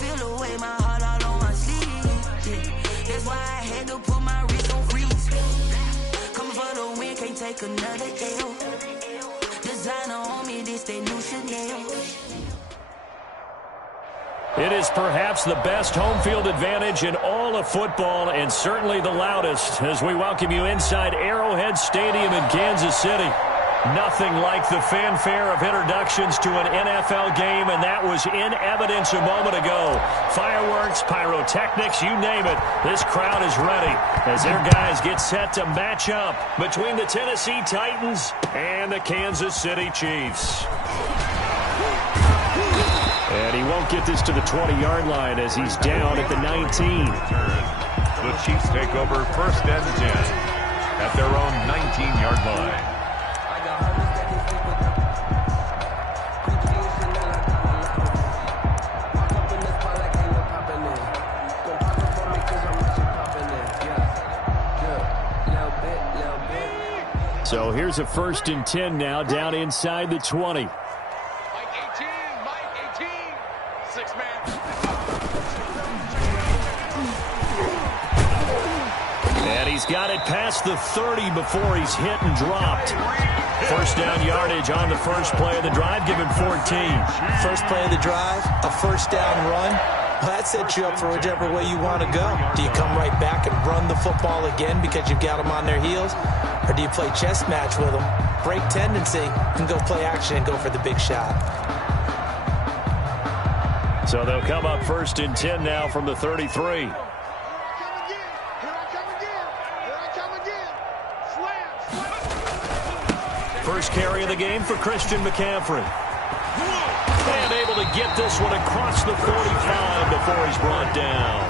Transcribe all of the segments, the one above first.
feel the way, my heart all on my sleeve. Yeah. That's why I had to put my wrist on freeze. Coming for the win, can't take another L. Designer on me, this they new Chanel. It is perhaps the best home field advantage in all of football, and certainly the loudest, as we welcome you inside Arrowhead Stadium in Kansas City. Nothing like the fanfare of introductions to an NFL game, and that was in evidence a moment ago. Fireworks, pyrotechnics, you name it. This crowd is ready as their guys get set to match up between the Tennessee Titans and the Kansas City Chiefs. And he won't get this to the 20-yard line as he's down at the 19. The Chiefs take over 1st and 10 at their own 19-yard line. So here's a 1st and 10 now, down inside the 20. And he's got it past the 30 before he's hit and dropped. 1st down yardage on the first play of the drive, given 14. First play of the drive, a 1st down run. Well, that sets you up for whichever way you want to go. Do you come right back and run the football again because you've got them on their heels? Or do you play chess match with them, break tendency, and go play action and go for the big shot? So they'll come up 1st and 10 now from the 33. First carry of the game for Christian McCaffrey. And able to get this one across the 45 before he's brought down.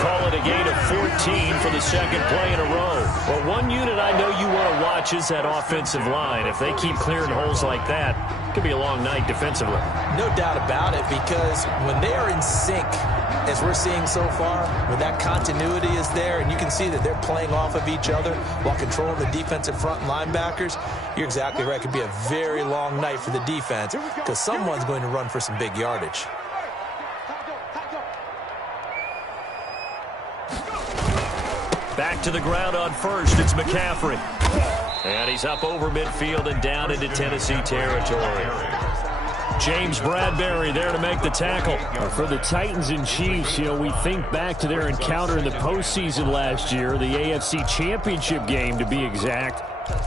Call it a gain of 14 for the 2nd play in a row. Well, one unit I know you want to watch is that offensive line. If they keep clearing holes like that, it could be a long night defensively. No doubt about it, because when they are in sync, as we're seeing so far, when that continuity is there and you can see that they're playing off of each other while controlling the defensive front linebackers, you're exactly right. It could be a very long night for the defense because someone's going to run for some big yardage. Back to the ground on 1st, it's McCaffrey. And he's up over midfield and down into Tennessee territory. James Bradbury there to make the tackle. For the Titans and Chiefs, we think back to their encounter in the postseason last year, the AFC Championship game to be exact.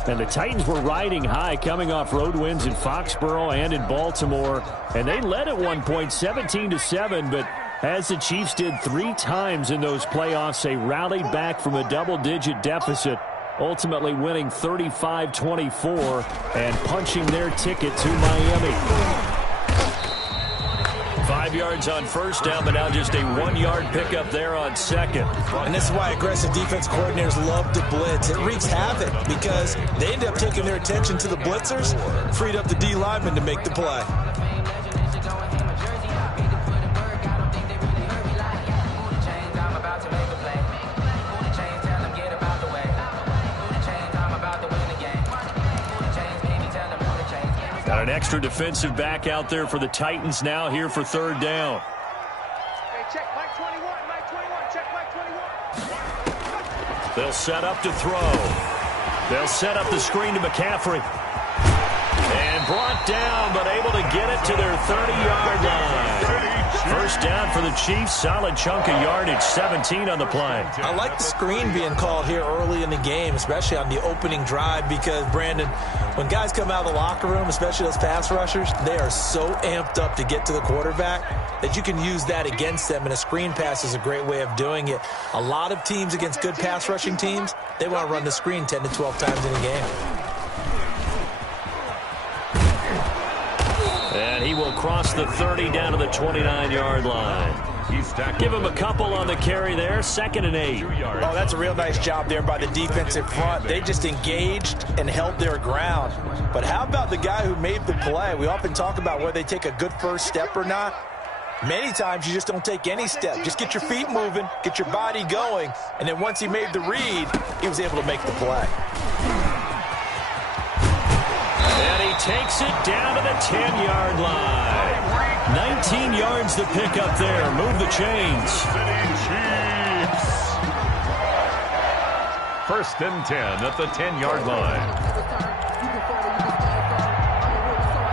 And the Titans were riding high, coming off road wins in Foxborough and in Baltimore. And they led at one point 17-7, but as the Chiefs did 3 times in those playoffs, they rallied back from a double-digit deficit, ultimately winning 35-24 and punching their ticket to Miami. 5 yards on 1st down, but now just a 1-yard pickup there on 2nd. And this is why aggressive defense coordinators love to blitz. It wreaks havoc because they end up taking their attention to the blitzers, freed up the D lineman to make the play. Got an extra defensive back out there for the Titans now here for 3rd down. Hey, check Mike 21, Mike 21, check Mike 21. They'll set up to throw. They'll set up the screen to McCaffrey. And brought down, but able to get it to their 30-yard line. 1st down for the Chiefs. Solid chunk of yardage, 17 on the play. I like the screen being called here early in the game, especially on the opening drive, because, Brandon, when guys come out of the locker room, especially those pass rushers, they are so amped up to get to the quarterback that you can use that against them, and a screen pass is a great way of doing it. A lot of teams against good pass rushing teams, they want to run the screen 10 to 12 times in a game. And he will cross the 30 down to the 29-yard line. Give him a couple on the carry there. 2nd and 8. Oh, that's a real nice job there by the defensive front. They just engaged and held their ground. But how about the guy who made the play? We often talk about whether they take a good first step or not. Many times you just don't take any step. Just get your feet moving, get your body going, and then once he made the read, he was able to make the play. And he takes it down to the 10-yard line. 19 yards to pick up there. Move the chains. First and 10 at the 10-yard line.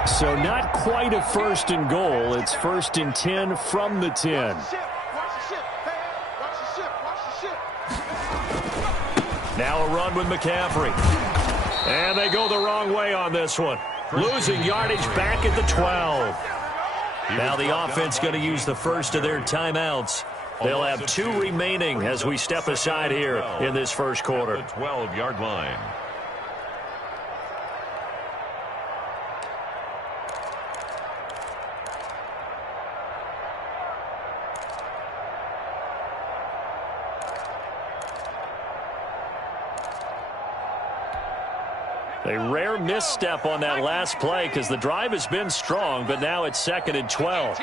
So not quite a first and goal. It's first and 10 from the 10. Now a run with McCaffrey. And they go the wrong way on this one. Losing yardage back at the 12. Now the offense going to use the first of their timeouts. They'll have 2 remaining as we step aside here in this first quarter. 12-yard line. A rare misstep on that last play because the drive has been strong, but now it's 2nd and 12.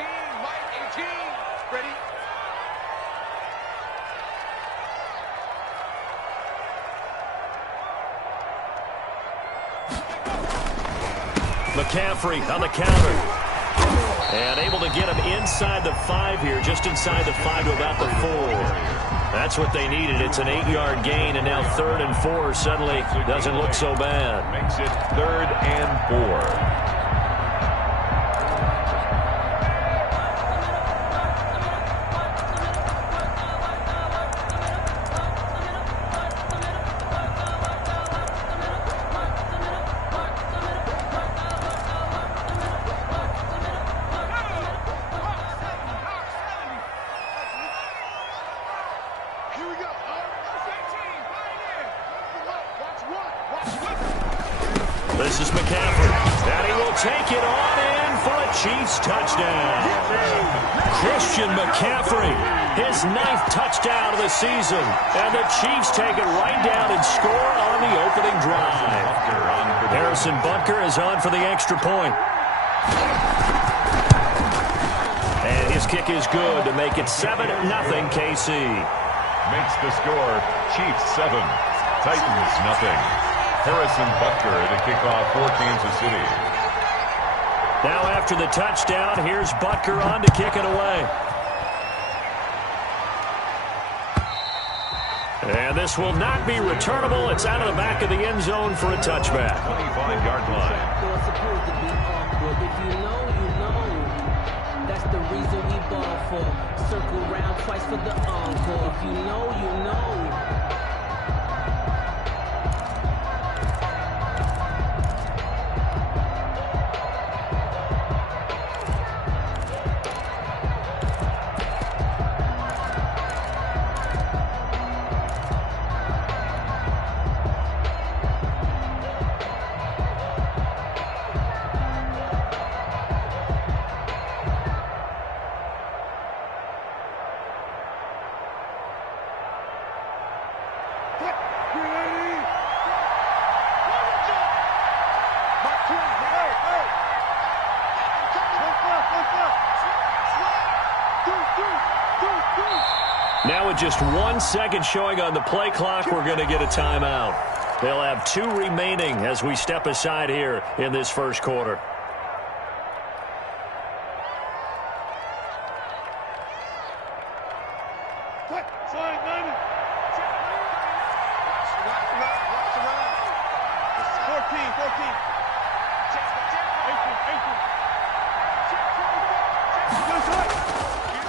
McCaffrey on the counter. And able to get him inside the 5 here, just inside the 5 to about the 4. That's what they needed. It's an 8-yard gain, and now 3rd and 4 suddenly doesn't look so bad. Makes it 3rd and 4. This is McCaffrey, and he will take it on in for a Chiefs touchdown. Christian McCaffrey, his 9th touchdown of the season, and the Chiefs take it right down and score on the opening drive. Harrison Butker is on for the extra point. And his kick is good to make it 7-0 KC. Makes the score Chiefs 7, Titans nothing. Harrison Butker to kick off for Kansas City. Now after the touchdown, here's Butker on to kick it away. And this will not be returnable. It's out of the back of the end zone for a touchback. 25-yard line. If you know, you know. That's the reason we ball for. Circle round twice for the encore. If you know, you know. Now with just 1 second showing on the play clock, we're going to get a timeout. They'll have 2 remaining as we step aside here in this first quarter.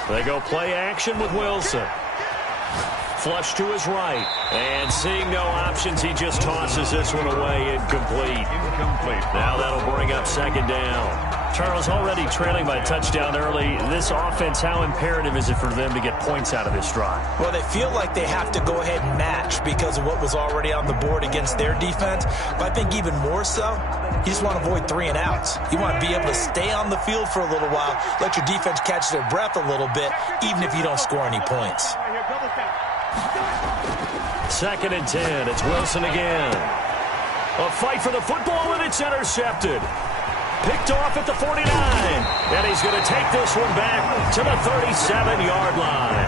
They go play action with Wilson. Flush to his right. And seeing no options, he just tosses this one away. Incomplete. Now that'll bring up 2nd down. Charles, already trailing by a touchdown early. This offense, how imperative is it for them to get points out of this drive? Well, they feel like they have to go ahead and match because of what was already on the board against their defense. But I think even more so, you just want to avoid 3 and outs. You want to be able to stay on the field for a little while, let your defense catch their breath a little bit, even if you don't score any points. 2nd and 10. It's Wilson again. A fight for the football, and it's intercepted. Picked off at the 49. And he's going to take this one back to the 37-yard line.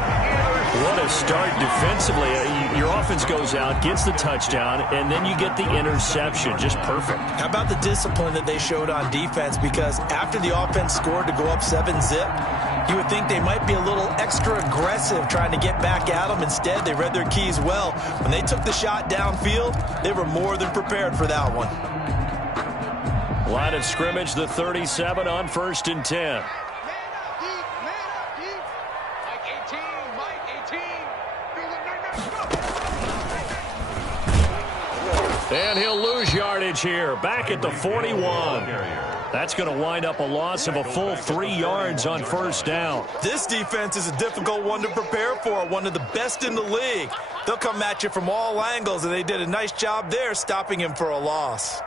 What a start defensively. Your offense goes out, gets the touchdown, and then you get the interception. Just perfect. How about the discipline that they showed on defense? Because after the offense scored to go up 7-zip, you would think they might be a little extra aggressive trying to get back at them. Instead, they read their keys well. When they took the shot downfield, they were more than prepared for that one. Line of scrimmage, the 37 on 1st and 10. And he'll lose yardage here, back at the 41. That's going to wind up a loss of a full 3 yards on 1st down. This defense is a difficult one to prepare for, one of the best in the league. They'll come at you from all angles, and they did a nice job there stopping him for a loss.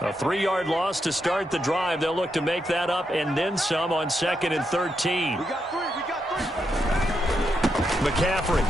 A 3-yard loss to start the drive. They'll look to make that up and then some on 2nd and 13. We got three. McCaffrey.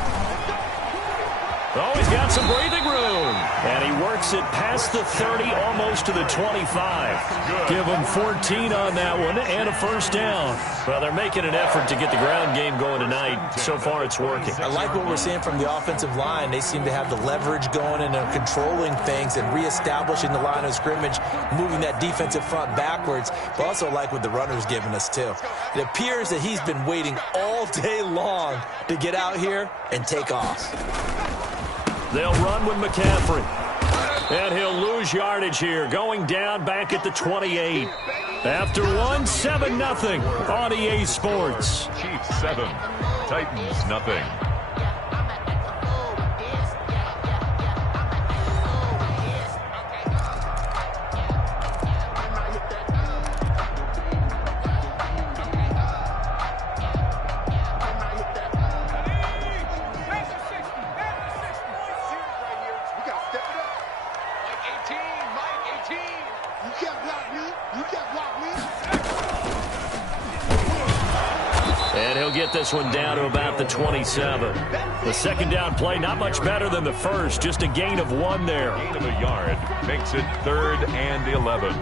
Oh, he's got some breathing room. And he works it past the 30, almost to the 25. Give him 14 on that one and a 1st down. Well, they're making an effort to get the ground game going tonight. So far, it's working. I like what we're seeing from the offensive line. They seem to have the leverage going and they're controlling things and reestablishing the line of scrimmage, moving that defensive front backwards. But also like what the runner's giving us, too. It appears that he's been waiting all day long to get out here and take off. They'll run with McCaffrey. And he'll lose yardage here, going down back at the 28. After one, 7-0 on EA Sports. Chiefs 7, Titans nothing. And he'll get this one down to about the 27. The second down play, not much better than the first. Just a gain of 1 there. Gain of a yard makes it 3rd and 11.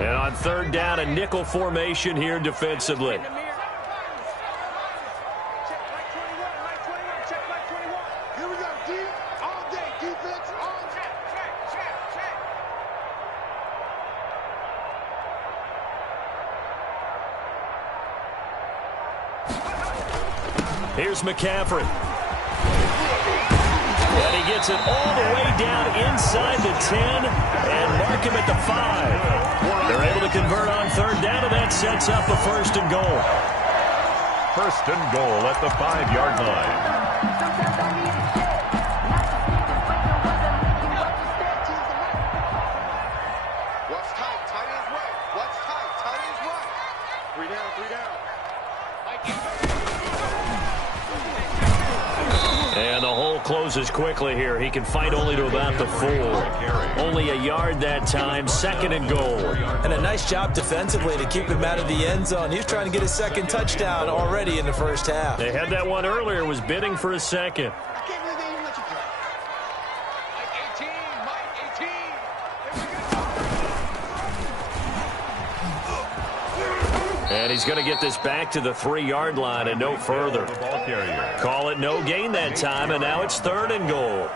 And on 3rd down, a nickel formation here defensively. Here's McCaffrey. And he gets it all the way down inside the 10 and mark him at the 5. They're able to convert on 3rd down, and that sets up a 1st and goal. 1st and goal at the 5-yard line. And the hole closes quickly here. He can fight only to about the 4. Only a yard that time, 2nd and goal. And a nice job defensively to keep him out of the end zone. He was trying to get his 2nd touchdown already in the 1st half. They had that one earlier, was bidding for a 2nd. And he's going to get this back to the 3-yard line and no further. Call it no gain that time, and now it's 3rd and goal.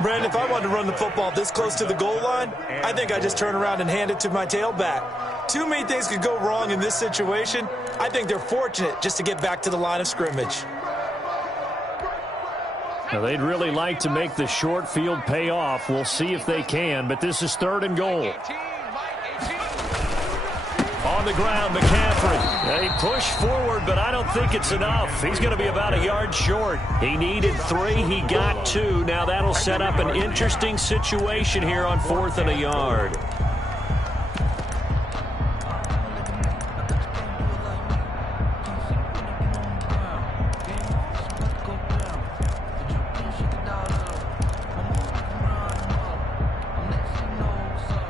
Brandon, if I wanted to run the football this close to the goal line, I think I just turn around and hand it to my tailback. Too many things could go wrong in this situation. I think they're fortunate just to get back to the line of scrimmage. Now, they'd really like to make the short field pay off. We'll see if they can, but this is 3rd and goal. On the ground, McCaffrey. They push forward, but I don't think it's enough. He's going to be about a yard short. He needed 3. He got 2. Now that'll set up an interesting situation here on 4th and a yard.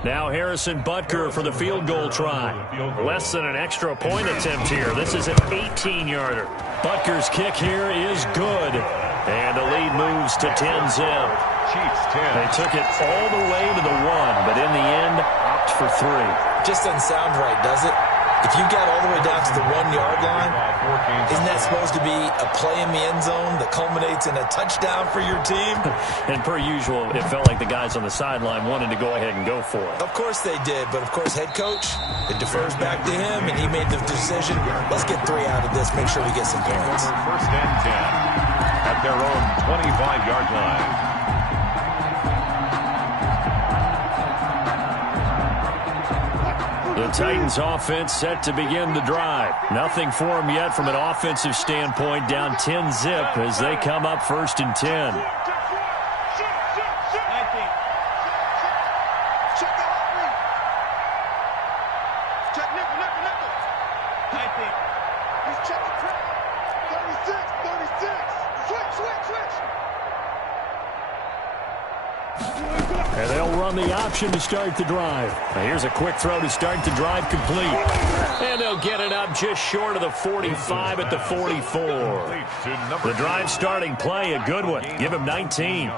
Now Harrison Butker for the field goal try. Less than an extra point attempt here. This is an 18-yarder. Butker's kick here is good. And the lead moves to 10-zip. Chiefs 10. They took it all the way to the 1, but in the end, opt for 3. Just doesn't sound right, does it? If you got all the way down to the 1-yard line, isn't that supposed to be a play in the end zone that culminates in a touchdown for your team? And per usual, it felt like the guys on the sideline wanted to go ahead and go for it. Of course they did, but of course head coach, it defers back to him, and he made the decision, let's get 3 out of this, make sure we get some points. First and 10 at their own 25-yard line. The Titans offense set to begin the drive. Nothing for them yet from an offensive standpoint, down 10-zip as they come up first and 10. And they'll run the option to start the drive. Now here's a quick throw to start the drive complete. And they'll get it up just short of the 45 at the 44. The drive starting play, a good one. Give him 19.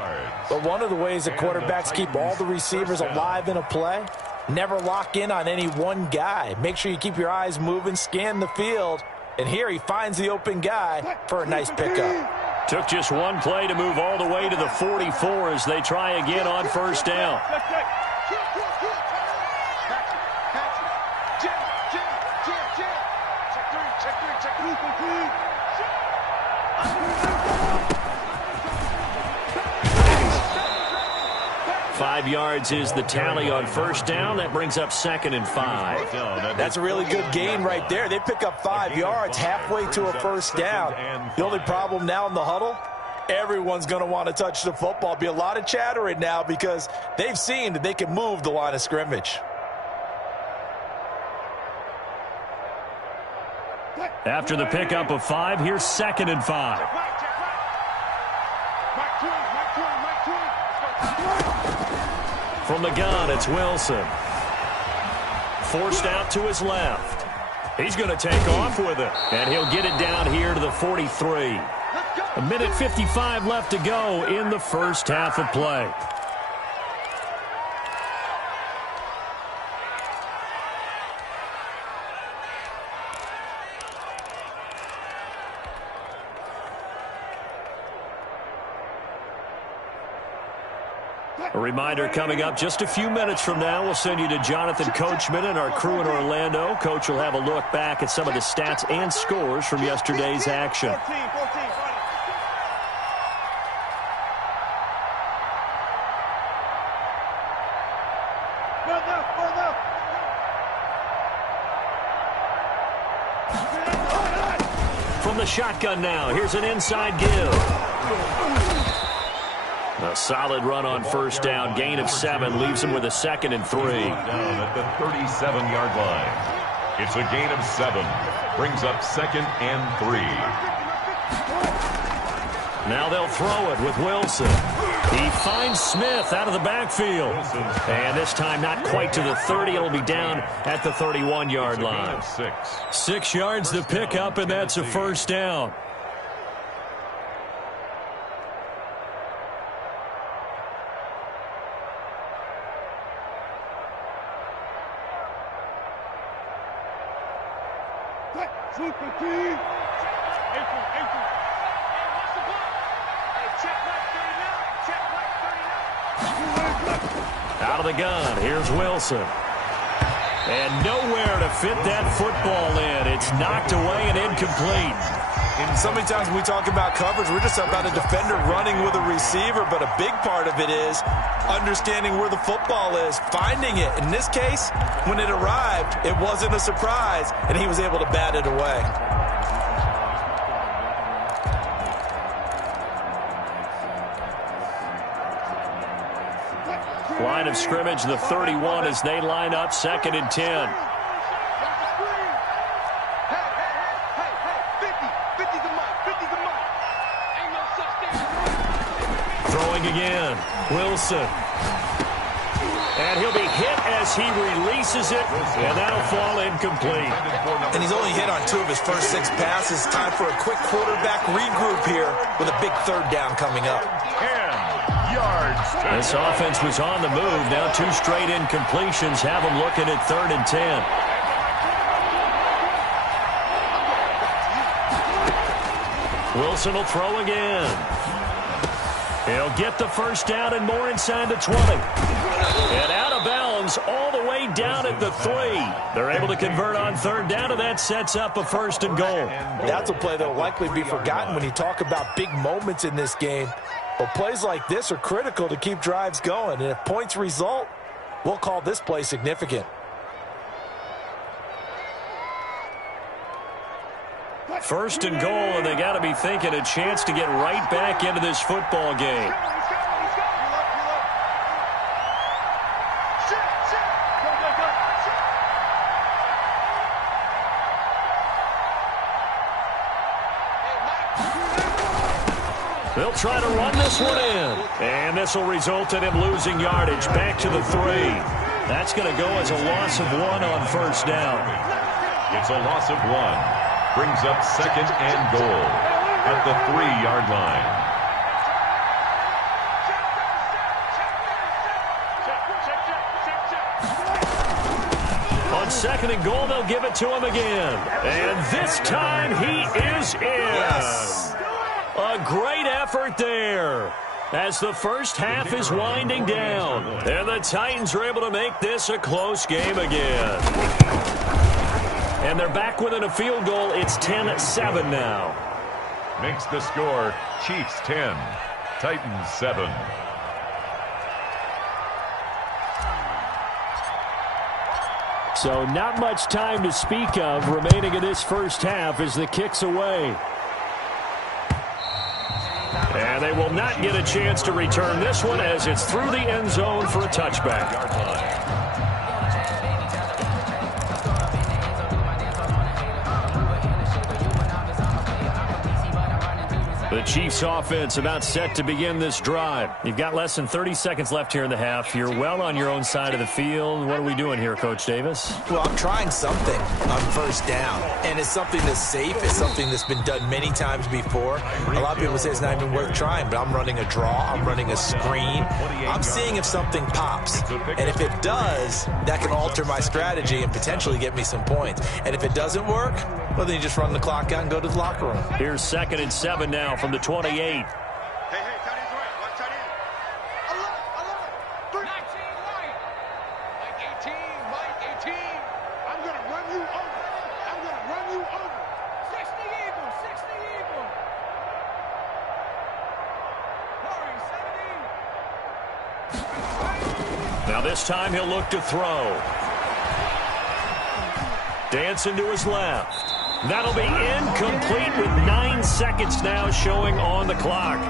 But one of the ways that quarterbacks keep all the receivers alive in a play, never lock in on any one guy. Make sure you keep your eyes moving, scan the field. And here he finds the open guy for a nice pickup. Took just one play to move all the way to the 44 as they try again on first down. Five yards is the tally on first down. That brings up 2nd and 5. That's a really good gain right there. They pick up 5 yards halfway to a first down. The only problem now in the huddle, everyone's going to want to touch the football. Be a lot of chattering now because they've seen that they can move the line of scrimmage. After the pickup of 5, here's 2nd and 5. From the gun, it's Wilson. Forced out to his left. He's going to take off with it, and he'll get it down here to the 43. A minute 55 left to go in the first half of play. A reminder coming up just a few minutes from now. We'll send you to Jonathan Coachman and our crew in Orlando. Coach will have a look back at some of the stats and scores from yesterday's action. From the shotgun now, here's an inside give. A solid run on first down. Gain of 7 leaves him with a 2nd and 3. Down at the 37-yard line. It's a gain of 7. Brings up 2nd and 3. Now they'll throw it with Wilson. He finds Smith out of the backfield. And this time not quite to the 30. It'll be down at the 31-yard line. 6 yards to pick up, and that's a first down. Out of the gun, here's Wilson. And nowhere to fit that football in. It's knocked away and incomplete. And so many times when we talk about coverage, we're just about a defender running with a receiver, but a big part of it is understanding where the football is, finding it. In this case, when it arrived, it wasn't a surprise, and he was able to bat it away. Line of scrimmage, the 31 as they line up, 2nd and 10. Throwing again, Wilson. And he'll be hit as he releases it, and that'll fall incomplete. And he's only hit on 2 of his first 6 passes. Time for a quick quarterback regroup here with a big 3rd down coming up. 10 yards. This offense was on the move. Now 2 straight incompletions have them looking at 3rd and 10. Wilson will throw again. He'll get the first down and more inside the 20. And out of bounds all the way down at the 3. They're able to convert on 3rd down, and that sets up a 1st and goal. That's a play that will likely be forgotten when you talk about big moments in this game. But plays like this are critical to keep drives going. And if points result, we'll call this play significant. First and goal, and they got to be thinking a chance to get right back into this football game. They'll try to run this one in. And this will result in him losing yardage back to the 3. That's going to go as a loss of 1 on 1st down. It's a loss of 1. Brings up 2nd and goal at the 3-yard line. On 2nd and goal, they'll give it to him again. And this time he is in. Yes. A great effort there as the first half is winding down. And the Titans are able to make this a close game again. And they're back within a field goal. It's 10-7 now. Makes the score Chiefs 10, Titans 7. So not much time to speak of remaining in this first half as the kick's away. And they will not get a chance to return this one as it's through the end zone for a touchback. The Chiefs offense about set to begin this drive. You've got less than 30 seconds left here in the half. You're well on your own side of the field. What are we doing here, Coach Davis? Well, I'm trying something on 1st down. And it's something that's safe. It's something that's been done many times before. A lot of people say it's not even worth trying, but I'm running a draw. I'm running a screen. I'm seeing if something pops. And if it does, that can alter my strategy and potentially get me some points. And if it doesn't work, well, then you just run the clock out and go to the locker room. Here's 2nd and 7 now from the 28. Hey, tight end's right. Watch tight end. 11, 19 right. Mike 18, Mike 18. I'm going to run you over. I'm going to run you over. 60 Eagle, 60 Eagle. Hurry, 70. Now this time he'll look to throw. Dancing to his left. That'll be incomplete with 9 seconds now showing on the clock.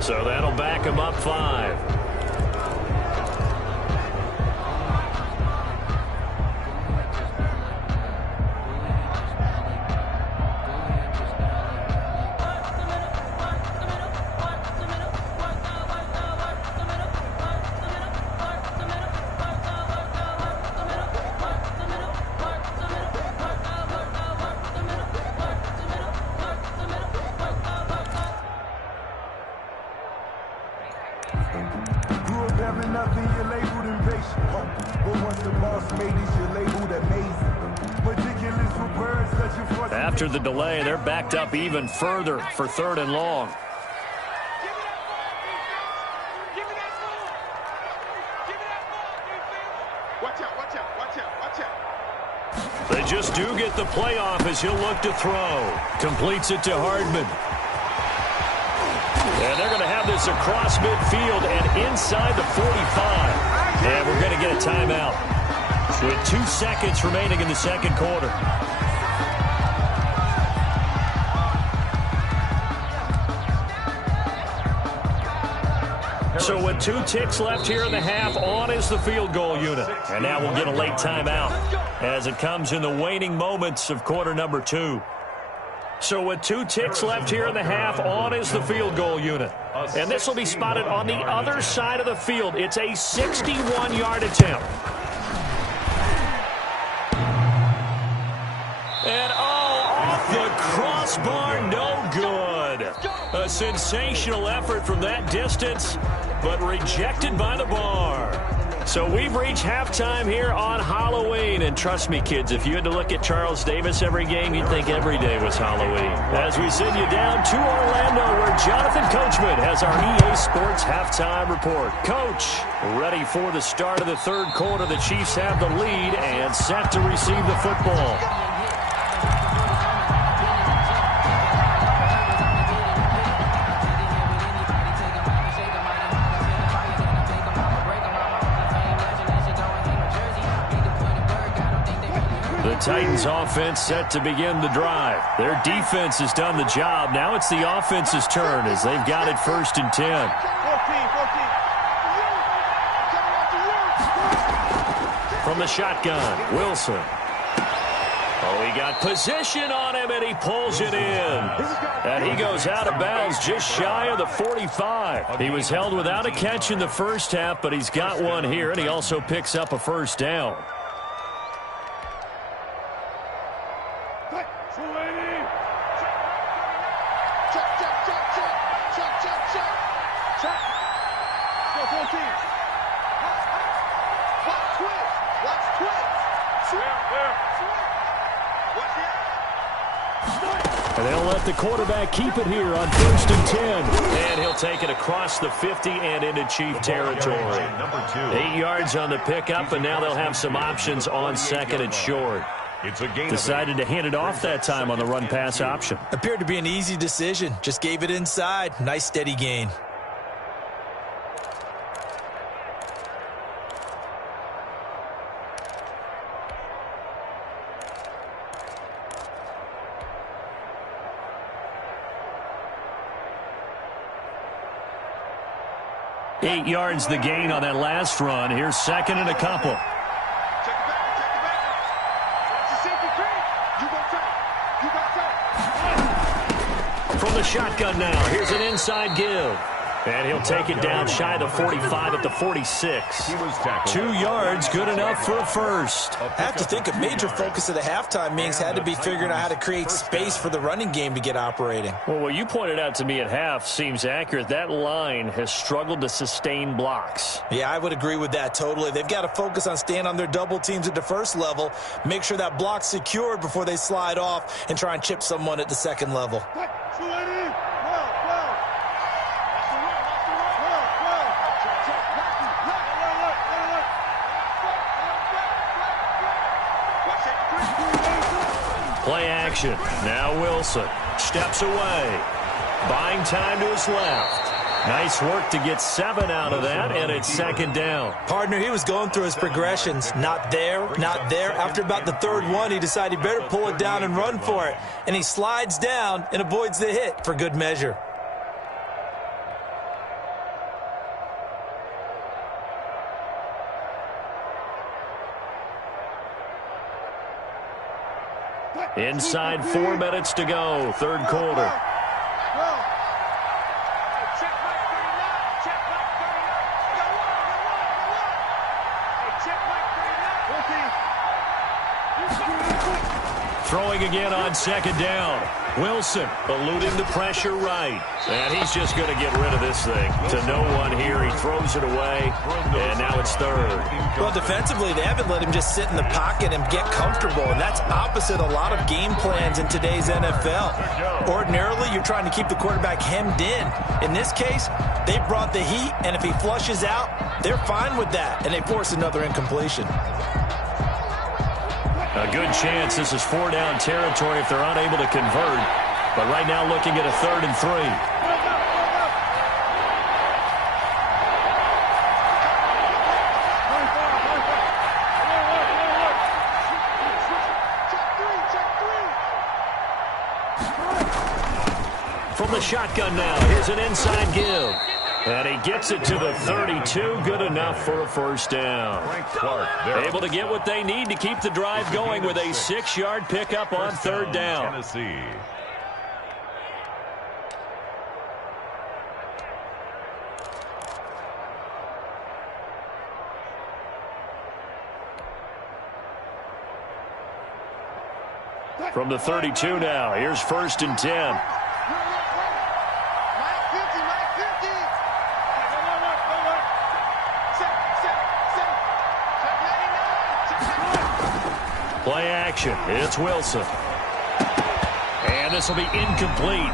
So that'll back him up 5. After the delay, they're backed up even further for 3rd and long. Watch out, watch out, watch out, watch out. They just do get the playoff as he'll look to throw. Completes it to Hardman. And they're going to have this across midfield and inside the 45. And we're going to get a timeout with 2 seconds remaining in the second quarter. So with 2 ticks left here in the half, on is the field goal unit. And now we'll get a late timeout as it comes in the waning moments of quarter number 2. So with 2 ticks left here in the half, on is the field goal unit. And this will be spotted on the other side of the field. It's a 61-yard attempt. And off the crossbar, no good. A sensational effort from that distance, but rejected by the bar. So we've reached halftime here on Halloween. And trust me, kids, if you had to look at Charles Davis every game, you'd think every day was Halloween. As we send you down to Orlando, where Jonathan Coachman has our EA Sports halftime report. Coach, ready for the start of the third quarter. The Chiefs have the lead and set to receive the football. The Titans offense set to begin the drive. Their defense has done the job. Now it's the offense's turn as they've got it 1st and 10. 14. From the shotgun, Wilson. Oh, he got position on him, and he pulls it in. And he goes out of bounds just shy of the 45. He was held without a catch in the first half, but he's got one here, and he also picks up a first down. And they'll let the quarterback keep it here on 1st and 10. And he'll take it across the 50 and into Chief territory. 8 yards on the pickup, and now they'll have some options on 2nd and short. Decided to hand it off that time on the run-pass option. Appeared to be an easy decision. Just gave it inside. Nice steady gain. Eight yards the gain on that last run. Here's 2nd and a couple. From the shotgun now, here's an inside give. And he'll take it down shy of the 45 at the 46. 2 yards, good enough for a first. I have to think a major focus of the halftime meetings had to be figuring out how to create space for the running game to get operating. Well, what you pointed out to me at half seems accurate. That line has struggled to sustain blocks. Yeah, I would agree with that totally. They've got to focus on staying on their double teams at the first level, make sure that block's secured before they slide off and try and chip someone at the second level. Play action. Now Wilson steps away. Buying time to his left. Nice work to get 7 out of that, and it's 2nd down. Partner, he was going through his progressions. Not there, not there. After about the 3rd one, he decided he better pull it down and run for it. And he slides down and avoids the hit for good measure. Inside 4 minutes to go, third quarter. Throwing again on 2nd down. Wilson eluding the pressure right. And he's just going to get rid of this thing. To no one here. He throws it away. And now it's 3rd. Well, defensively, they haven't let him just sit in the pocket and get comfortable. And that's opposite a lot of game plans in today's NFL. Ordinarily, you're trying to keep the quarterback hemmed in. In this case, they brought the heat. And if he flushes out, they're fine with that. And they force another incompletion. A good chance this is 4-down territory if they're unable to convert. But right now looking at a 3rd and 3. From the shotgun now, here's an inside give. And he gets it to the 32. Good enough for a 1st down. Able to get what they need to keep the drive going with a 6-yard pickup on 3rd down. Tennessee. From the 32 now, here's 1st and 10. Play action. It's Wilson. And this will be incomplete.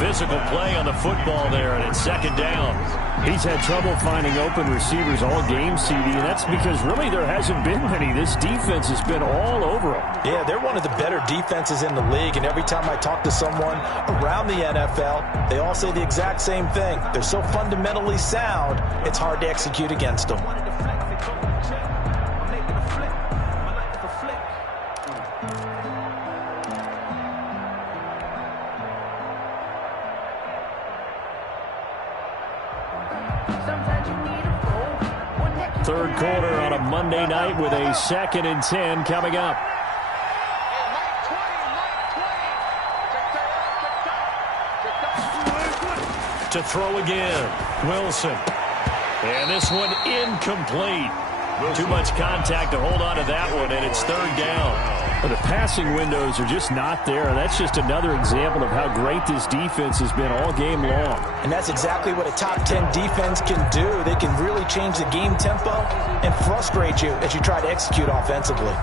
Physical play on the football there, and it's 2nd down. He's had trouble finding open receivers all game, CD, and that's because really there hasn't been many. This defense has been all over him. Yeah, they're one of the better defenses in the league, and every time I talk to someone around the NFL, they all say the exact same thing. They're so fundamentally sound, it's hard to execute against them. Third quarter on a Monday night with a 2nd and 10 coming up. To throw again, Wilson. And this one incomplete. Too much contact to hold on to that one, and it's 3rd down. Well, the passing windows are just not there, and that's just another example of how great this defense has been all game long. And that's exactly what a top 10 defense can do. They can really change the game tempo and frustrate you as you try to execute offensively.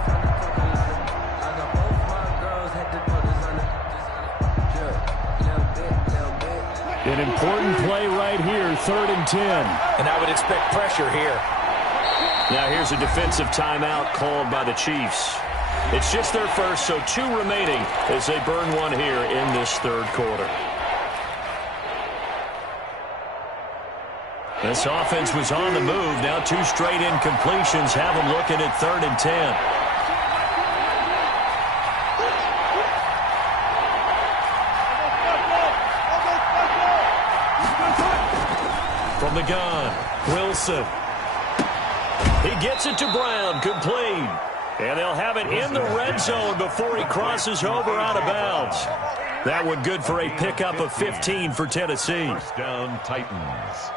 An important play right here, 3rd and 10. And I would expect pressure here. Now here's a defensive timeout called by the Chiefs. It's just their first, so 2 remaining as they burn one here in this 3rd quarter. This offense was on the move. Now 2 straight incompletions have them looking at 3rd and 10. From the gun, Wilson. He gets it to Brown, complete. And they'll have it in the red zone before he crosses over out of bounds. That one good for a pickup of 15 for Tennessee. 1st down, Titans.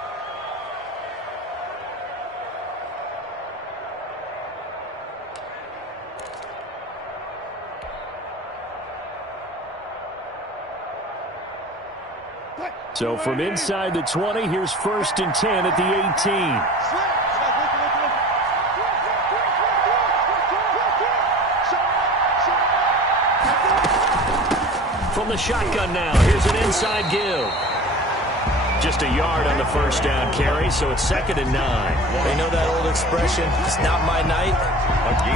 So from inside the 20, here's 1st and 10 at the 18. From the shotgun now, here's an inside give. Just a yard on the 1st down carry, so it's 2nd and 9. They know that old expression, it's not my night.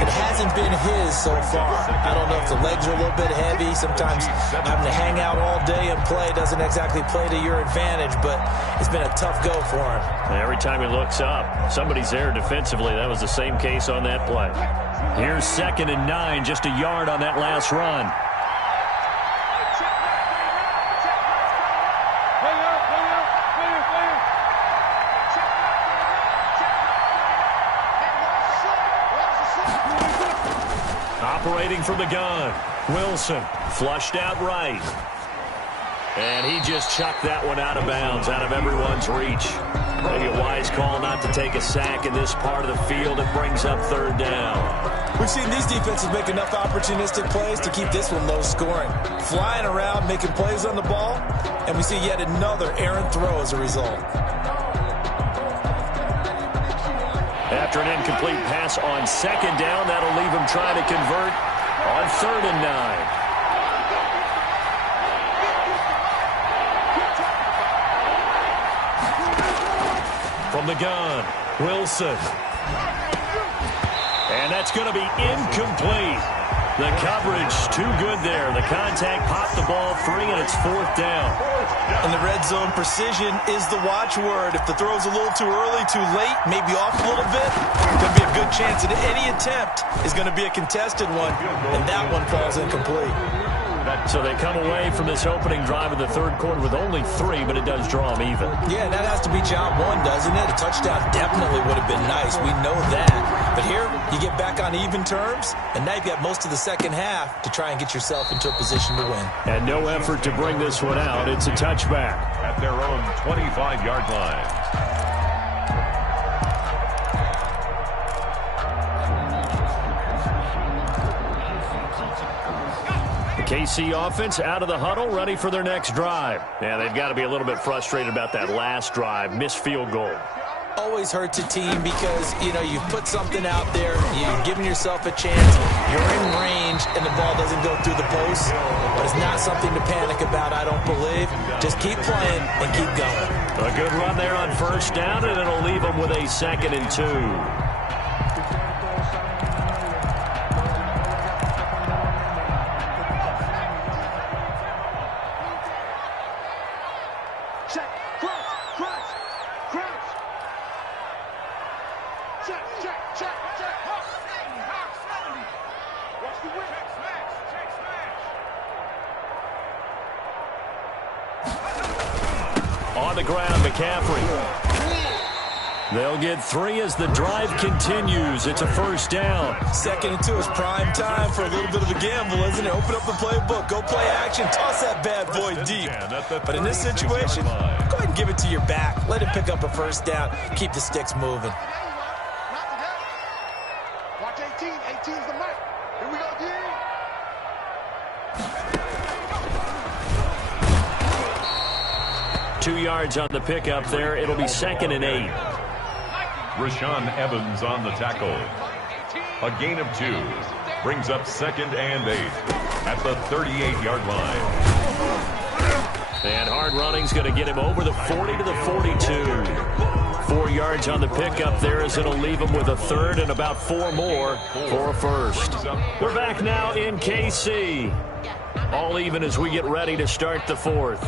It hasn't been his so far. I don't know if the legs are a little bit heavy. Sometimes having to hang out all day and play doesn't exactly play to your advantage, but it's been a tough go for him. Every time he looks up, somebody's there defensively. That was the same case on that play. Here's 2nd and 9, just a yard on that last run. Operating from the gun, Wilson flushed out right. And he just chucked that one out of bounds, out of everyone's reach. Maybe a wise call not to take a sack in this part of the field. It brings up 3rd down. We've seen these defenses make enough opportunistic plays to keep this one low scoring. Flying around, making plays on the ball, and we see yet another errant throw as a result. After an incomplete pass on 2nd down, that'll leave him trying to convert on 3rd and 9. From the gun, Wilson. And that's going to be incomplete. The coverage too good there. The contact popped the ball free, and it's 4th down. In the red zone, precision is the watchword. If the throw's a little too early, too late, maybe off a little bit, going to be a good chance that any attempt is going to be a contested one, and that one falls incomplete. So they come away from this opening drive in the 3rd quarter with only 3, but it does draw them even. Yeah, that has to be job one, doesn't it? A touchdown definitely would have been nice. We know that. But here, you get back on even terms, and now you've got most of the second half to try and get yourself into a position to win. And no effort to bring this one out. It's a touchback. At their own 25-yard line. KC offense out of the huddle, ready for their next drive. Yeah, they've got to be a little bit frustrated about that last drive, missed field goal. Always hurts a team because, you know, you've put something out there, you've given yourself a chance, you're in range, and the ball doesn't go through the post. But it's not something to panic about, I don't believe. Just keep playing and keep going. A good run there on 1st down, and it'll leave them with a 2nd and 2. On the ground, McCaffrey. They'll get 3 as the drive continues. It's a 1st down. 2nd and 2 is prime time for a little bit of a gamble, isn't it? Open up the playbook, go play action, toss that bad boy deep. But in this situation, go ahead and give it to your back. Let him pick up a 1st down. Keep the sticks moving. Watch 18. 18's the mic. Here we go, D. 2 yards on the pickup there. It'll be 2nd and 8. Rashaan Evans on the tackle. A gain of 2. Brings up 2nd and 8 at the 38-yard line. And hard running's going to get him over the 40 to the 42. 4 yards on the pickup there as it'll leave him with a 3rd and about 4 more for a 1st. We're back now in KC. All even as we get ready to start the 4th.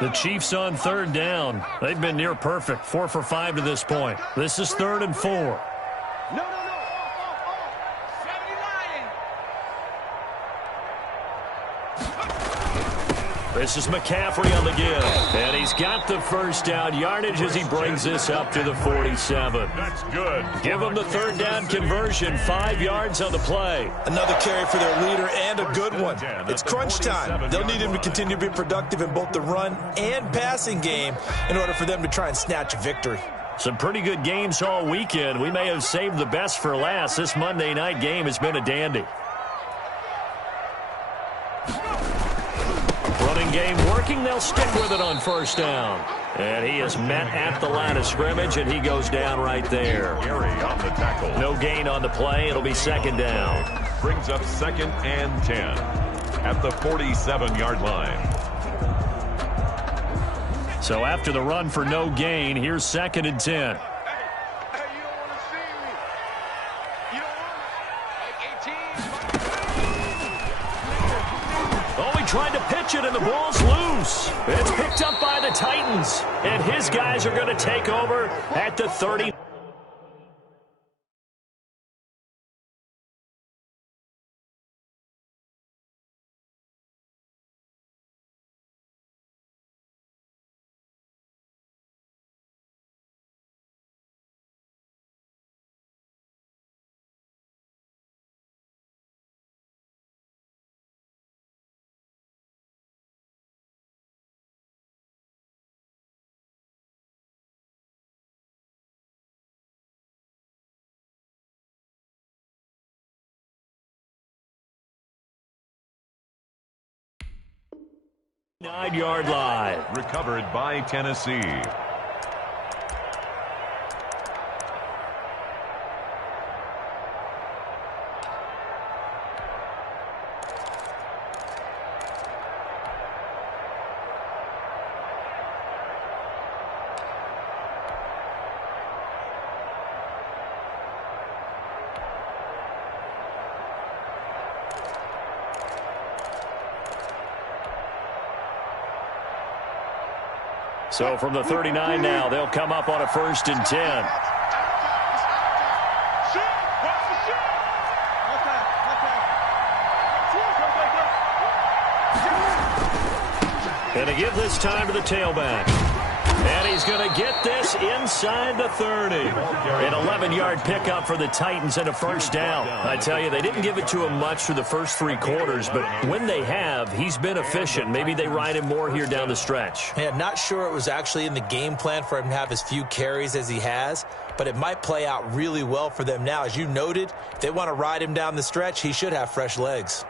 The Chiefs on 3rd down. They've been near perfect. 4 for 5 to this point. This is 3rd and 4. No. This is McCaffrey on the give. And he's got the 1st down yardage as he brings this up to the 47. That's good. Give him the 3rd down conversion. 5 yards on the play. Another carry for their leader and a good one. It's crunch time. They'll need him to continue to be productive in both the run and passing game in order for them to try and snatch a victory. Some pretty good games all weekend. We may have saved the best for last. This Monday night game has been a dandy. Running game working. They'll stick with it on 1st down. And he is met at the line of scrimmage, and he goes down right there. Gary on the tackle. No gain on the play. It'll be 2nd down. Brings up 2nd and 10 at the 47-yard line. So after the run for no gain, here's 2nd and 10. Hey, you don't want to see me. You don't want Oh, he tried to pitch it, and the ball's loose. It's picked up by the Titans, and his guys are going to take over at the 30. 9-yard line. Recovered by Tennessee. So from the 39 now, they'll come up on a 1st and 10. And to give this time to the tailback. And he's going to get this inside the 30. An 11-yard pickup for the Titans and a 1st down. I tell you, they didn't give it to him much through the first 3 quarters, but when they have, he's been efficient. Maybe they ride him more here down the stretch. Yeah, not sure it was actually in the game plan for him to have as few carries as he has, but it might play out really well for them now. As you noted, if they want to ride him down the stretch, he should have fresh legs.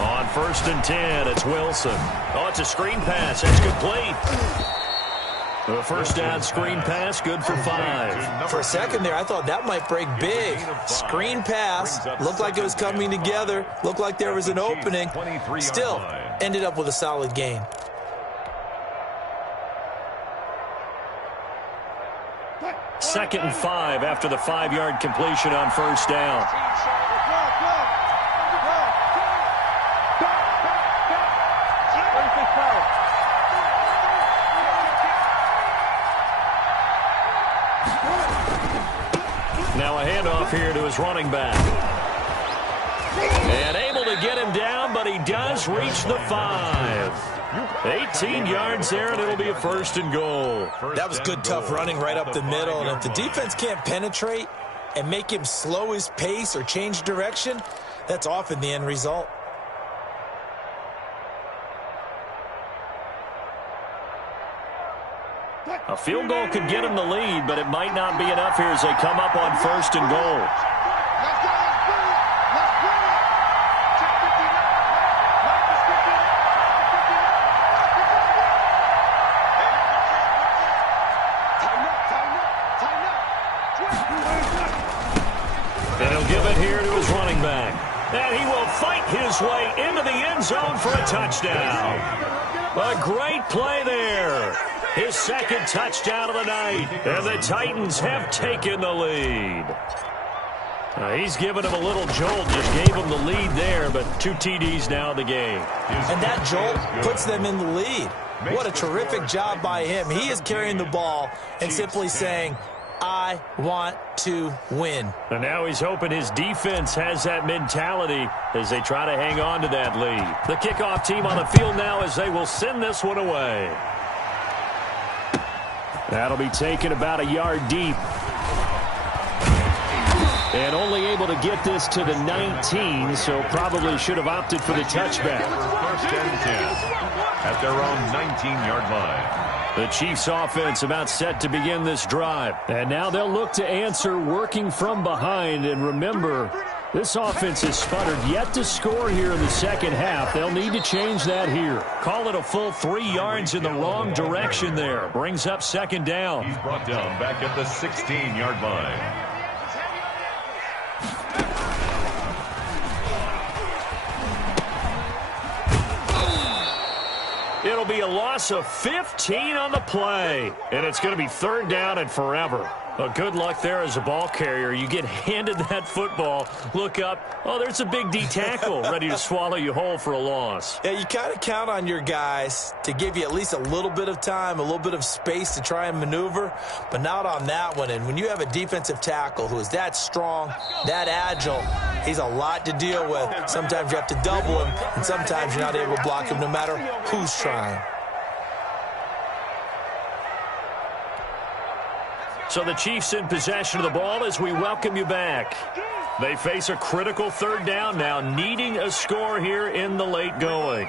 On 1st and 10, it's Wilson. Oh, it's a screen pass. That's complete. The 1st down screen pass, good for 5. For a second there, I thought that might break big. Screen pass, looked like it was coming together, looked like there was an opening. Still, ended up with a solid gain. Second and 5 after the 5-yard completion on 1st down. Now a handoff here to his running back. And able to get him down, but he does reach the 5. 18 yards there, and it'll be a 1st and goal. That was good, tough running right up the middle. And if the defense can't penetrate and make him slow his pace or change direction, that's often the end result. A field goal could get him the lead, but it might not be enough here as they come up on 1st and goal. And he'll give it here to his running back. And he will fight his way into the end zone for a touchdown. A great play there. His 2nd touchdown of the night. And the Titans have taken the lead. He's given him a little jolt, just gave him the lead there, but 2 TDs now in the game. And that jolt puts them in the lead. What a terrific job by him. He is carrying the ball and simply saying, I want to win. And now he's hoping his defense has that mentality as they try to hang on to that lead. The kickoff team on the field now as they will send this one away. That'll be taken about a yard deep. And only able to get this to the 19, so probably should have opted for the touchback. 1st and 10 at their own 19-yard line. The Chiefs offense about set to begin this drive. And now they'll look to answer working from behind. And remember, this offense has sputtered yet to score here in the 2nd half. They'll need to change that here. Call it a full 3 yards in the wrong direction there. Brings up 2nd down. He's brought down back at the 16-yard line. It'll be a loss of 15 on the play. And it's going to be 3rd down and forever. Good luck there as a ball carrier. You get handed that football, look up, oh, there's a big D tackle ready to swallow you whole for a loss. Yeah, you kind of count on your guys to give you at least a little bit of time, a little bit of space to try and maneuver, but not on that one. And when you have a defensive tackle who is that strong, that agile, he's a lot to deal with. Sometimes you have to double him, and sometimes you're not able to block him no matter who's trying. So the Chiefs in possession of the ball as we welcome you back. They face a critical 3rd down now, needing a score here in the late going.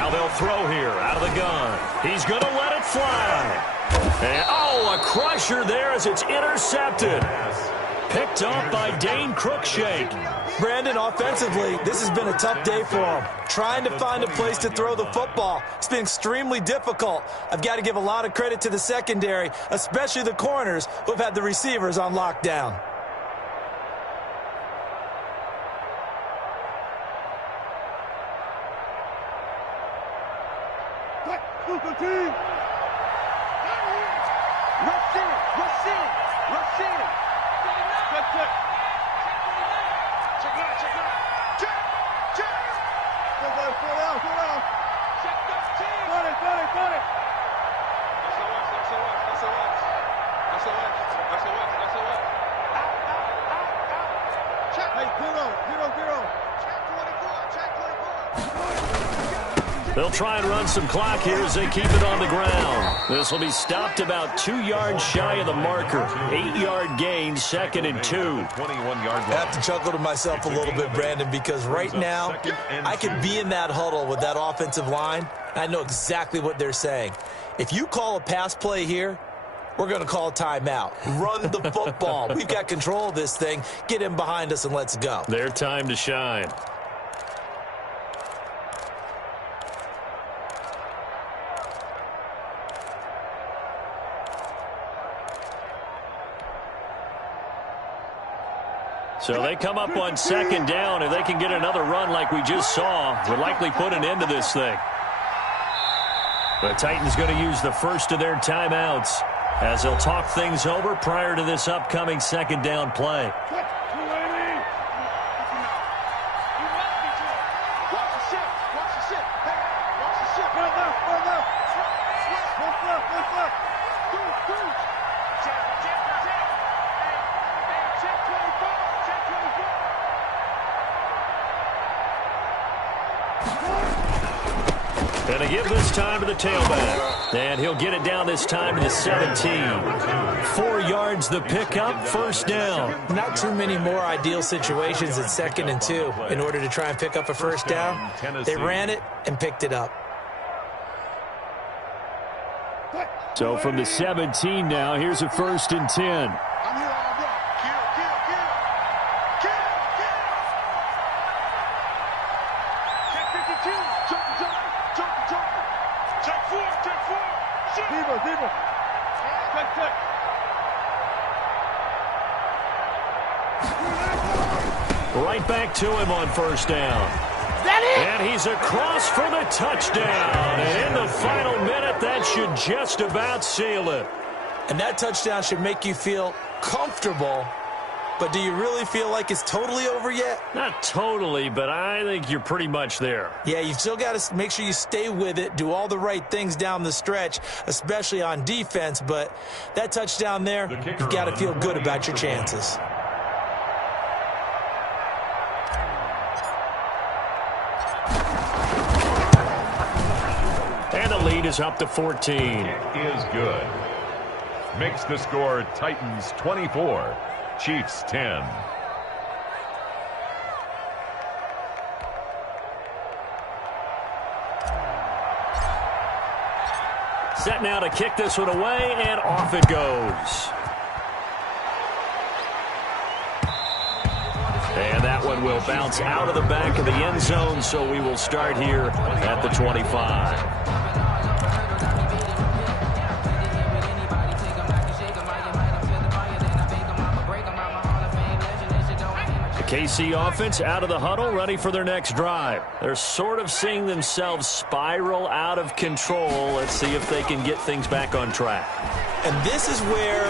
Now they'll throw here out of the gun. He's going to let it fly. And, oh, a crusher there as it's intercepted. Picked up by Dane Cruikshank. Brandon, offensively, this has been a tough day for him. Trying to find a place to throw the football. It's been extremely difficult. I've got to give a lot of credit to the secondary, especially the corners who've had the receivers on lockdown. They'll try and run some clock here as they keep it on the ground. This will be stopped about 2 yards shy of the marker. 8-yard gain, 2nd and 2. 21-yard I have to chuckle to myself a little bit, Brandon, because right now I could be in that huddle with that offensive line. I know exactly what they're saying. If you call a pass play here, we're going to call a timeout. Run the football. We've got control of this thing. Get in behind us and let's go. Their time to shine. So they come up on 2nd down. If they can get another run like we just saw, would likely put an end to this thing. The Titans going to use the first of their timeouts as they'll talk things over prior to this upcoming 2nd down play. And to give this time to the tailback. And he'll get it down this time to the 17. 4 yards the pickup, 1st down. Not too many more ideal situations at 2nd and 2 in order to try and pick up a 1st down. They ran it and picked it up. So from the 17 now, here's a 1st and 10. Right back to him on 1st down. And he's across for the touchdown. And in the final minute, that should just about seal it. And that touchdown should make you feel comfortable. But do you really feel like it's totally over yet? Not totally, but I think you're pretty much there. Yeah, you've still got to make sure you stay with it, do all the right things down the stretch, especially on defense. But that touchdown there, you've got to feel good about your chances. And the lead is up to 14. It is good. Makes the score Titans 24, Chiefs 10. Set now to kick this one away, and off it goes. And that one will bounce out of the back of the end zone, so we will start here at the 25. KC offense out of the huddle, ready for their next drive. They're sort of seeing themselves spiral out of control. Let's see if they can get things back on track. And this is where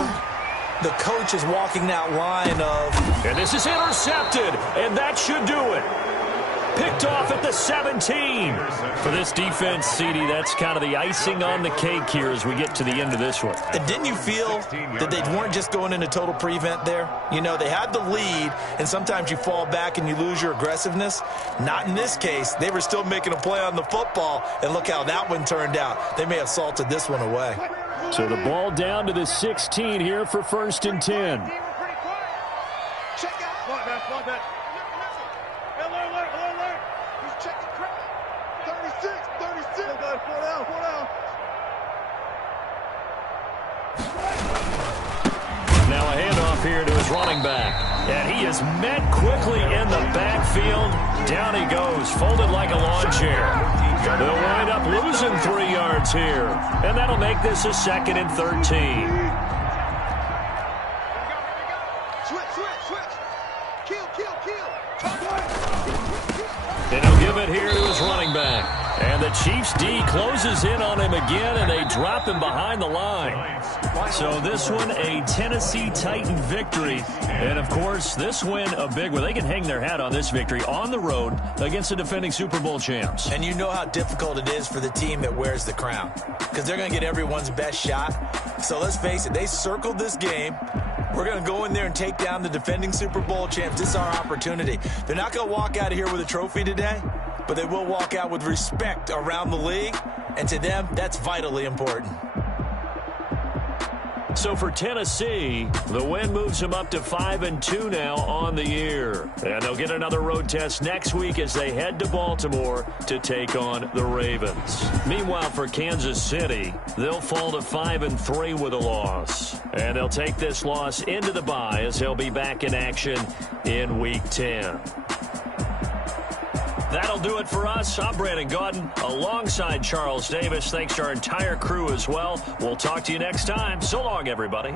the coach is walking that line of... And this is intercepted, and that should do it. Picked off at the 17. For this defense, CD, that's kind of the icing on the cake here as we get to the end of this one. And didn't you feel that they weren't just going into total prevent there? You know, they had the lead, and sometimes you fall back and you lose your aggressiveness. Not in this case. They were still making a play on the football, and look how that one turned out. They may have salted this one away. So the ball down to the 16 here for 1st and 10. Now a handoff here to his running back. And he is met quickly in the backfield. Down he goes, folded like a lawn chair. They'll wind up losing 3 yards here. And that'll make this a 2nd and 13. And he'll give it here to his running back. And the Chiefs D closes in on him again, and they drop him behind the line. So this one, a Tennessee Titan victory. And, of course, this win, a big one. They can hang their hat on this victory on the road against the defending Super Bowl champs. And you know how difficult it is for the team that wears the crown, because they're going to get everyone's best shot. So let's face it, they circled this game. We're going to go in there and take down the defending Super Bowl champs. This is our opportunity. They're not going to walk out of here with a trophy today, but they will walk out with respect around the league, and to them, that's vitally important. So for Tennessee, the win moves them up to 5-2 now on the year. And they'll get another road test next week as they head to Baltimore to take on the Ravens. Meanwhile, for Kansas City, they'll fall to 5-3 with a loss. And they'll take this loss into the bye as they'll be back in action in Week 10. That'll do it for us. I'm Brandon Gaudin alongside Charles Davis. Thanks to our entire crew as well. We'll talk to you next time. So long, everybody.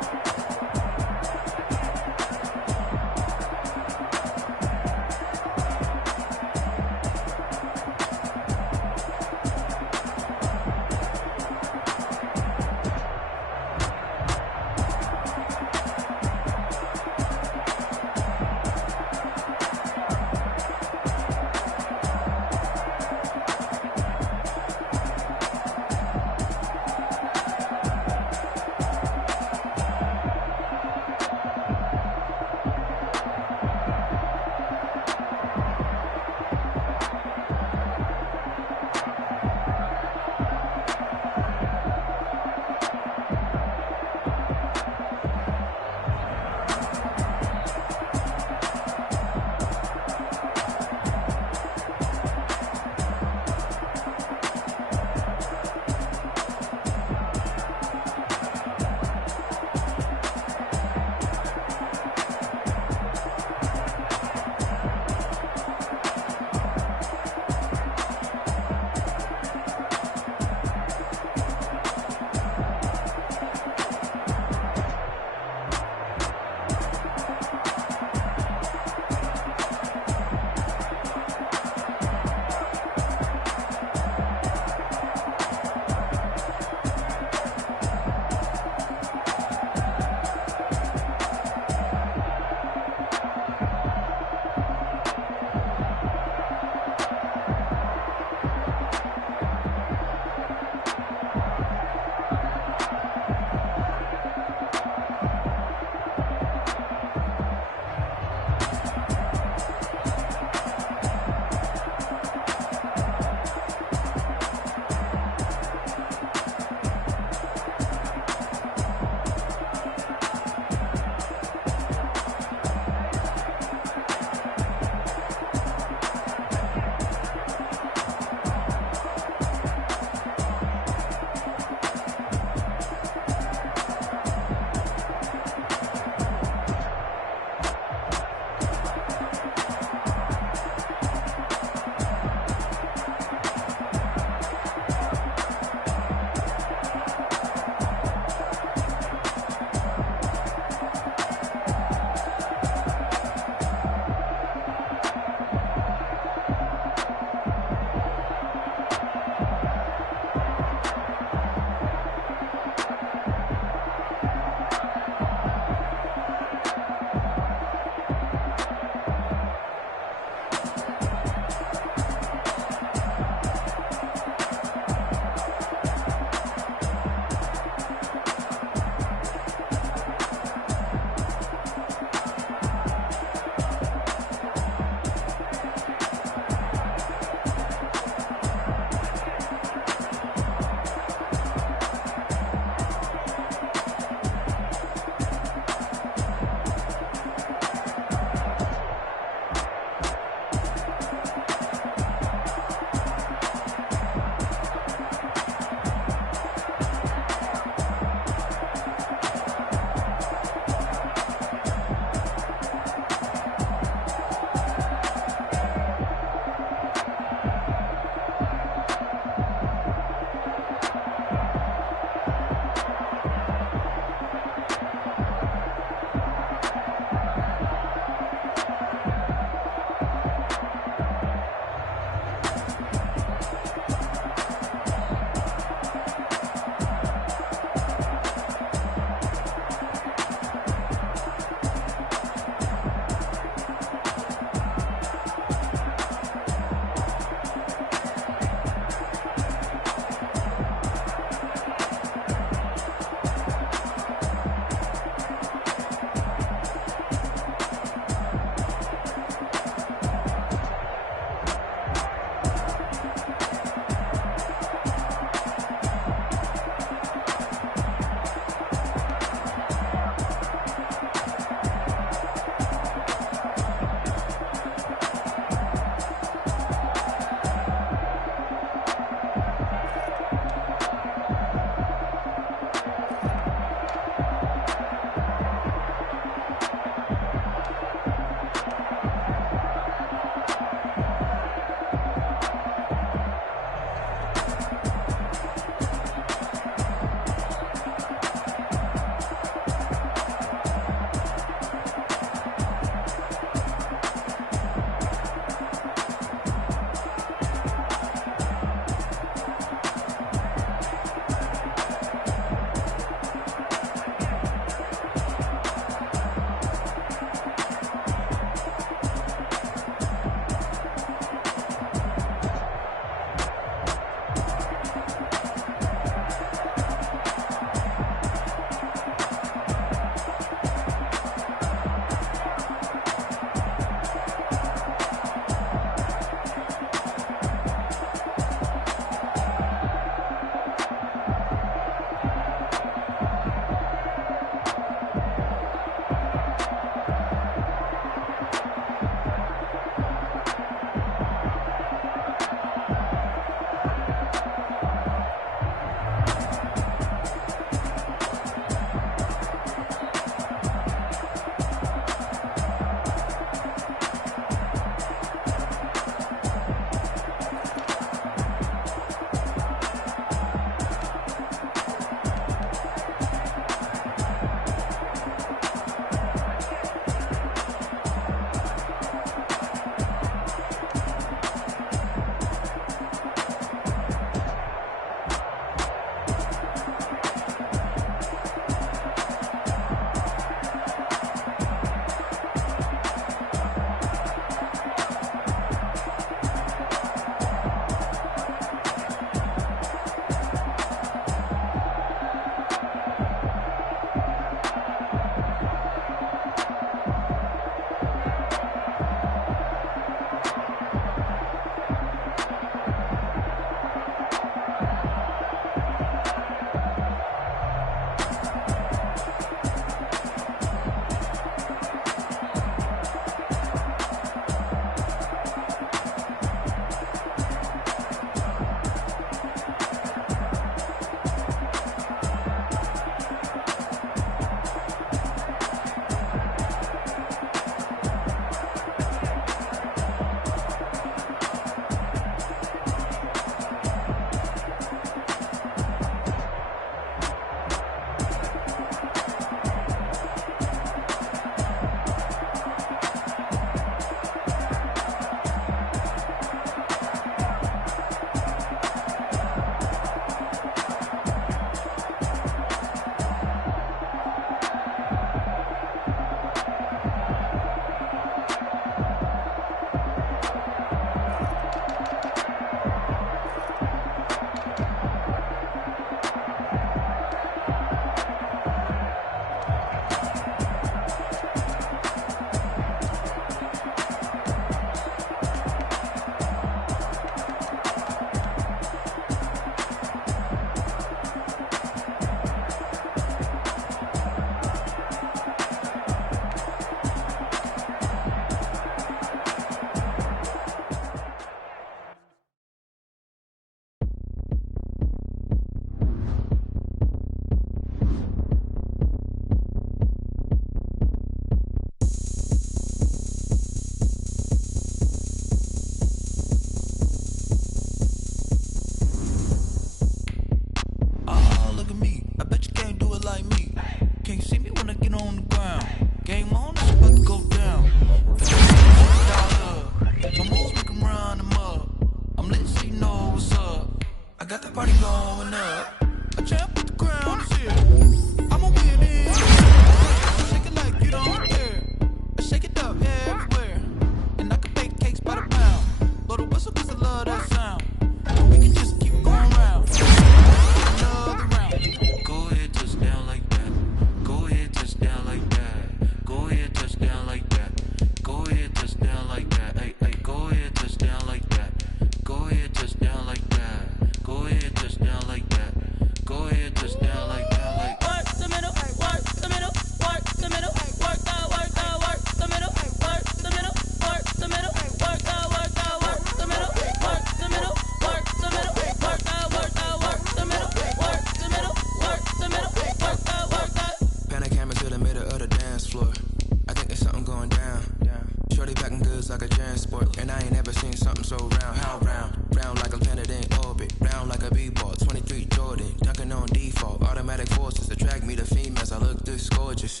Shorty packing goods like a transport, and I ain't never seen something so round. How round? Round like a planet in orbit, round like a b-ball. 23 Jordan, dunking on default. Automatic forces attract me to females. I look this gorgeous.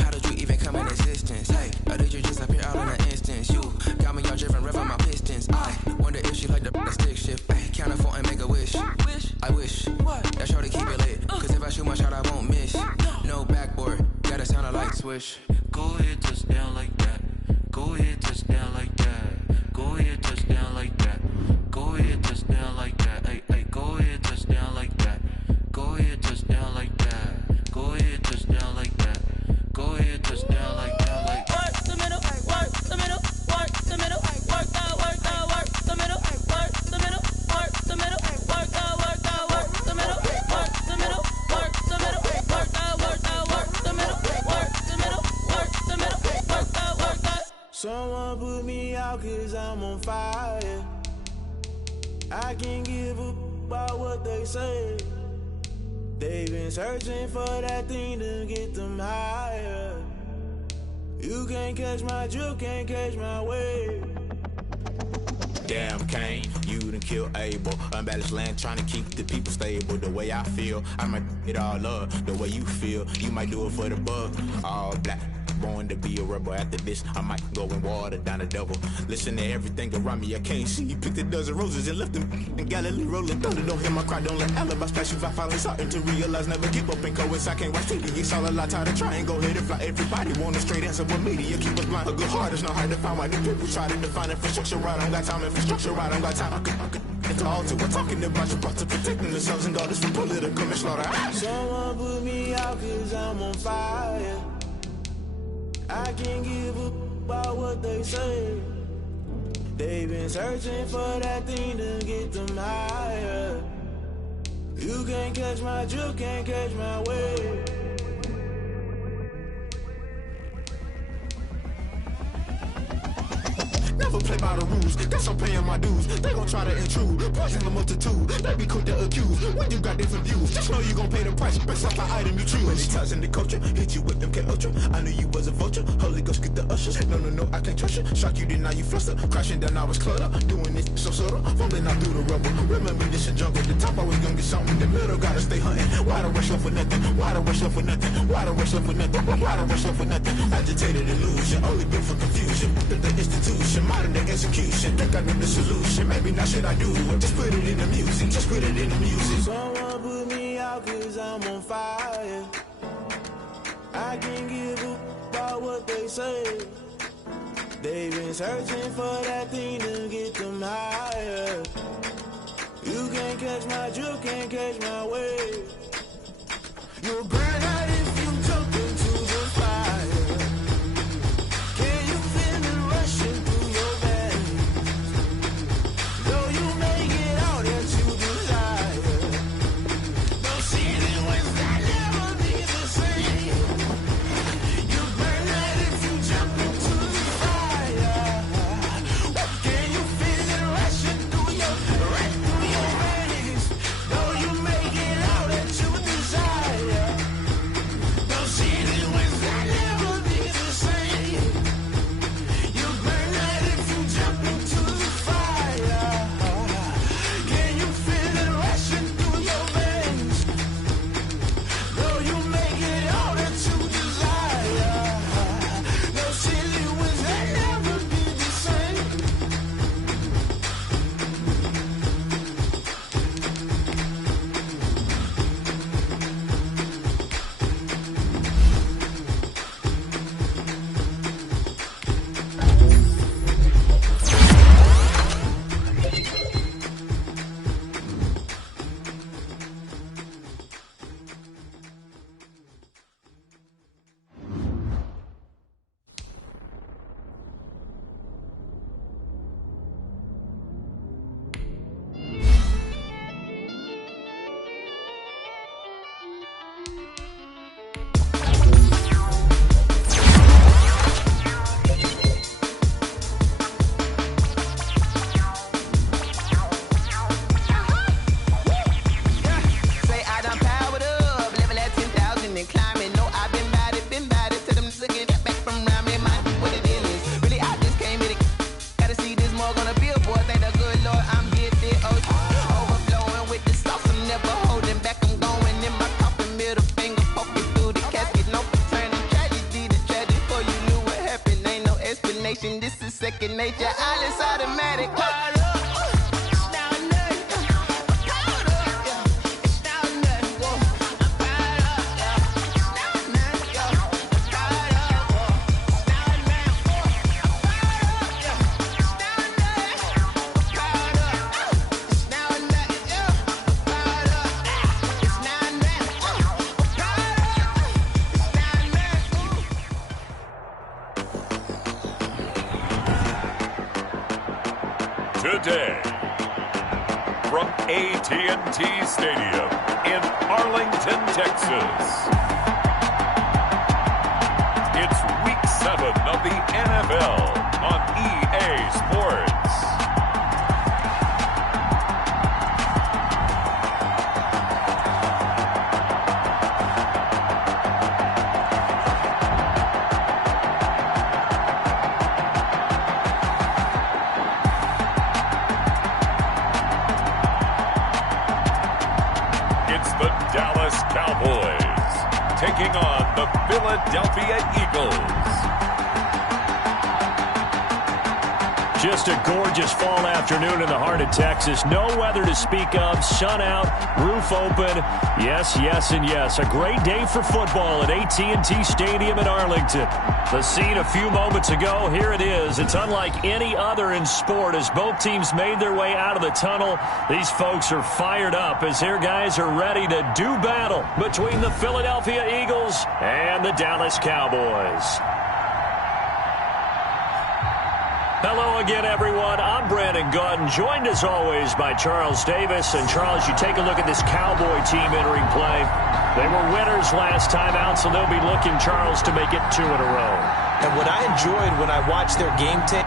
How did you even come in existence? Hey, or did you just appear out in an instance? You got me all driven, revving my pistons. I wonder if she like the stick shift. Hey, count a 4 and make a wish. I wish that shorty keep it lit. Cause if I shoot my shot, I won't miss. No backboard, gotta sound a light switch. Go ahead, touchdown like that. Go ahead, touchdown like that. Go ahead, touchdown like that. Go ahead, touchdown like that. Hey, hey, go ahead, touchdown like that. Go ahead, touchdown like that. Go ahead, touchdown like that. Go ahead, touchdown like that. Like work the middle, work the middle, work the middle, work out, work the middle, work the middle, work the middle, work out, work the middle, work the middle, work the middle, work out, work the middle, work the middle, work the middle, work out, work out. Someone put me out 'cause I'm on fire. I can't give up about what they say. They've been searching for that thing to get them higher. You can't catch my drift, can't catch my wave. Damn, Kane, you done killed Abel. Unbalanced land, trying to keep the people stable. The way I feel, I might it all up. The way you feel, you might do it for the buck. All black, born to be a rebel. After this, I might go and water down the devil. Listen to everything around me, I can't see. You picked a dozen roses and left them in Galilee rolling thunder. Don't hear my cry, don't let alibis pass you. I finally starting to realize, never give up and coincide. Can't watch TV, it's all a lot. Tired of trying, go ahead and fly. Everybody want a straight answer, but media keep us blind. A good heart is not hard to find. Why the people try to define infrastructure right? I don't got time, infrastructure right, I don't got time. It's all to we're talking about your part to protecting the sons and daughters from political slaughter. Someone put me out 'cause I'm on fire. I can't give up about what they say. They've been searching for that thing to get them higher. You can't catch my drift, can't catch my wave. Never play by the rules, guess I'm paying my dues. They gon' try to intrude, poison the multitude. They be quick to accuse, when you got different views. Just know you gon' pay the price, based off the item you choose. Many times in the culture, hit you with them K-Ultra. I knew you was a vulture, Holy Ghost get the ushers. No, I can't trust you. Shock you, then now you fluster. Crashing down, I was cluttered. Doing this so subtle, fumbling out through the rubble. Remember this in jungle, the top always gonna get something. The middle gotta stay hunting. Why the rush left for nothing? Why the rush left for nothing? Why the rush left for nothing? Why the rush left for nothing? Agitated illusion, only built for confusion. The institution, modern day execution. Think I know the solution. Maybe not should I do it? Just put it in the music. Just put it in the music. Someone put me out 'cause I'm on fire. I can't give up about what they say. They've been searching for that thing to get them higher. You can't catch my drift, can't catch my wave. You'll burn out if you jump into the fire. Can you feel it rushing through your veins? Though you may get all that you desire, no ceiling was that never be the same. You burn out if you jump into the fire. Can you feel it rushing through your veins? Though you may get all that you desire. this is second nature. All is automatic. Call up. It's down there. Call up. Yeah. It's down there. Whoa. Call up. Yeah. It's down there. Yeah. Call up. Whoa. It's down there. Whoa. Call up. Yeah. It's down there. Call up. It's down there. Yeah. Call up. It's down there. Call up. It's down there. Today, from AT&T Stadium in Arlington, Texas, it's Week 7 of the NFL on EA Sports. It's the Dallas Cowboys taking on the Philadelphia Eagles. Just a gorgeous fall afternoon in the heart of Texas. No weather to speak of. Sun out, roof open. Yes, yes, and yes. A great day for football at AT&T Stadium in Arlington. The scene a few moments ago, here it is. It's unlike any other in sport as both teams made their way out of the tunnel. These folks are fired up as their guys are ready to do battle between the Philadelphia Eagles and the Dallas Cowboys. Hello again, everyone. I'm Brandon Gautin, joined as always by Charles Davis. And Charles, you take a look at this Cowboy team entering play. They were winners last time out, so they'll be looking, Charles, to make it 2 in a row. And what I enjoyed when I watched their game tape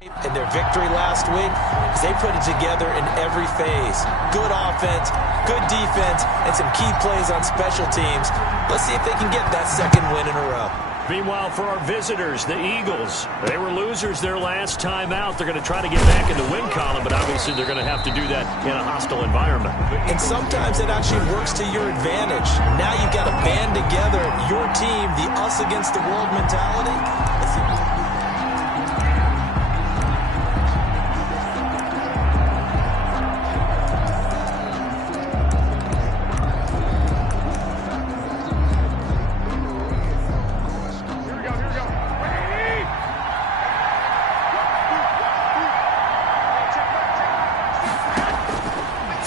In their victory last week, because they put it together in every phase. Good offense, good defense, and some key plays on special teams. Let's see if they can get that second win in a row. Meanwhile, for our visitors, the Eagles, they were losers their last time out. They're going to try to get back in the win column, but obviously they're going to have to do that in a hostile environment. And sometimes it actually works to your advantage. Now you've got to band together your team, the us against the world mentality. Let's see.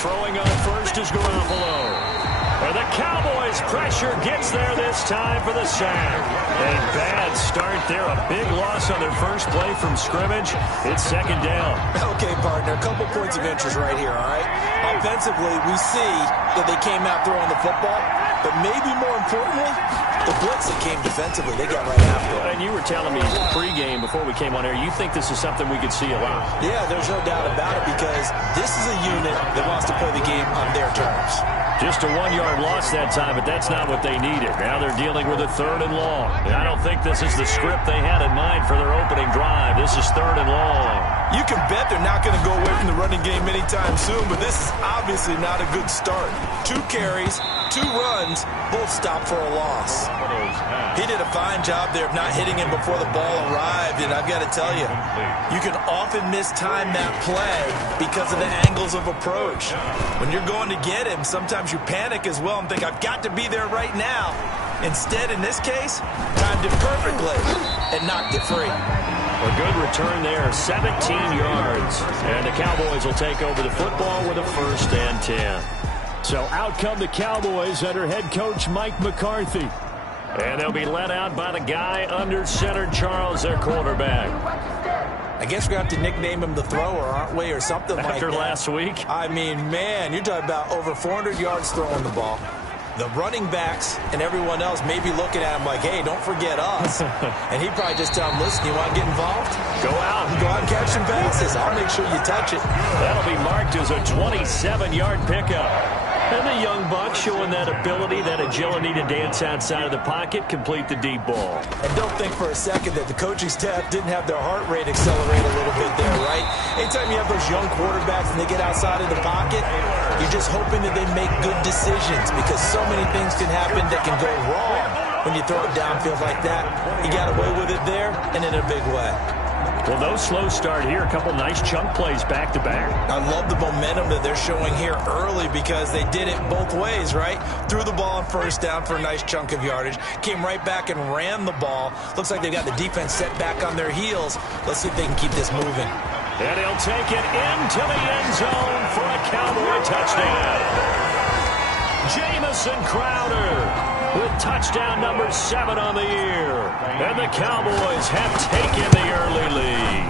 Throwing on first is Garoppolo. And the Cowboys' pressure gets there this time for the sack. A bad start there. A big loss on their first play from scrimmage. It's second down. Okay, partner, a couple points of interest right here, all right? Offensively, we see that they came out throwing the football, but maybe more importantly, the blitz that came defensively, they got right after it. And you were telling me pregame before we came on air, you think this is something we could see a lot. Yeah, there's no doubt about it because this is a unit that wants to play the game on their terms. Just a 1-yard loss that time, but that's not what they needed. Now they're dealing with a 3rd and long. And I don't think this is the script they had in mind for their opening drive. This is 3rd and long. You can bet they're not going to go away from the running game anytime soon, but this is obviously not a good start. 2 carries, 2 runs, both stopped for a loss. He did a fine job there of not hitting him before the ball arrived, and I've got to tell you, you can often mistime that play because of the angles of approach. When you're going to get him, sometimes you panic as well and think, I've got to be there right now. Instead, in this case, timed it perfectly and knocked it free. A good return there, 17 yards. And the Cowboys will take over the football with a 1st and 10. So out come the Cowboys under head coach Mike McCarthy. And they'll be led out by the guy under center, Charles, their quarterback. I guess we're going to have to nickname him the thrower, aren't we, or something like that. After last week? I mean, man, you're talking about over 400 yards throwing the ball. The running backs and everyone else may be looking at him like, hey, don't forget us. And he'd probably just tell him, listen, you want to get involved? Go out. Go out and catch some passes. I'll make sure you touch it. That'll be marked as a 27-yard pickup. And the young buck showing that ability, that agility to dance outside of the pocket, complete the deep ball. And don't think for a second that the coaching staff didn't have their heart rate accelerate a little bit there, right? Anytime you have those young quarterbacks and they get outside of the pocket, you're just hoping that they make good decisions because so many things can happen that can go wrong when you throw it downfield like that. You got away with it there and in a big way. Well, no slow start here. A couple nice chunk plays back-to-back. I love the momentum that they're showing here early because they did it both ways, right? Threw the ball on 1st down for a nice chunk of yardage. Came right back and ran the ball. Looks like they've got the defense set back on their heels. Let's see if they can keep this moving. And he'll take it into the end zone for a Cowboy touchdown. Jamison Crowder with touchdown number 7 on the year. And the Cowboys have taken the early lead.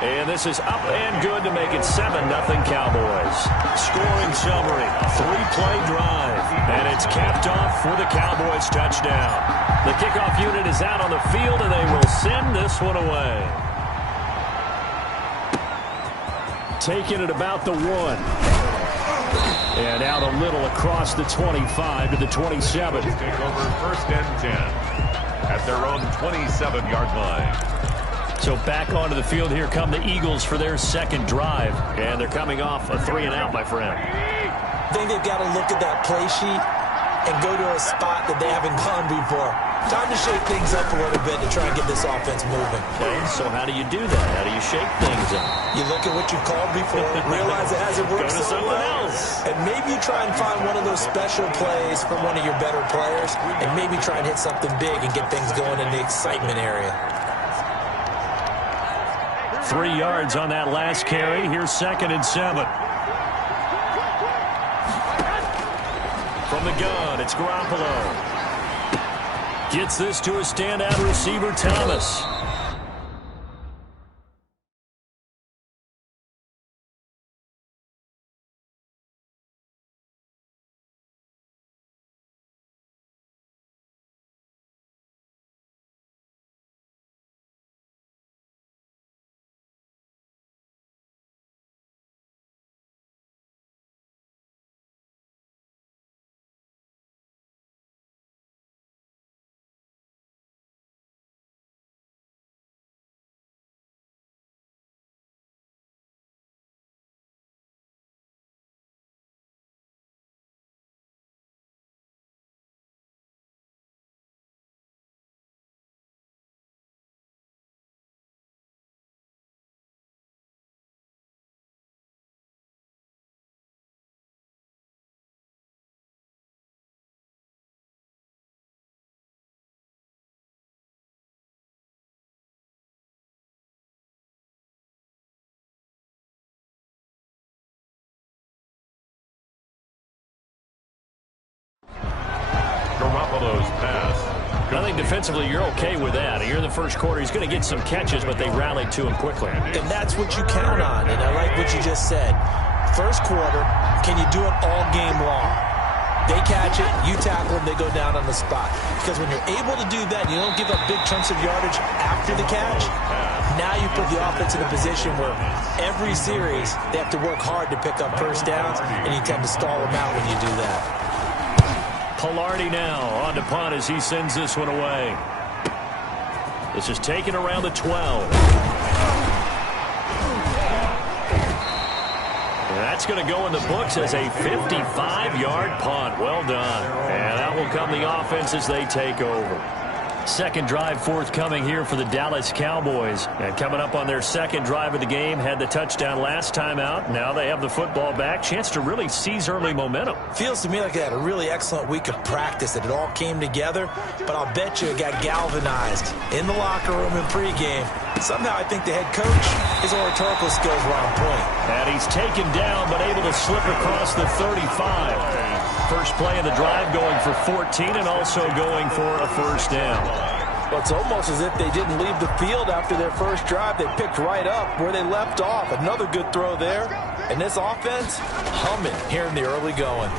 And this is up and good to make it 7-0 Cowboys. Scoring summary, 3-play drive. And it's capped off with a Cowboys touchdown. The kickoff unit is out on the field, and they will send this one away. Taking it about the 1. And out a little across the 25 to the 27. Take over 1st and 10 at their own 27-yard line. So back onto the field here come the Eagles for their 2nd drive. And they're coming off a 3-and-out, my friend. I think they've got to look at that play sheet and go to a spot that they haven't gone before. Time to shake things up a little bit to try and get this offense moving. Okay, so how do you do that? How do you shake things up? You look at what you've called before, realize it hasn't worked Go to so something well, else. and maybe you try and find one of those special plays from one of your better players, and maybe try and hit something big and get things going in the excitement area. 3 yards on that last carry. Here's 2nd and 7. From the gun, it's Garoppolo. Gets this to a standout receiver, Thomas. Buffalo's pass. I think defensively you're okay with that. Here in the first quarter, he's going to get some catches, but they rallied to him quickly. And that's what you count on, and I like what you just said. First quarter, can you do it all game long? They catch it, you tackle them, they go down on the spot. Because when you're able to do that, you don't give up big chunks of yardage after the catch. Now you put the offense in a position where every series they have to work hard to pick up first downs, and you tend to stall them out when you do that. Pilardi now on to punt as he sends this one away. This is taken around the 12. That's going to go in the books as a 55-yard punt. Well done. And that will come the offense as they take over. Second drive forthcoming here for the Dallas Cowboys. And coming up on their second drive of the game, had the touchdown last time out. Now they have the football back. Chance to really seize early momentum. Feels to me like they had a really excellent week of practice, that it all came together. But I'll bet you it got galvanized in the locker room in pregame. Somehow I think the head coach, his oratorical skills were on point. And he's taken down but able to slip across the 35. First play of the drive going for 14 and also going for a first down. Well, it's almost as if they didn't leave the field after their first drive. They picked right up where they left off. Another good throw there. And this offense, humming here in the early going.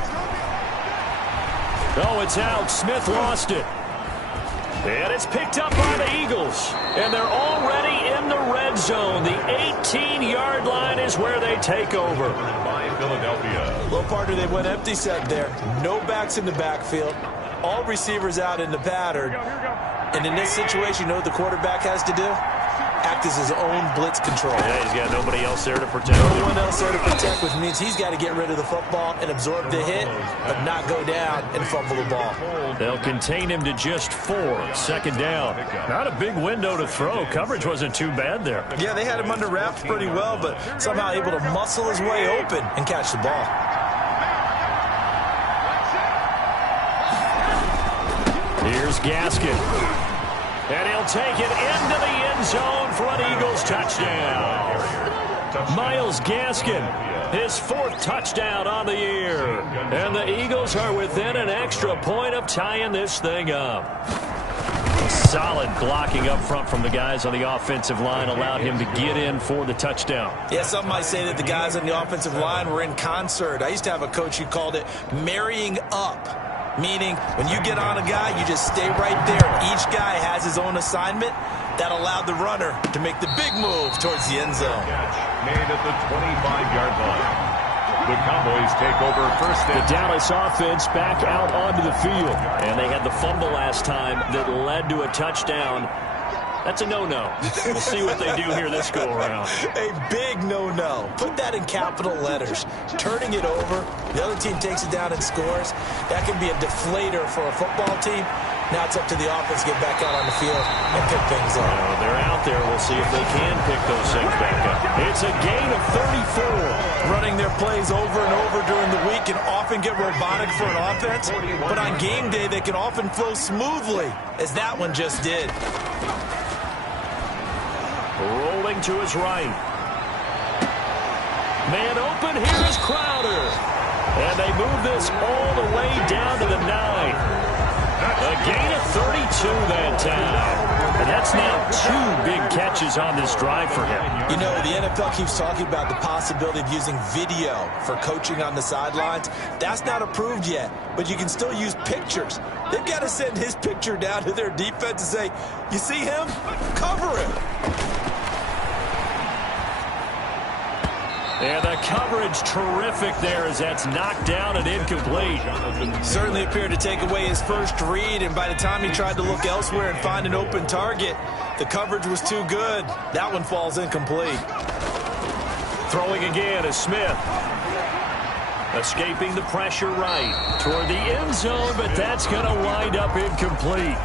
Oh, it's out. Smith lost it. And it's picked up by the Eagles. And they're already in the red zone. The 18-yard line is where they take over. By Philadelphia. Little partner, they went empty set there. No backs in the backfield. All receivers out in the pattern. And in this situation, you know what the quarterback has to do? Act as his own blitz control. Yeah, he's got nobody else there to protect. No one else there to protect, which means he's got to get rid of the football and absorb the hit, but not go down and fumble the ball. They'll contain him to just 4. Second down. Not a big window to throw. Coverage wasn't too bad there. Yeah, they had him under wraps pretty well, but somehow able to muscle his way open and catch the ball. Here's Gaskin. And he'll take it into the end zone for an Eagles touchdown. Myles Gaskin, his 4th touchdown on the year. And the Eagles are within an extra point of tying this thing up. Solid blocking up front from the guys on the offensive line allowed him to get in for the touchdown. Yeah, some might say that the guys on the offensive line were in concert. I used to have a coach who called it marrying up. Meaning, when you get on a guy, you just stay right there. Each guy has his own assignment. That allowed the runner to make the big move towards the end zone. Made at the 25-yard line. The Cowboys take over first down. The Dallas offense back out onto the field. And they had the fumble last time that led to a touchdown. That's a no-no. We'll see what they do here this go-around. A big no-no. Put that in capital letters. Turning it over, the other team takes it down and scores. That can be a deflator for a football team. Now it's up to the offense to get back out on the field and pick things up. They're out there. We'll see if they can pick those things back up. It's a gain of 34. Running their plays over and over during the week can often get robotic for an offense, but on game day they can often flow smoothly, as that one just did. Rolling to his right. Man open, here is Crowder. And they move this all the way down to the 9. A gain of 32 that time. And that's now 2 big catches on this drive for him. You know, the NFL keeps talking about the possibility of using video for coaching on the sidelines. That's not approved yet, but you can still use pictures. They've got to send his picture down to their defense and say, you see him? Cover him. And the coverage terrific there as that's knocked down and incomplete. Certainly appeared to take away his first read, and by the time he tried to look elsewhere and find an open target, the coverage was too good. That one falls incomplete. Throwing again is Smith. Escaping the pressure right toward the end zone, but that's going to wind up incomplete.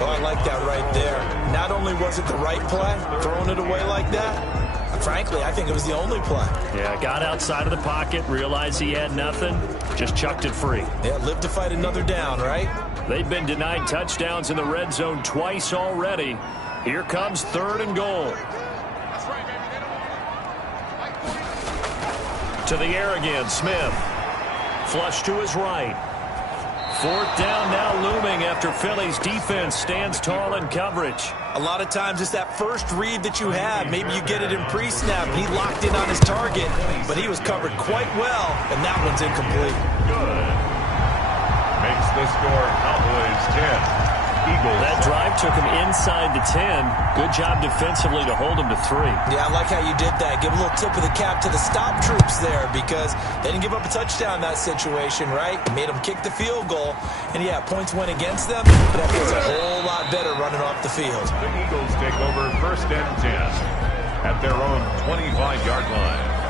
Oh, I like that right there. Not only was it the right play, throwing it away like that, frankly, I think it was the only play. Yeah, got outside of the pocket, realized he had nothing, just chucked it free. Yeah, live to fight another down, right? They've been denied touchdowns in the red zone twice already. Here comes 3rd and goal. To the air again, Smith. Flush to his right. 4th down now looming after Philly's defense stands tall in coverage. A lot of times it's that first read that you have. Maybe you get it in pre-snap, and he locked in on his target, but he was covered quite well, and that one's incomplete. Good. Makes the score Cowboys 10. Eagles. That drive took him inside the 10. Good job defensively to hold him to 3. Yeah, I like how you did that. Give a little tip of the cap to the stop troops there because they didn't give up a touchdown in that situation, right? Made them kick the field goal. And, yeah, points went against them, but that feels a whole lot better running off the field. The Eagles take over 1st and 10 at their own 25-yard line.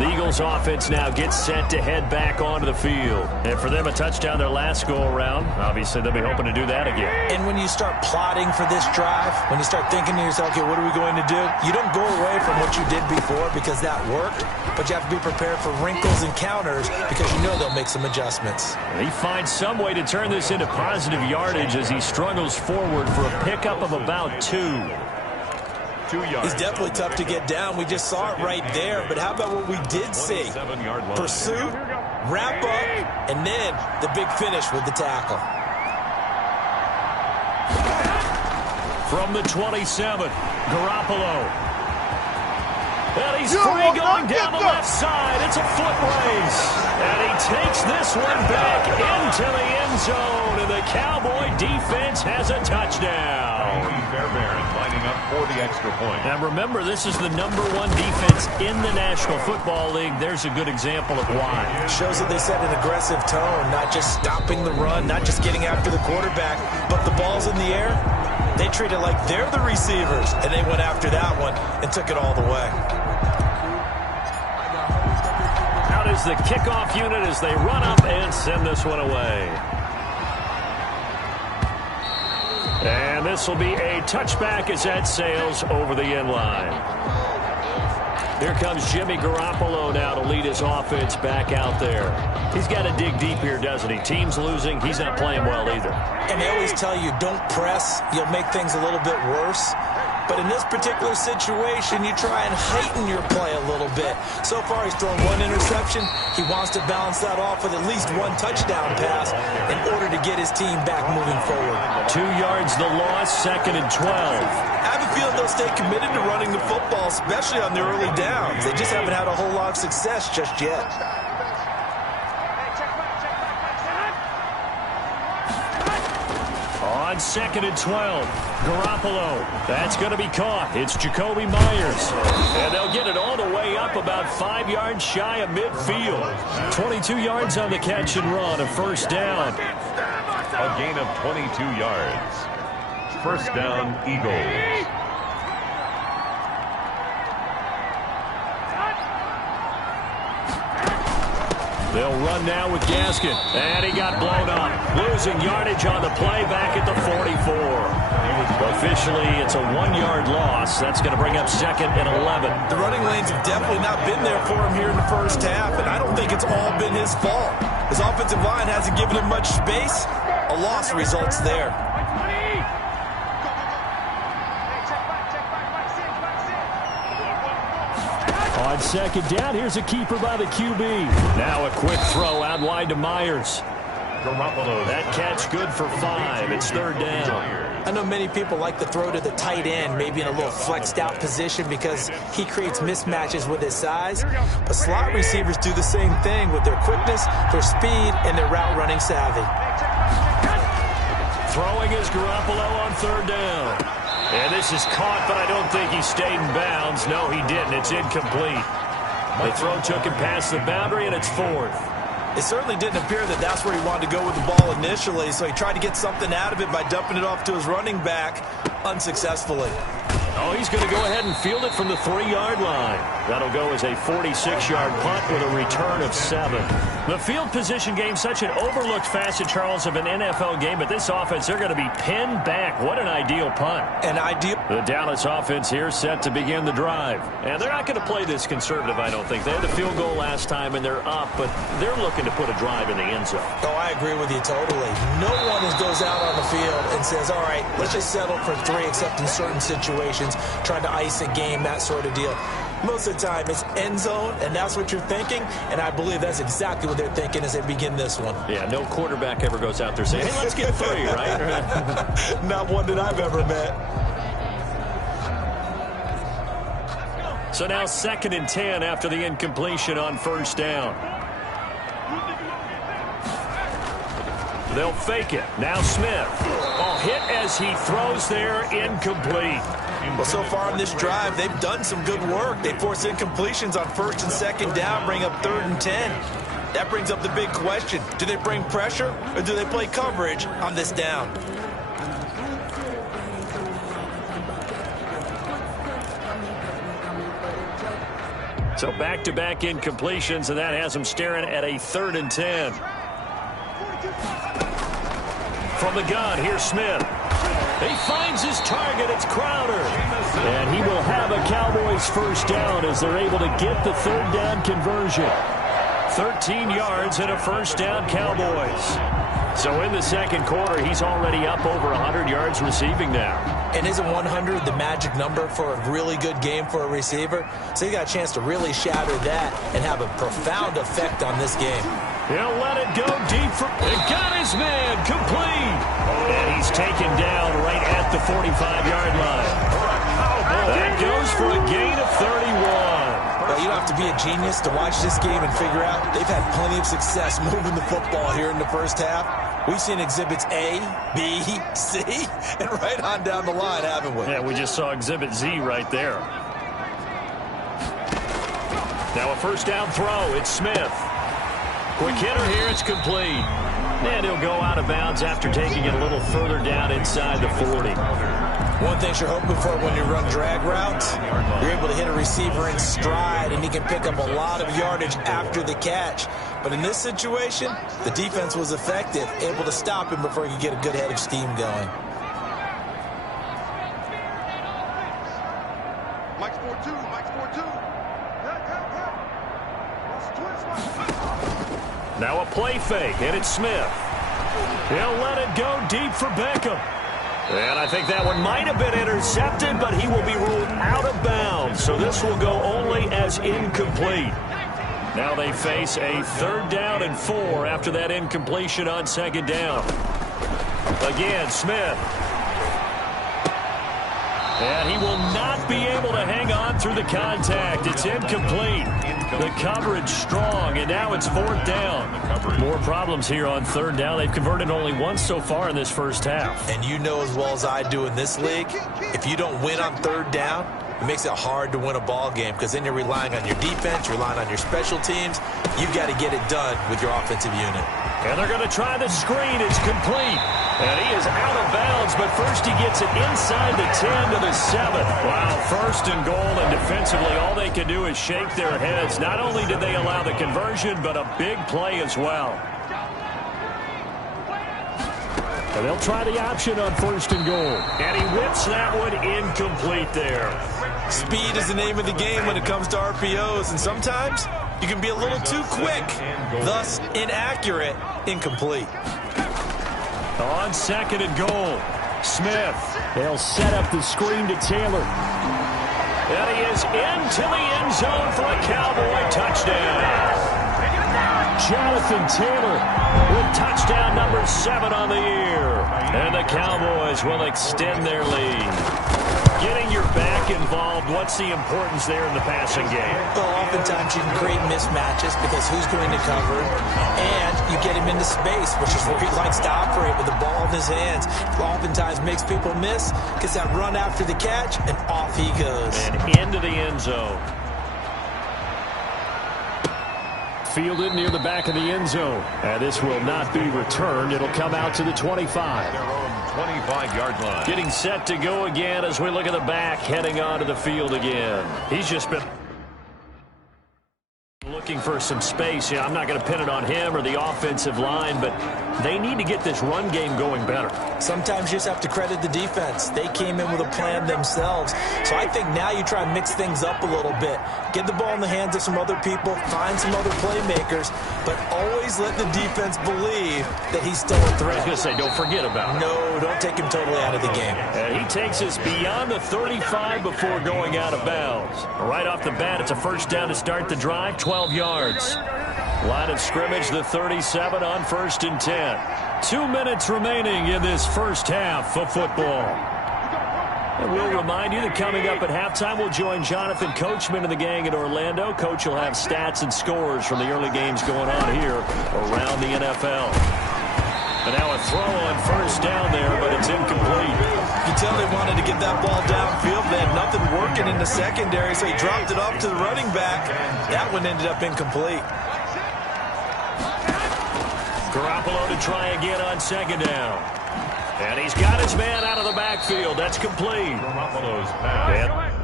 The Eagles offense now gets set to head back onto the field. And for them, a touchdown their last go-around. Obviously, they'll be hoping to do that again. And when you start plotting for this drive, when you start thinking to yourself, okay, what are we going to do? You don't go away from what you did before because that worked, but you have to be prepared for wrinkles and counters because you know they'll make some adjustments. He finds some way to turn this into positive yardage as he struggles forward for a pickup of about 2. He's definitely tough to get down. We just saw it right there. But how about what we did see? Pursuit, wrap up, and then the big finish with the tackle. From the 27, Garoppolo. And he's free going down the left side. It's a foot race. And he takes this one back into the end zone. And the Cowboy defense has a touchdown. Fairbairn lining up for the extra point. Now remember, this is the #1 defense in the National Football League. There's a good example of why. It shows that they set an aggressive tone, not just stopping the run, not just getting after the quarterback, but the ball's in the air. They treat it like they're the receivers, and they went after that one and took it all the way. Out is the kickoff unit as they run up and send this one away. And this will be a touchback as that sails over the end line. Here comes Jimmy Garoppolo now to lead his offense back out there. He's got to dig deep here, doesn't he? Team's losing. He's not playing well either. And they always tell you, don't press. You'll make things a little bit worse. But in this particular situation, you try and heighten your play a little bit. So far, he's thrown 1 interception. He wants to balance that off with at least 1 touchdown pass in order to get his team back moving forward. 2 yards the loss, 2nd and 12. I have a feeling they'll stay committed to running the football, especially on the early downs. They just haven't had a whole lot of success just yet. On 2nd and 12, Garoppolo. That's going to be caught. It's Jacoby Myers. And they'll get it all the way up about 5 yards shy of midfield. 22 yards on the catch and run, a 1st down. A gain of 22 yards. 1st down, Eagles. They'll run now with Gaskin. And he got blown up. Losing yardage on the play back at the 44. Officially, it's a 1-yard loss. That's going to bring up 2nd and 11. The running lanes have definitely not been there for him here in the first half, and I don't think it's all been his fault. His offensive line hasn't given him much space. A loss results there. On 2nd down, here's a keeper by the QB. Now a quick throw out wide to Myers. Garoppolo. That catch good for 5. It's 3rd down. I know many people like to throw to the tight end, maybe in a little flexed out position because he creates mismatches with his size. But slot receivers do the same thing with their quickness, their speed, and their route running savvy. Throwing is Garoppolo on 3rd down. And this is caught, but I don't think he stayed in bounds. No, he didn't. It's incomplete. The throw took him past the boundary, and it's 4th. It certainly didn't appear that that's where he wanted to go with the ball initially, so he tried to get something out of it by dumping it off to his running back unsuccessfully. Oh, he's going to go ahead and field it from the 3-yard line. That'll go as a 46-yard punt with a return of 7. The field position game, such an overlooked facet, Charles, of an NFL game, but this offense, they're going to be pinned back. What an ideal punt. An ideal. The Dallas offense here set to begin the drive. And they're not going to play this conservative, I don't think. They had the field goal last time, and they're up, but they're looking to put a drive in the end zone. Oh, I agree with you totally. No one goes out on the field and says, all right, let's just settle for 3, except in certain situations, trying to ice a game, that sort of deal. Most of the time, it's end zone, and that's what you're thinking, and I believe that's exactly what they're thinking as they begin this one. Yeah, no quarterback ever goes out there saying, hey, let's get 3, right? Not one that I've ever met. So now 2nd and 10 after the incompletion on first down. They'll fake it. Now Smith. Oh, hit as he throws there, incomplete. Well, so far on this drive, they've done some good work. They force incompletions on 1st and 2nd down, bring up 3rd and 10. That brings up the big question. Do they bring pressure or do they play coverage on this down? So back-to-back incompletions, and that has them staring at a 3rd and 10. From the gun, here's Smith. He finds his target. It's Crowder. And he will have a Cowboys first down as they're able to get the 3rd down conversion. 13 yards and a first down, Cowboys. So in the 2nd quarter, he's already up over 100 yards receiving now. And isn't 100 the magic number for a really good game for a receiver? So he got a chance to really shatter that and have a profound effect on this game. He'll let it go deep for... It got his man complete. And he's taken down right at the 45-yard line. That goes for a gain of 31. Well, you don't have to be a genius to watch this game and figure out they've had plenty of success moving the football here in the first half. We've seen exhibits A, B, C, and right on down the line, haven't we? Yeah, we just saw exhibit Z right there. Now a first down throw. It's Smith. Quick hitter here. It's complete. And he'll go out of bounds after taking it a little further down inside the 40. One thing you're hoping for when you run drag routes, you're able to hit a receiver in stride, and he can pick up a lot of yardage after the catch. But in this situation, the defense was effective, able to stop him before he could get a good head of steam going. Mike's 4-2. Mike's 4-2. Now a play fake, and it's Smith. He'll let it go deep for Beckham. And I think that one might have been intercepted, but he will be ruled out of bounds. So this will go only as incomplete. Now they face a 3rd down and 4 after that incompletion on 2nd down. Again, Smith. And he will not be able to hang on through the contact. It's incomplete. The coverage strong, and now it's 4th down. More problems here on 3rd down. They've converted only once so far in this first half. And you know as well as I do in this league, if you don't win on 3rd down, it makes it hard to win a ball game because then you're relying on your defense, you're relying on your special teams. You've got to get it done with your offensive unit. And they're going to try the screen. It's complete. And he is out of bounds, but first he gets it inside the 10 to the 7. Wow, 1st and goal, and defensively all they can do is shake their heads. Not only did they allow the conversion, but a big play as well. And they'll try the option on 1st and goal. And he whips that one incomplete there. Speed is the name of the game when it comes to RPOs, and sometimes you can be a little too quick, thus inaccurate, incomplete. On 2nd and goal, Smith. They'll set up the screen to Taylor. And he is into the end zone for a Cowboy touchdown. Jonathan Taylor with touchdown number 7 on the year. And the Cowboys will extend their lead. Getting your back involved, what's the importance there in the passing game? Well, oftentimes you can create mismatches because who's going to cover, and you get him into space, which is where he likes to operate with the ball in his hands. Oftentimes makes people miss, gets that run after the catch, and off he goes. And into the end zone. Fielded near the back of the end zone. And this will not be returned. It'll come out to the 25. Their own 25-yard line. Getting set to go again as we look at the back, heading onto the field again. He's just been looking for some space. Yeah, I'm not going to pin it on him or the offensive line, but they need to get this run game going better. Sometimes you just have to credit the defense. They came in with a plan themselves. So I think now you try and mix things up a little bit. Get the ball in the hands of some other people, find some other playmakers, but always let the defense believe that he's still a threat. I was going to say, don't forget about it. No, don't take him totally out of the game. He takes us beyond the 35 before going out of bounds. Right off the bat, it's a first down to start the drive, 12 yards. Line of scrimmage, the 37 on 1st and 10. 2 minutes remaining in this first half of football. And we'll remind you that coming up at halftime, we'll join Jonathan Coachman and the gang in Orlando. Coach will have stats and scores from the early games going on here around the NFL. And now a throw on first down there, but it's incomplete. You can tell they wanted to get that ball downfield. They had nothing working in the secondary, so he dropped it off to the running back. That one ended up incomplete. Garoppolo to try again on second down. And he's got his man out of the backfield. That's complete. Garoppolo's pass.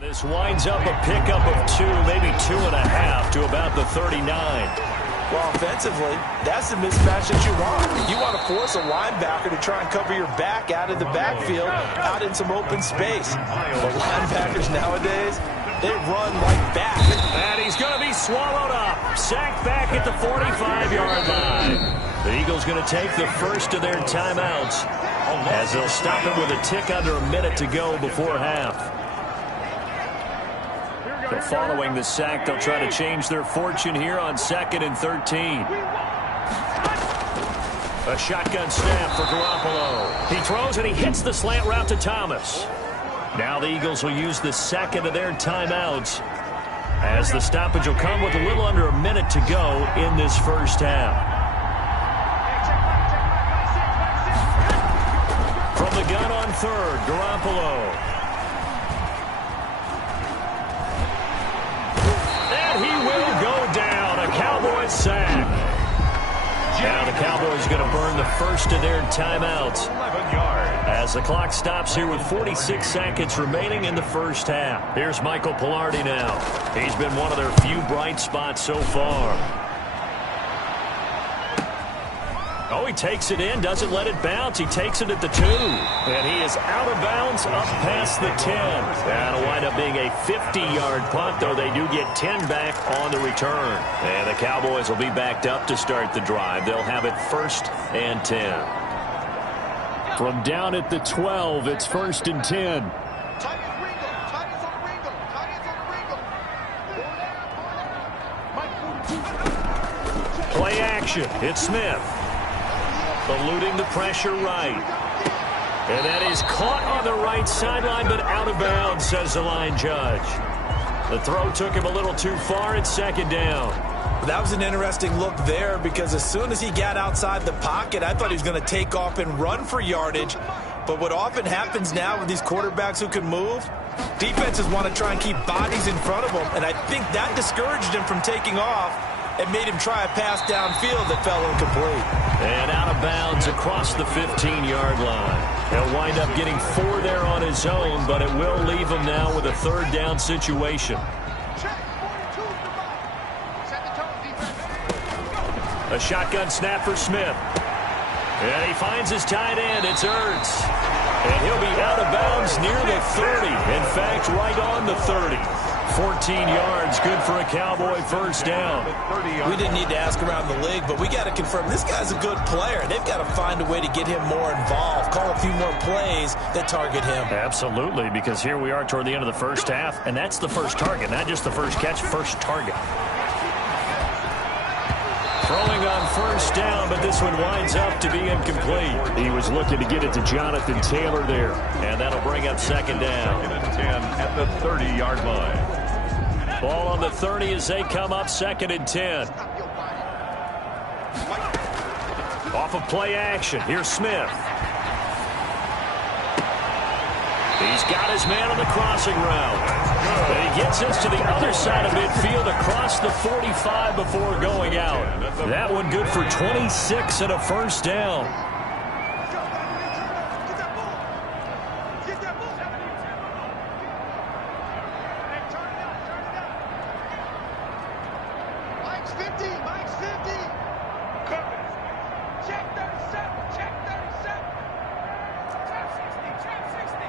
This winds up a pickup of 2, maybe 2.5 to about the 39. Well, offensively, that's the mismatch that you want. You want to force a linebacker to try and cover your back out of the backfield, out in some open space. But linebackers nowadays, they run like that. And he's going to be swallowed up. Sacked back at the 45-yard line. The Eagles going to take the first of their timeouts as they'll stop him with a tick under a minute to go before half. So following the sack, they'll try to change their fortune here on 2nd and 13. A shotgun snap for Garoppolo. He throws and he hits the slant route to Thomas. Now the Eagles will use the second of their timeouts as the stoppage will come with a little under a minute to go in this first half. From the gun on 3rd, Garoppolo. And he will go down. A Cowboys sack. Now the Cowboys are going to burn the first of their timeouts as the clock stops here with 46 seconds remaining in the first half. Here's Michael Pilardi now. He's been one of their few bright spots so far. Oh, he takes it in, doesn't let it bounce. He takes it at the 2. And he is out of bounds up past the 10. That'll wind up being a 50-yard punt, though they do get 10 back on the return. And the Cowboys will be backed up to start the drive. They'll have it 1st and 10. From down at the 12, it's 1st and 10. Play action. It's Smith. Eluding the pressure right. And that is caught on the right sideline, but out of bounds, says the line judge. The throw took him a little too far. It's 2nd down. That was an interesting look there because as soon as he got outside the pocket, I thought he was going to take off and run for yardage. But what often happens now with these quarterbacks who can move, defenses want to try and keep bodies in front of them. And I think that discouraged him from taking off and made him try a pass downfield that fell incomplete. And out of bounds across the 15-yard line. He'll wind up getting 4 there on his own, but it will leave him now with a 3rd down situation. A shotgun snap for Smith. And he finds his tight end. It's Ertz. And he'll be out of bounds near the 30. In fact, right on the 30. 14 yards, good for a Cowboy first down. We didn't need to ask around the league, but we got to confirm this guy's a good player. They've got to find a way to get him more involved, call a few more plays that target him. Absolutely, because here we are toward the end of the first half, and that's the first target, not just the first catch, first target. Throwing on first down, but this one winds up to be incomplete. He was looking to get it to Jonathan Taylor there. And that'll bring up 2nd down. 2nd and 10 at the 30-yard line. Ball on the 30 as they come up 2nd and 10. Off of play action. Here's Smith. He's got his man on the crossing route. And he gets us to the other side of midfield across the 45 before going out. That one good for 26 and a first down. 50. Mike's 50. Cover. Check 37. Check 37. Trap 60. Trap 60.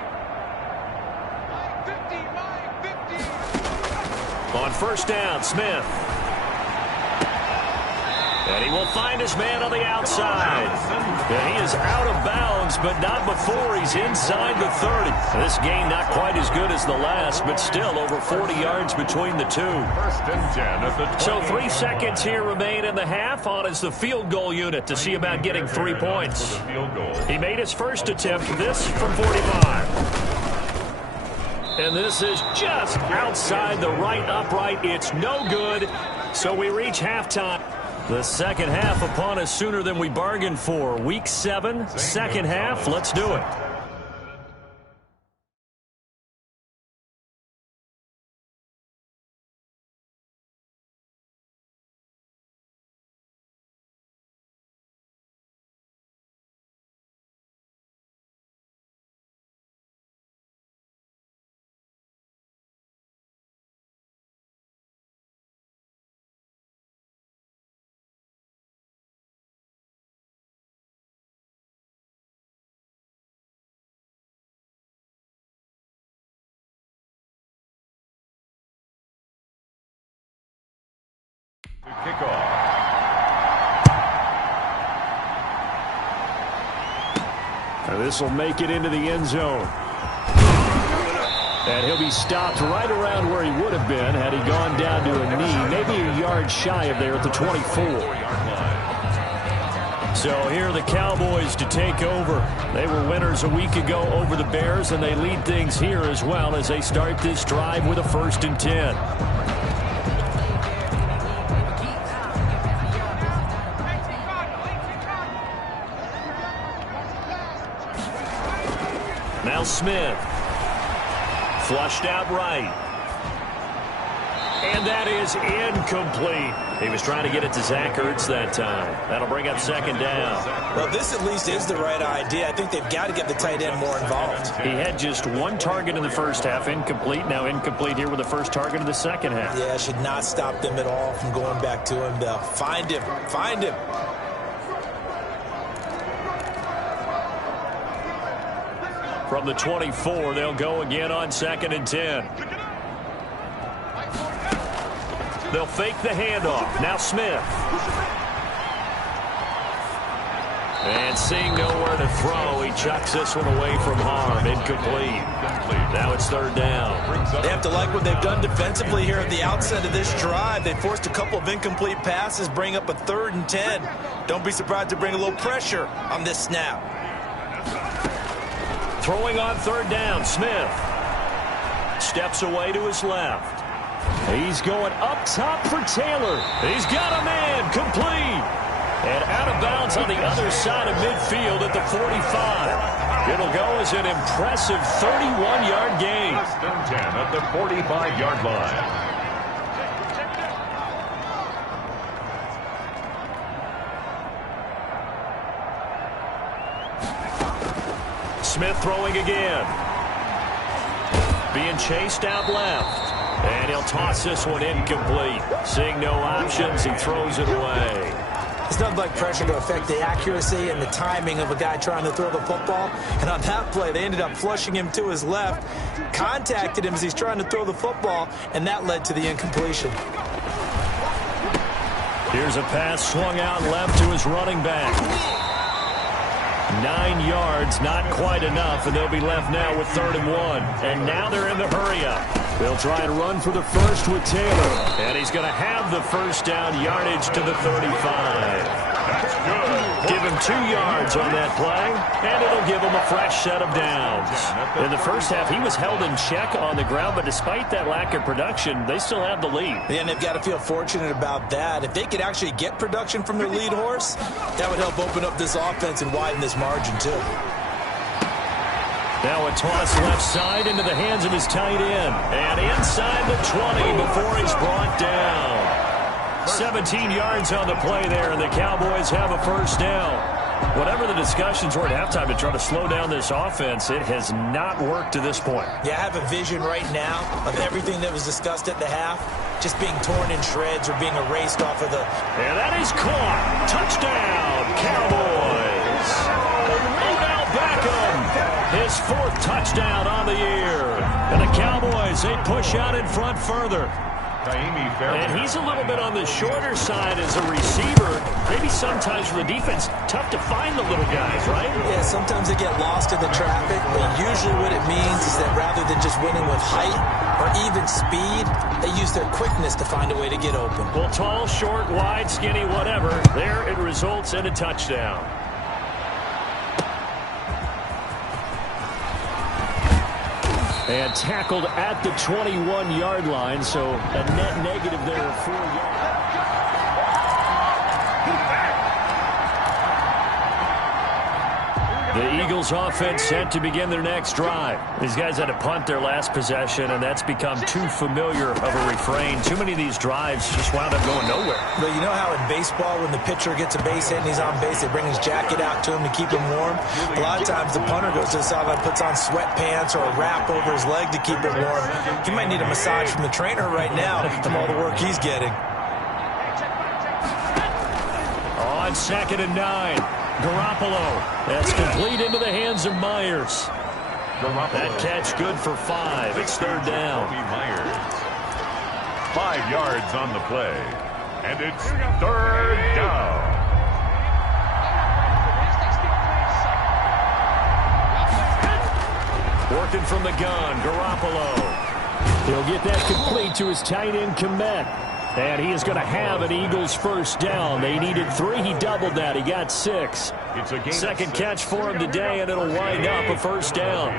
Mike 50. Mike 50. On first down, Smith. And he will find his man on the outside. And he is out of bounds, but not before he's inside the 30. This game not quite as good as the last, but still over 40 yards between the two. First and 10 at the 20. So 3 seconds here remain in the half. On is the field goal unit to see about getting 3 points. He made his first attempt, this from 45. And this is just outside the right upright. It's no good. So we reach halftime. The second half upon us sooner than we bargained for. Week 7, second half. Let's do it. Kickoff. This will make it into the end zone. And he'll be stopped right around where he would have been had he gone down to a knee, maybe a yard shy of there at the 24. So here are the Cowboys to take over. They were winners a week ago over the Bears, and they lead things here as well as they start this drive with a 1st and 10. Now Smith. Flushed out right. And that is incomplete. He was trying to get it to Zach Ertz that time. That'll bring up 2nd down. Well, this at least is the right idea. I think they've got to get the tight end more involved. He had just 1 target in the first half, incomplete. Now incomplete here with the first target of the second half. Yeah, should not stop them at all from going back to him. Find him. Find him. From the 24, they'll go again on 2nd and 10. They'll fake the handoff. Now Smith. And seeing nowhere to throw, he chucks this one away from harm. Incomplete. Now it's 3rd down. They have to like what they've done defensively here at the outset of this drive. They forced a couple of incomplete passes, bring up a 3rd and 10. Don't be surprised to bring a little pressure on this snap. Throwing on 3rd down, Smith. Steps away to his left. He's going up top for Taylor. He's got a man, complete. And out of bounds on the other side of midfield at the 45. It'll go as an impressive 31-yard gain. 1st and 10 at the 45-yard line. Smith throwing again. Being chased out left. And he'll toss this one incomplete. Seeing no options, he throws it away. It's nothing like pressure to affect the accuracy and the timing of a guy trying to throw the football. And on that play, they ended up flushing him to his left, contacted him as he's trying to throw the football, and that led to the incompletion. Here's a pass swung out left to his running back. 9 yards, not quite enough, and they'll be left now with 3rd and 1. And now they're in the hurry-up. They'll try and run for the first with Taylor. And he's going to have the first down yardage to the 35. That's good. Give him 2 yards on that play, and it'll give him a fresh set of downs. In the first half, he was held in check on the ground, but despite that lack of production, they still have the lead. And they've got to feel fortunate about that. If they could actually get production from their lead horse, that would help open up this offense and widen this margin, too. Now a toss left side into the hands of his tight end. And inside the 20 before he's brought down. 17 yards on the play there, and the Cowboys have a first down. Whatever the discussions were at halftime to try to slow down this offense, it has not worked to this point. Yeah, I have a vision right now of everything that was discussed at the half just being torn in shreds or being erased off of the... And that is caught. Touchdown, Cowboys. Odell Beckham, his 4th touchdown on the year. And the Cowboys, they push out in front further. And he's a little bit on the shorter side as a receiver. Maybe sometimes for the defense, tough to find the little guys, right? Yeah, sometimes they get lost in the traffic, but usually what it means is that rather than just winning with height or even speed, they use their quickness to find a way to get open. Well, tall, short, wide, skinny, whatever, there it results in a touchdown. And tackled at the 21-yard line, so a net negative there of 4 yards. The Eagles offense set to begin their next drive. These guys had to punt their last possession, and that's become too familiar of a refrain. Too many of these drives just wound up going nowhere. But you know how in baseball, when the pitcher gets a base hit and he's on base, they bring his jacket out to him to keep him warm? A lot of times the punter goes to the sideline, puts on sweatpants or a wrap over his leg to keep it warm. He might need a massage from the trainer right now from all the work he's getting. On 2nd and 9. Garoppolo. That's complete into the hands of Myers. That catch good for 5. It's 3rd down. 5 yards on the play. And it's 3rd down. Working from the gun, Garoppolo. He'll get that complete to his tight end, Kmet. And he is going to have an Eagles 1st down. They needed 3. He doubled that. He got 6. Second catch for him today, and it'll wind up a 1st down.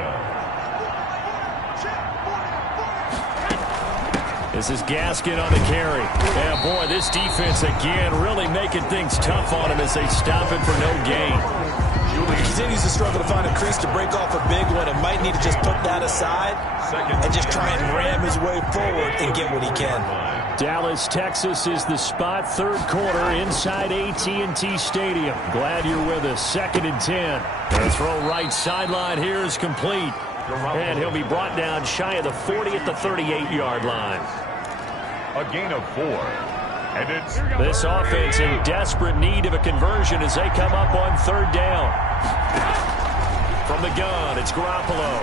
This is Gaskin on the carry. And boy, this defense again really making things tough on him as they stop him for no gain. He continues to struggle to find a crease to break off a big one and might need to just put that aside and just try and ram his way forward and get what he can. Dallas, Texas is the spot. 3rd quarter inside AT&T Stadium. Glad you're with us. 2nd and 10. The throw right sideline here is complete. And he'll be brought down shy of the 40 at the 38-yard line. A gain of 4. And it's this offense in desperate need of a conversion as they come up on 3rd down. From the gun, it's Garoppolo.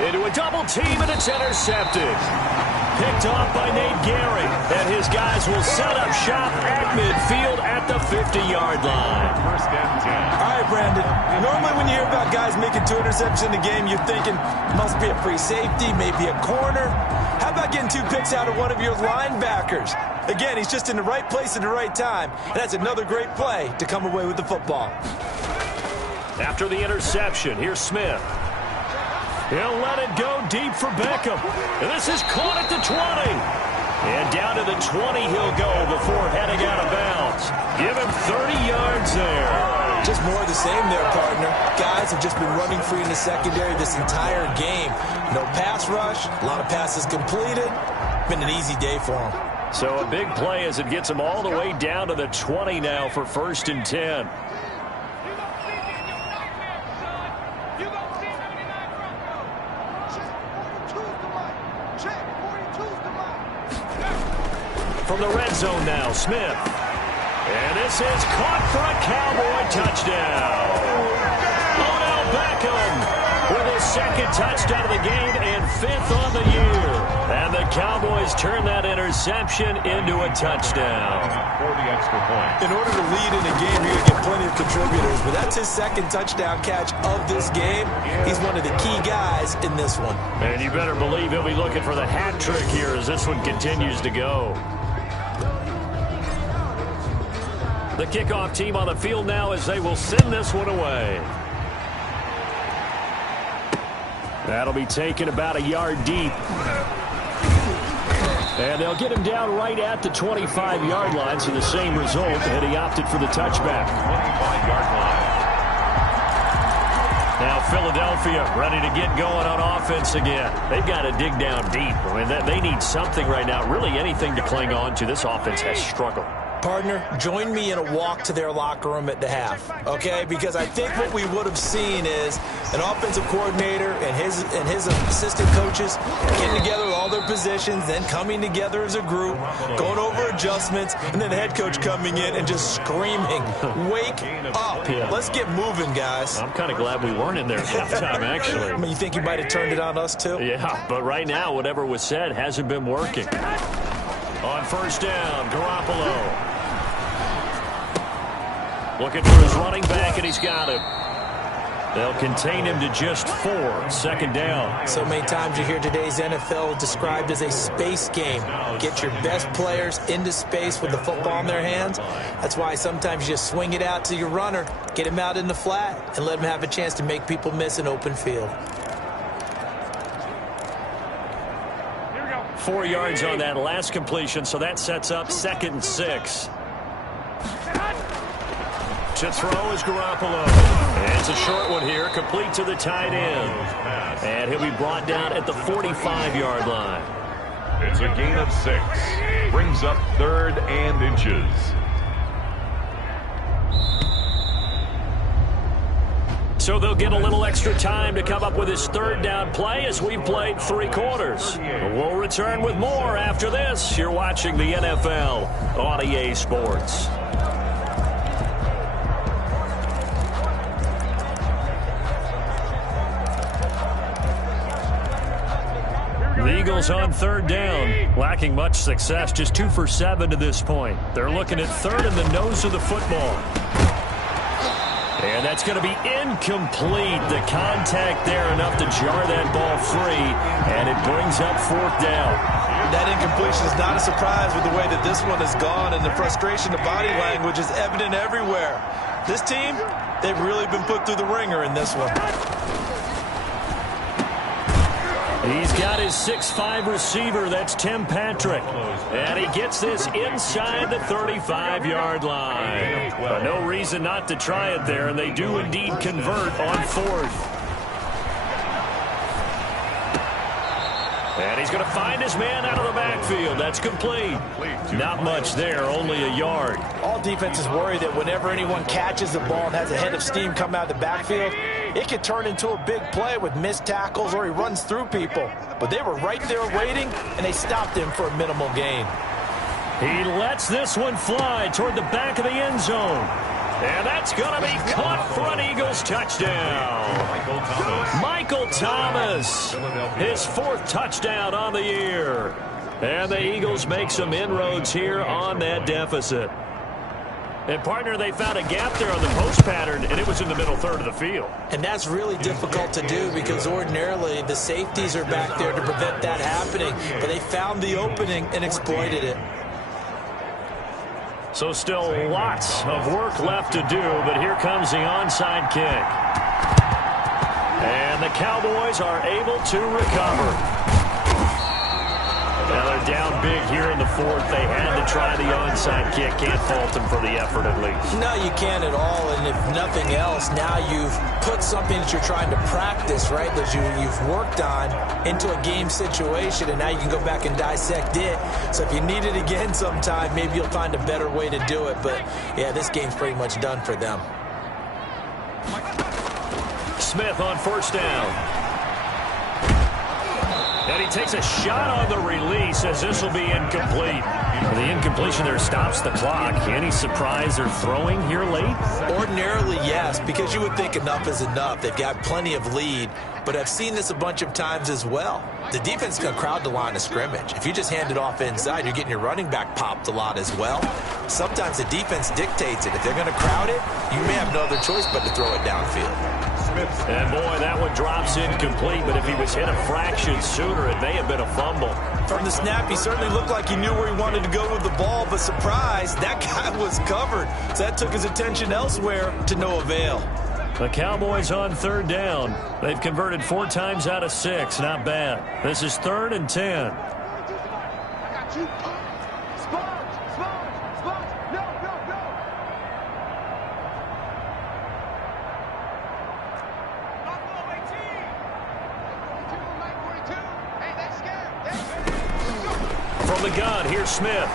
Into a double team, and it's intercepted. Picked off by Nate Gehring, and his guys will set up shop at midfield at the 50-yard line. 1st and 10. All right, Brandon. Normally when you hear about guys making 2 interceptions in a game, you're thinking must be a free safety, maybe a corner. How about getting 2 picks out of one of your linebackers? Again, he's just in the right place at the right time, and that's another great play to come away with the football. After the interception, here's Smith. He'll let it go deep for Beckham. And this is caught at the 20. And down to the 20 he'll go before heading out of bounds. Give him 30 yards there. Just more of the same there, partner. Guys have just been running free in the secondary this entire game. No pass rush, a lot of passes completed. Been an easy day for them. So a big play as it gets them all the way down to the 20 now for 1st and 10. From the red zone now, Smith. And this is caught for a Cowboy touchdown. Odell Beckham with his 2nd touchdown of the game and 5th on the year. And the Cowboys turn that interception into a touchdown. For the extra point. In order to lead in a game, you're going to get plenty of contributors, but that's his 2nd touchdown catch of this game. He's one of the key guys in this one. And you better believe he'll be looking for the hat trick here as this one continues to go. The kickoff team on the field now as they will send this one away. That'll be taken about a yard deep. And they'll get him down right at the 25-yard line, so the same result, and he opted for the touchback. 25-yard line. Now Philadelphia ready to get going on offense again. They've got to dig down deep. I mean, they need something right now, really anything to cling on to. This offense has struggled. Partner, join me in a walk to their locker room at the half, okay? Because I think what we would have seen is an offensive coordinator and his assistant coaches getting together with all their their positions, then coming together as a group, going over adjustments, and then the head coach coming in and just screaming, wake up. Yeah. Let's get moving, guys. I'm kind of glad we weren't in there at halftime, actually. I mean, you think he might have turned it on us, too? Yeah, but right now, whatever was said hasn't been working. On first down, Garoppolo. Looking for his running back, and he's got him. They'll contain him to just 4. Second down. So many times you hear today's NFL described as a space game. Get your best players into space with the football in their hands. That's why sometimes you just swing it out to your runner, get him out in the flat, and let him have a chance to make people miss an open field. 4 yards on that last completion, so that sets up 2nd and 6. To throw is Garoppolo. And it's a short one here, complete to the tight end. And he'll be brought down at the 45-yard line. It's a gain of 6. Brings up 3rd and inches. So they'll get a little extra time to come up with his 3rd down play as we've played 3 quarters. We'll return with more after this. You're watching the NFL on EA Sports. The Eagles on 3rd down, lacking much success, just 2 for 7 to this point. They're looking at 3rd in the nose of the football. And that's going to be incomplete. The contact there enough to jar that ball free, and it brings up 4th down. That incompletion is not a surprise with the way that this one has gone, and the frustration, the body language is evident everywhere. This team, they've really been put through the ringer in this one. He's got his 6'5" receiver. That's Tim Patrick. And he gets this inside the 35-yard line. No reason not to try it there, and they do indeed convert on 4th. And he's going to find his man out of the backfield. That's complete. Not much there, only a yard. All defenses worry that whenever anyone catches the ball and has a head of steam come out of the backfield, it could turn into a big play with missed tackles or he runs through people. But they were right there waiting, and they stopped him for a minimal gain. He lets this one fly toward the back of the end zone. And that's going to be caught for an Eagles touchdown. Michael Thomas, his 4th touchdown on the year. And the Eagles make some inroads here on that deficit. And, partner, they found a gap there on the post pattern, and it was in the middle 3rd of the field. And that's really difficult to do because ordinarily the safeties are back there to prevent that happening. But they found the opening and exploited it. So still lots of work left to do, but here comes the onside kick. And the Cowboys are able to recover. Now they're down big here in the 4th. They had to try the onside kick. Can't fault them for the effort at least. No, you can't at all. And if nothing else, now you've put something that you're trying to practice, right, that you've worked on into a game situation, and now you can go back and dissect it. So if you need it again sometime, maybe you'll find a better way to do it. But, yeah, this game's pretty much done for them. Smith on 1st down. And he takes a shot on the release as this will be incomplete. The incompletion there stops the clock. Any surprise they're throwing here late? Ordinarily, yes, because you would think enough is enough. They've got plenty of lead, but I've seen this a bunch of times as well. The defense can crowd the line of scrimmage. If you just hand it off inside, you're getting your running back popped a lot as well. Sometimes the defense dictates it. If they're going to crowd it, you may have no other choice but to throw it downfield. And, boy, that one drops incomplete, but if he was hit a fraction sooner, it may have been a fumble. From the snap, he certainly looked like he knew where he wanted to go with the ball, but surprise, that guy was covered. So that took his attention elsewhere to no avail. The Cowboys on 3rd down. They've converted 4 times out of 6. Not bad. This is 3rd and 10. I got you. From the gun, here's Smith.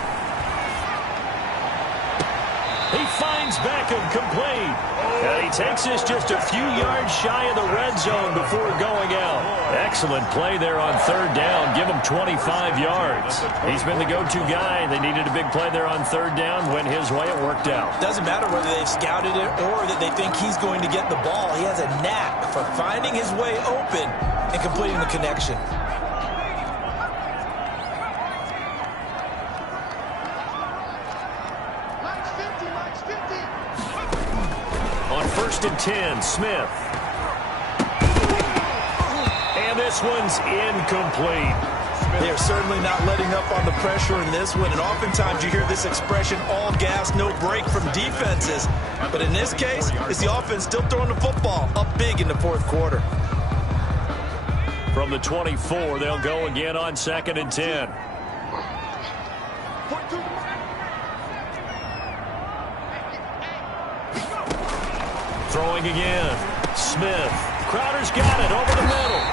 He finds Beckham complete. And he takes this just a few yards shy of the red zone before going out. Excellent play there on third down. Give him 25 yards. He's been the go-to guy. They needed a big play there on third down. Went his way. It worked out. Doesn't matter whether they've scouted it or that they think he's going to get the ball. He has a knack for finding his way open and completing the connection. On 1st and 10, Smith. And this one's incomplete. They are certainly not letting up on the pressure in this one, and oftentimes you hear this expression, all gas, no break from defenses. But in this case, it's the offense still throwing the football up big in the fourth quarter. From the 24, they'll go again on 2nd and 10. Throwing again. Smith. Crowder's got it over the middle.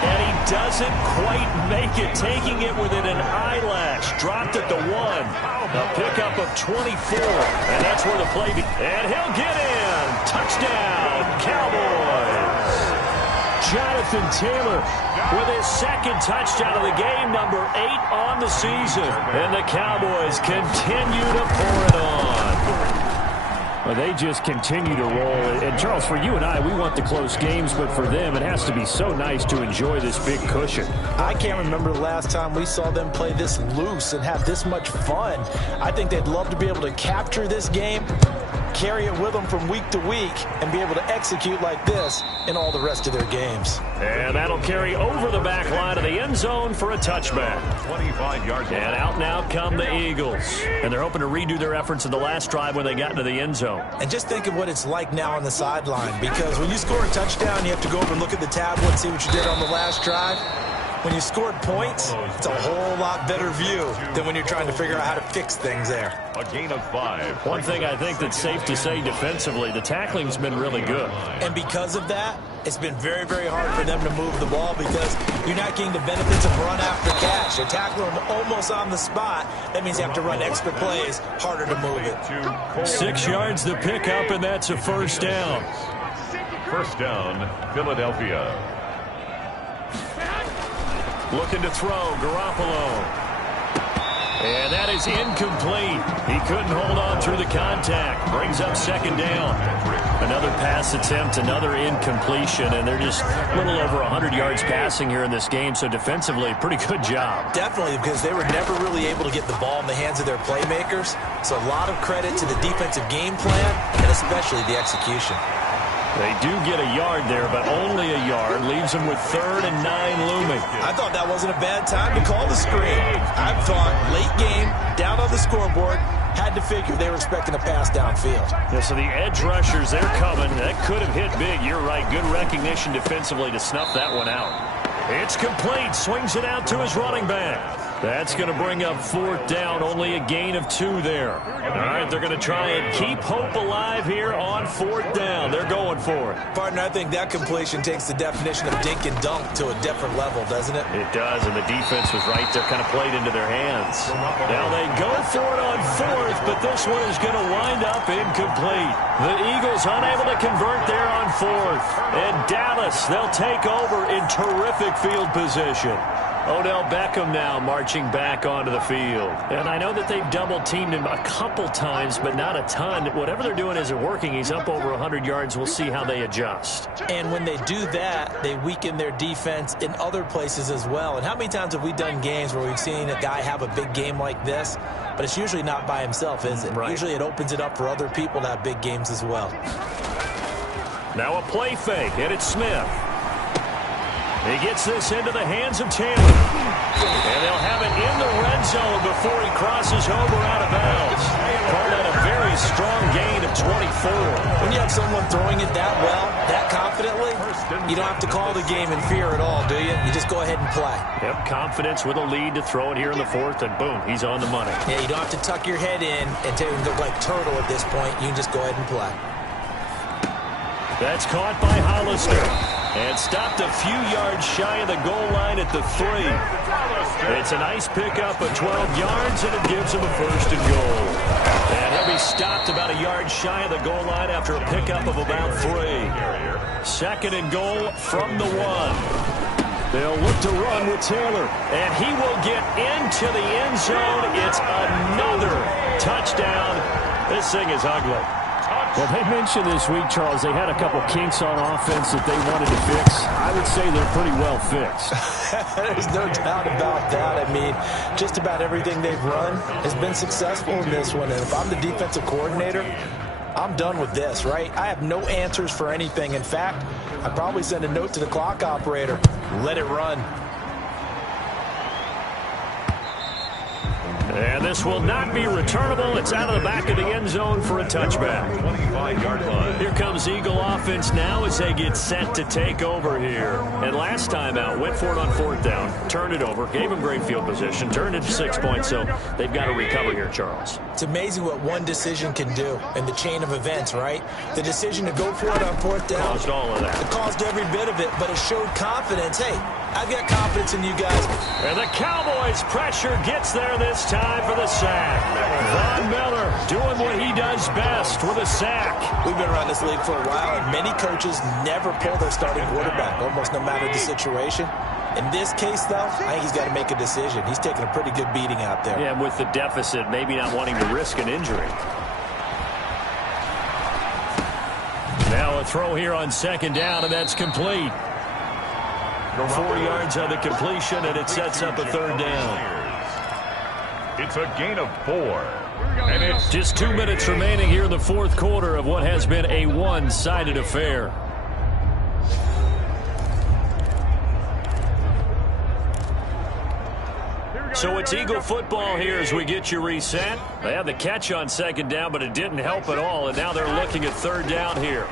And he doesn't quite make it, taking it within an eyelash. Dropped at the 1. A pickup of 24. And that's where the play and he'll get in. Touchdown, Cowboys. Jonathan Taylor with his second touchdown of the game, number 8 on the season. And the Cowboys continue to pour it on. Well, they just continue to roll. And, Charles, for you and I, we want the close games, but for them, it has to be so nice to enjoy this big cushion. I can't remember the last time we saw them play this loose and have this much fun. I think they'd love to be able to capture this game, carry it with them from week to week, and be able to execute like this in all the rest of their games. And that'll carry over the back line of the end zone for a touchback. 25 yards. And out now come the Eagles. And they're hoping to redo their efforts in the last drive when they got into the end zone. And just think of what it's like now on the sideline, because when you score a touchdown, you have to go over and look at the tablet and see what you did on the last drive. When you scored points, it's a whole lot better view than when you're trying to figure out how to fix things there. A gain of 5. One thing I think that's safe to say defensively, the tackling's been really good. And because of that, it's been very, very hard for them to move the ball because you're not getting the benefits of run after catch. They're tackling them almost on the spot. That means you have to run extra plays, harder to move it. 6 yards the pickup, and that's a first down. First down, Philadelphia. Looking to throw, Garoppolo. And that is incomplete. He couldn't hold on through the contact. Brings up 2nd down. Another pass attempt, another incompletion, and they're just a little over 100 yards passing here in this game, so defensively, pretty good job. Definitely, because they were never really able to get the ball in the hands of their playmakers. So a lot of credit to the defensive game plan, and especially the execution. They do get a yard there, but only a yard. Leaves them with 3rd and 9 looming. I thought that wasn't a bad time to call the screen. I thought late game, down on the scoreboard, had to figure they were expecting a pass downfield. Yeah, so the edge rushers, they're coming. That could have hit big. You're right. Good recognition defensively to snuff that one out. It's complete. Swings it out to his running back. That's going to bring up 4th down. Only a gain of 2 there. All right, they're going to try and keep hope alive here on 4th down. They're going for it. Partner, I think that completion takes the definition of dink and dunk to a different level, doesn't it? It does, and the defense was right there, kind of played into their hands. Now they go for it on 4th, but this one is going to wind up incomplete. The Eagles unable to convert there on 4th. And Dallas, they'll take over in terrific field position. Odell Beckham now marching back onto the field. And I know that they've double-teamed him a couple times, but not a ton. Whatever they're doing isn't working. He's up over 100 yards. We'll see how they adjust. And when they do that, they weaken their defense in other places as well. And how many times have we done games where we've seen a guy have a big game like this? But it's usually not by himself, is it? Right. Usually it opens it up for other people to have big games as well. Now a play fake, and it's Smith. He gets this into the hands of Taylor. And they'll have it in the red zone before he crosses over out of bounds. Call that a very strong gain of 24. When you have someone throwing it that well, that confidently, you don't have to call the game in fear at all, do you? You just go ahead and play. Yep, confidence with a lead to throw it here in the 4th, and boom, he's on the money. Yeah, you don't have to tuck your head in and look like turtle at this point. You can just go ahead and play. That's caught by Hollister. And stopped a few yards shy of the goal line at the 3. It's a nice pickup of 12 yards, and it gives him a 1st and goal. And he'll be stopped about a yard shy of the goal line after a pickup of about 3. 2nd and goal from the 1. They'll look to run with Taylor. And he will get into the end zone. It's another touchdown. This thing is ugly. Well, they mentioned this week, Charles, they had a couple kinks on offense that they wanted to fix. I would say they're pretty well fixed. There's no doubt about that. I mean, just about everything they've run has been successful in this one. And if I'm the defensive coordinator, I'm done with this, right? I have no answers for anything. In fact, I'd probably send a note to the clock operator. Let it run. And this will not be returnable. It's out of the back of the end zone for a touchback. 25-yard line. Here comes Eagle offense now as they get set to take over here. And last time out, went for it on 4th down, turned it over, gave them great field position, turned it to 6 points, so they've got to recover here, Charles. It's amazing what one decision can do in the chain of events, right? The decision to go for it on 4th down. Caused all of that. It caused every bit of it, but it showed confidence. Hey, I've got confidence in you guys. And the Cowboys' pressure gets there this time for the sack. Von Miller doing what he does best with a sack. We've been around this league for a while, and many coaches never pull their starting quarterback, almost no matter the situation. In this case, though, I think he's got to make a decision. He's taking a pretty good beating out there. Yeah, with the deficit, maybe not wanting to risk an injury. Now a throw here on 2nd down, and that's complete. 4 yards on the completion, and it sets up a 3rd down. It's a gain of 4. And it's just 2 minutes remaining here in the 4th quarter of what has been a one-sided affair. So it's Eagle football here as we get you reset. They had the catch on 2nd down, but it didn't help at all, and now they're looking at 3rd down here.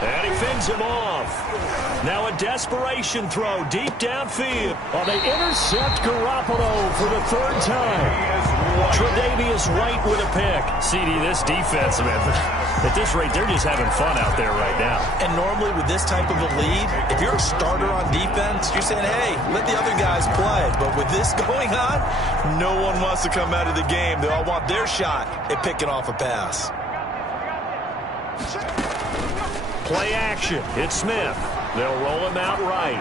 And he fends him off. Now a desperation throw deep downfield. Well, they intercept Garoppolo for the 3rd time. Tre'Davious White with a pick. CD, this defense, man, at this rate, they're just having fun out there right now. And normally with this type of a lead, if you're a starter on defense, you're saying, hey, let the other guys play. But with this going on, no one wants to come out of the game. They all want their shot at picking off a pass. Play action. It's Smith. They'll roll him out right.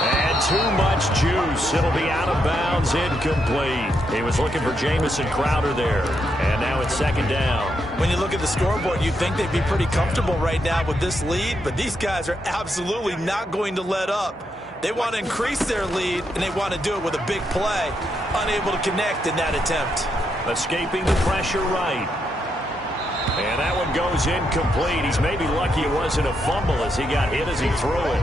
And too much juice. It'll be out of bounds, incomplete. He was looking for Jamison Crowder there. And now it's 2nd down. When you look at the scoreboard, you'd think they'd be pretty comfortable right now with this lead, but these guys are absolutely not going to let up. They want to increase their lead, and they want to do it with a big play. Unable to connect in that attempt. Escaping the pressure right. And that one goes incomplete. He's maybe lucky it wasn't a fumble as he got hit as he threw it.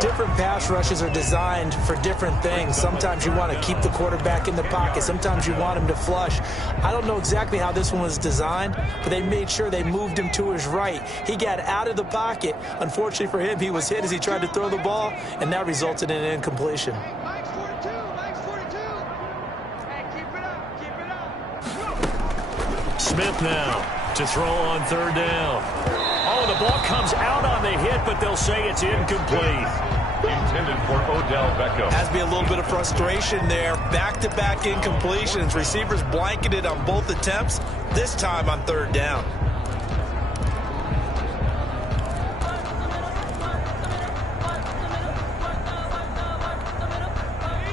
Different pass rushes are designed for different things. Sometimes you want to keep the quarterback in the pocket. Sometimes you want him to flush. I don't know exactly how this one was designed, but they made sure they moved him to his right. He got out of the pocket. Unfortunately for him, he was hit as he tried to throw the ball, and that resulted in an incompletion. Mike's 42. Mike's 42. Hey, keep it up. Smith now to throw on 3rd down. Oh, the ball comes out on the hit, but they'll say it's incomplete. intended for Odell Beckham. Has to be a little bit of frustration there. Back-to-back incompletions. Receivers blanketed on both attempts, this time on 3rd down.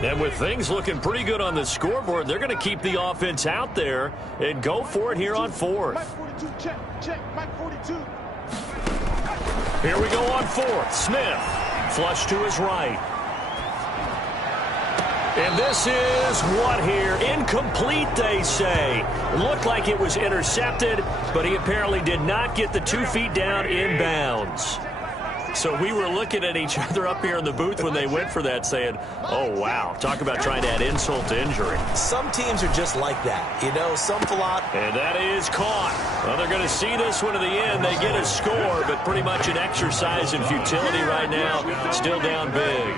And with things looking pretty good on the scoreboard, they're going to keep the offense out there and go for it here on 4th. Mike 42, check, Mike 42. Here we go on 4th. Smith, flush to his right. And this is what here? Incomplete, they say. Looked like it was intercepted, but he apparently did not get the 2 feet down inbounds. So we were looking at each other up here in the booth when they went for that saying, oh, wow, talk about trying to add insult to injury. Some teams are just like that. You know, some philosophy. And that is caught. Well, they're going to see this one to the end. They get a score, but pretty much an exercise in futility right now. Still down big.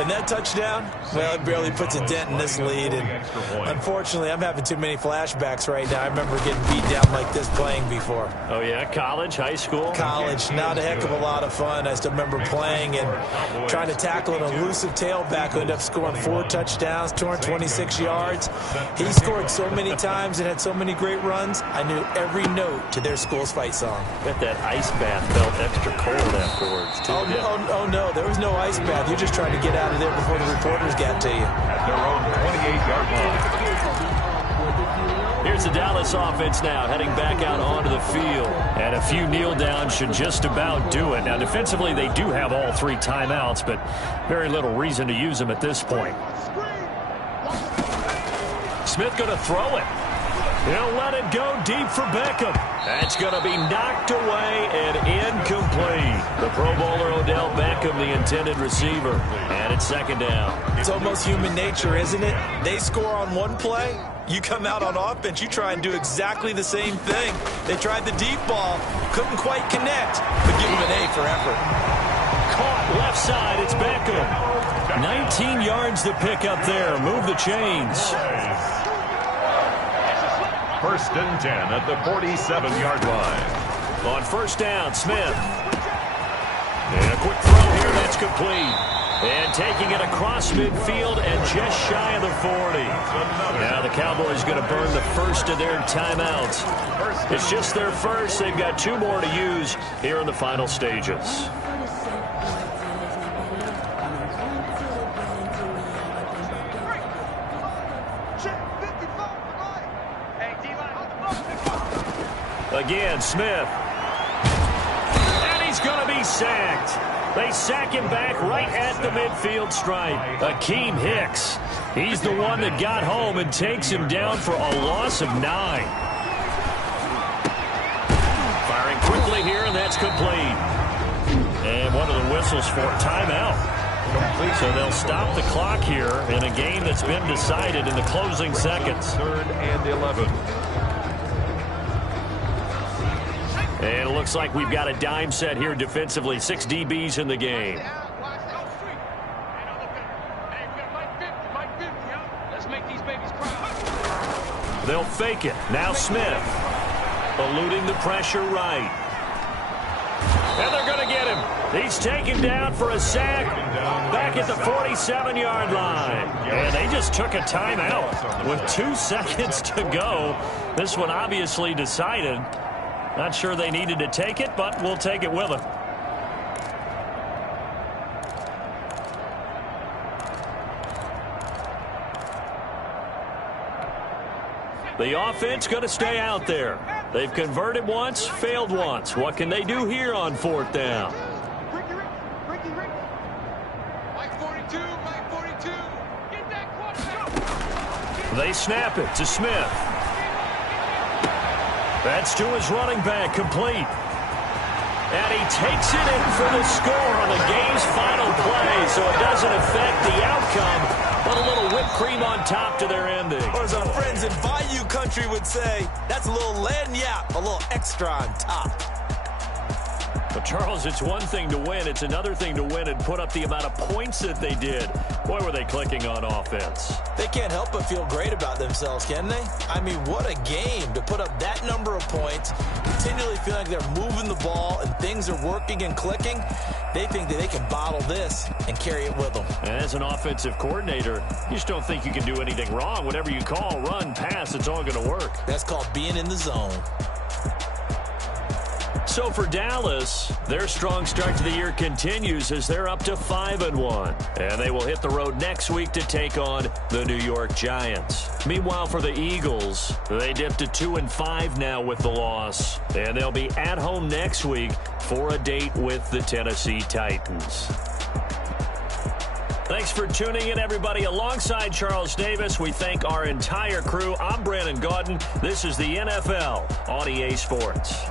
And that touchdown, well, it barely puts a dent in this lead. And unfortunately, I'm having too many flashbacks right now. I remember getting beat down like this playing before. Oh, yeah? College, high school? College. Not a heck of a lot of fun. I still remember playing and trying to tackle an elusive tailback who ended up scoring 4 touchdowns, 226 yards. He scored so many times and had so many great runs, I knew every note to their school's fight song. Bet that ice bath felt extra cold afterwards, too. Oh, no. There was no ice bath. You're just trying to get out of there before the reporters got to you. At their own 28-yard line. Here's the Dallas offense now, heading back out onto the field. And a few kneel downs should just about do it. Now, defensively, they do have all 3 timeouts, but very little reason to use them at this point. Smith going to throw it. He'll let it go deep for Beckham. That's going to be knocked away and incomplete. The Pro Bowler Odell Beckham, the intended receiver. And it's second down. It's almost human nature, isn't it? They score on one play. You come out on offense, you try and do exactly the same thing. They tried the deep ball, couldn't quite connect, but give them an A for effort. Caught left side, it's Beckham. 19 yards to pick up there. Move the chains. First and 10 at the 47-yard line. On first down, Smith. And a quick throw here, that's complete. And taking it across midfield and just shy of the 40. Now the Cowboys going to burn the first of their timeouts. It's just their first. They've got 2 more to use here in the final stages. Again, Smith. And he's going to be sacked. They sack him back right at the midfield stripe. Akeem Hicks. He's the one that got home and takes him down for a loss of 9. Firing quickly here, and that's complete. And one of the whistles for timeout. So they'll stop the clock here in a game that's been decided in the closing seconds. 3rd and 11. And it looks like we've got a dime set here defensively. 6 DBs in the game. They'll fake it. Now Smith. Eluding the pressure right. And they're going to get him. He's taken down for a sack back at the 47-yard line. And they just took a timeout with 2 seconds to go. This one obviously decided. Not sure they needed to take it, but we'll take it with them. The offense going to stay out there. They've converted once, failed once. What can they do here on 4th down? They snap it to Smith. That's to his running back, complete. And he takes it in for the score on the game's final play, so it doesn't affect the outcome, but a little whipped cream on top to their ending. Or as our friends in Bayou Country would say, that's a little lagniappe, a little extra on top. But Charles, it's one thing to win. It's another thing to win and put up the amount of points that they did. Boy, were they clicking on offense. They can't help but feel great about themselves, can they? I mean, what a game to put up that number of points, continually feeling like they're moving the ball and things are working and clicking. They think that they can bottle this and carry it with them. And as an offensive coordinator, you just don't think you can do anything wrong. Whatever you call, run, pass, it's all going to work. That's called being in the zone. So for Dallas, their strong start to the year continues as they're up to 5-1. And they will hit the road next week to take on the New York Giants. Meanwhile, for the Eagles, they dipped to 2-5 now with the loss. And they'll be at home next week for a date with the Tennessee Titans. Thanks for tuning in, everybody. Alongside Charles Davis, we thank our entire crew. I'm Brandon Gaudin. This is the NFL on EA Sports.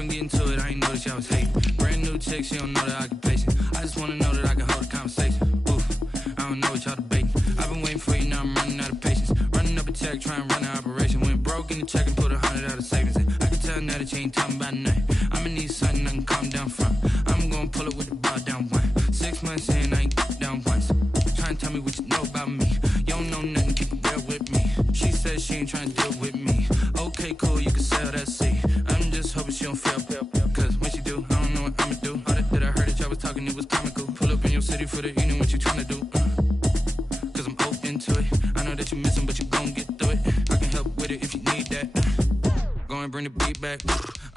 been getting to it, I ain't noticed y'all was hating. Brand new chick, she don't know the occupation. I just wanna know that I can hold a conversation. Oof, I don't know what y'all debating. I've been waiting for you, now I'm running out of patience. Running up a check, trying to run an operation. Went broke in the check and put 100 out of savings in. I can tell now that you ain't talking about nothing. I'ma need something I can calm down from. I'm gonna pull it with the bar down one. 6 months in, I ain't down once. Trying to tell me what you know about me. You don't know nothing, keep it real with me. She said she ain't trying to deal with me. Okay, cool, you can sell that seat. I'm just hoping she don't fail. Cause when she do, I don't know what I'ma do. All that I heard that y'all was talking, it was comical. Pull up in your city for the evening, what you trying to do? Cause I'm open to it. I know that you missing, but you gon' get through it. I can help with it if you need that. Go and bring the beat back.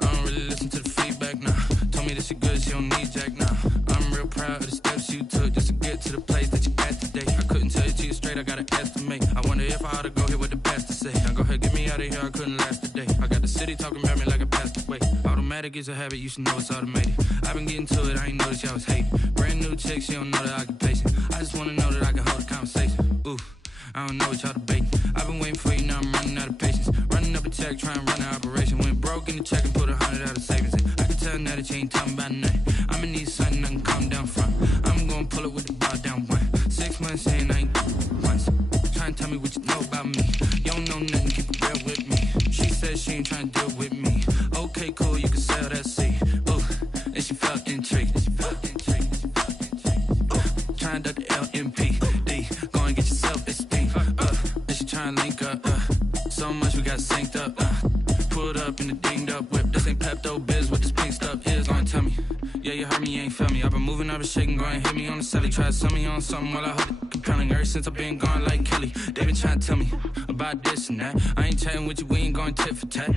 I don't really listen to the feedback, nah. Told me that she good, she don't need jack, nah. I'm real proud of the steps you took just to get to the place that you at today. I couldn't tell it to you straight, I gotta estimate. I wonder if I ought to go here with the pastor say. Now go ahead, get me out of here, I couldn't last today. I got the city talking about me like I passed away. Automatic is a habit, you should know it's automated. I've been getting to it, I ain't noticed y'all was hating. Brand new chick, she don't know the occupation. I just wanna know that I can hold a conversation. Oof, I don't know what y'all debating. I've been waiting for you, now I'm running out of patience. Running up a check, trying to run an operation. Went broke in the check and put 100 out of savings in. I can tell now that you ain't talking about nothing. I'ma need something I can calm down from. I'm gonna pull it with the bar down one. 6 months in, I ain't once. Trying to tell me what you know about me. You don't know nothing, keep it real with me. She said she ain't trying to deal with me. Okay, cool, you can sell that seat. Ooh, and she felt intrigued. Trying to duck the LMPD. Go and get yourself esteem. And she trying to link up. So much we got synced up. Pulled up in the dinged up whip. This ain't Pepto Biz, what this pink stuff is. Gonna tell me. Yeah, you heard me, you ain't felt me. I've been moving, I've been shaking, go and hit me on the celly. Try to sell me on something while I hold it compelling. Ever since I've been gone like Kelly, they been trying to tell me about this and that. I ain't chatting with you, we ain't going tit for tat.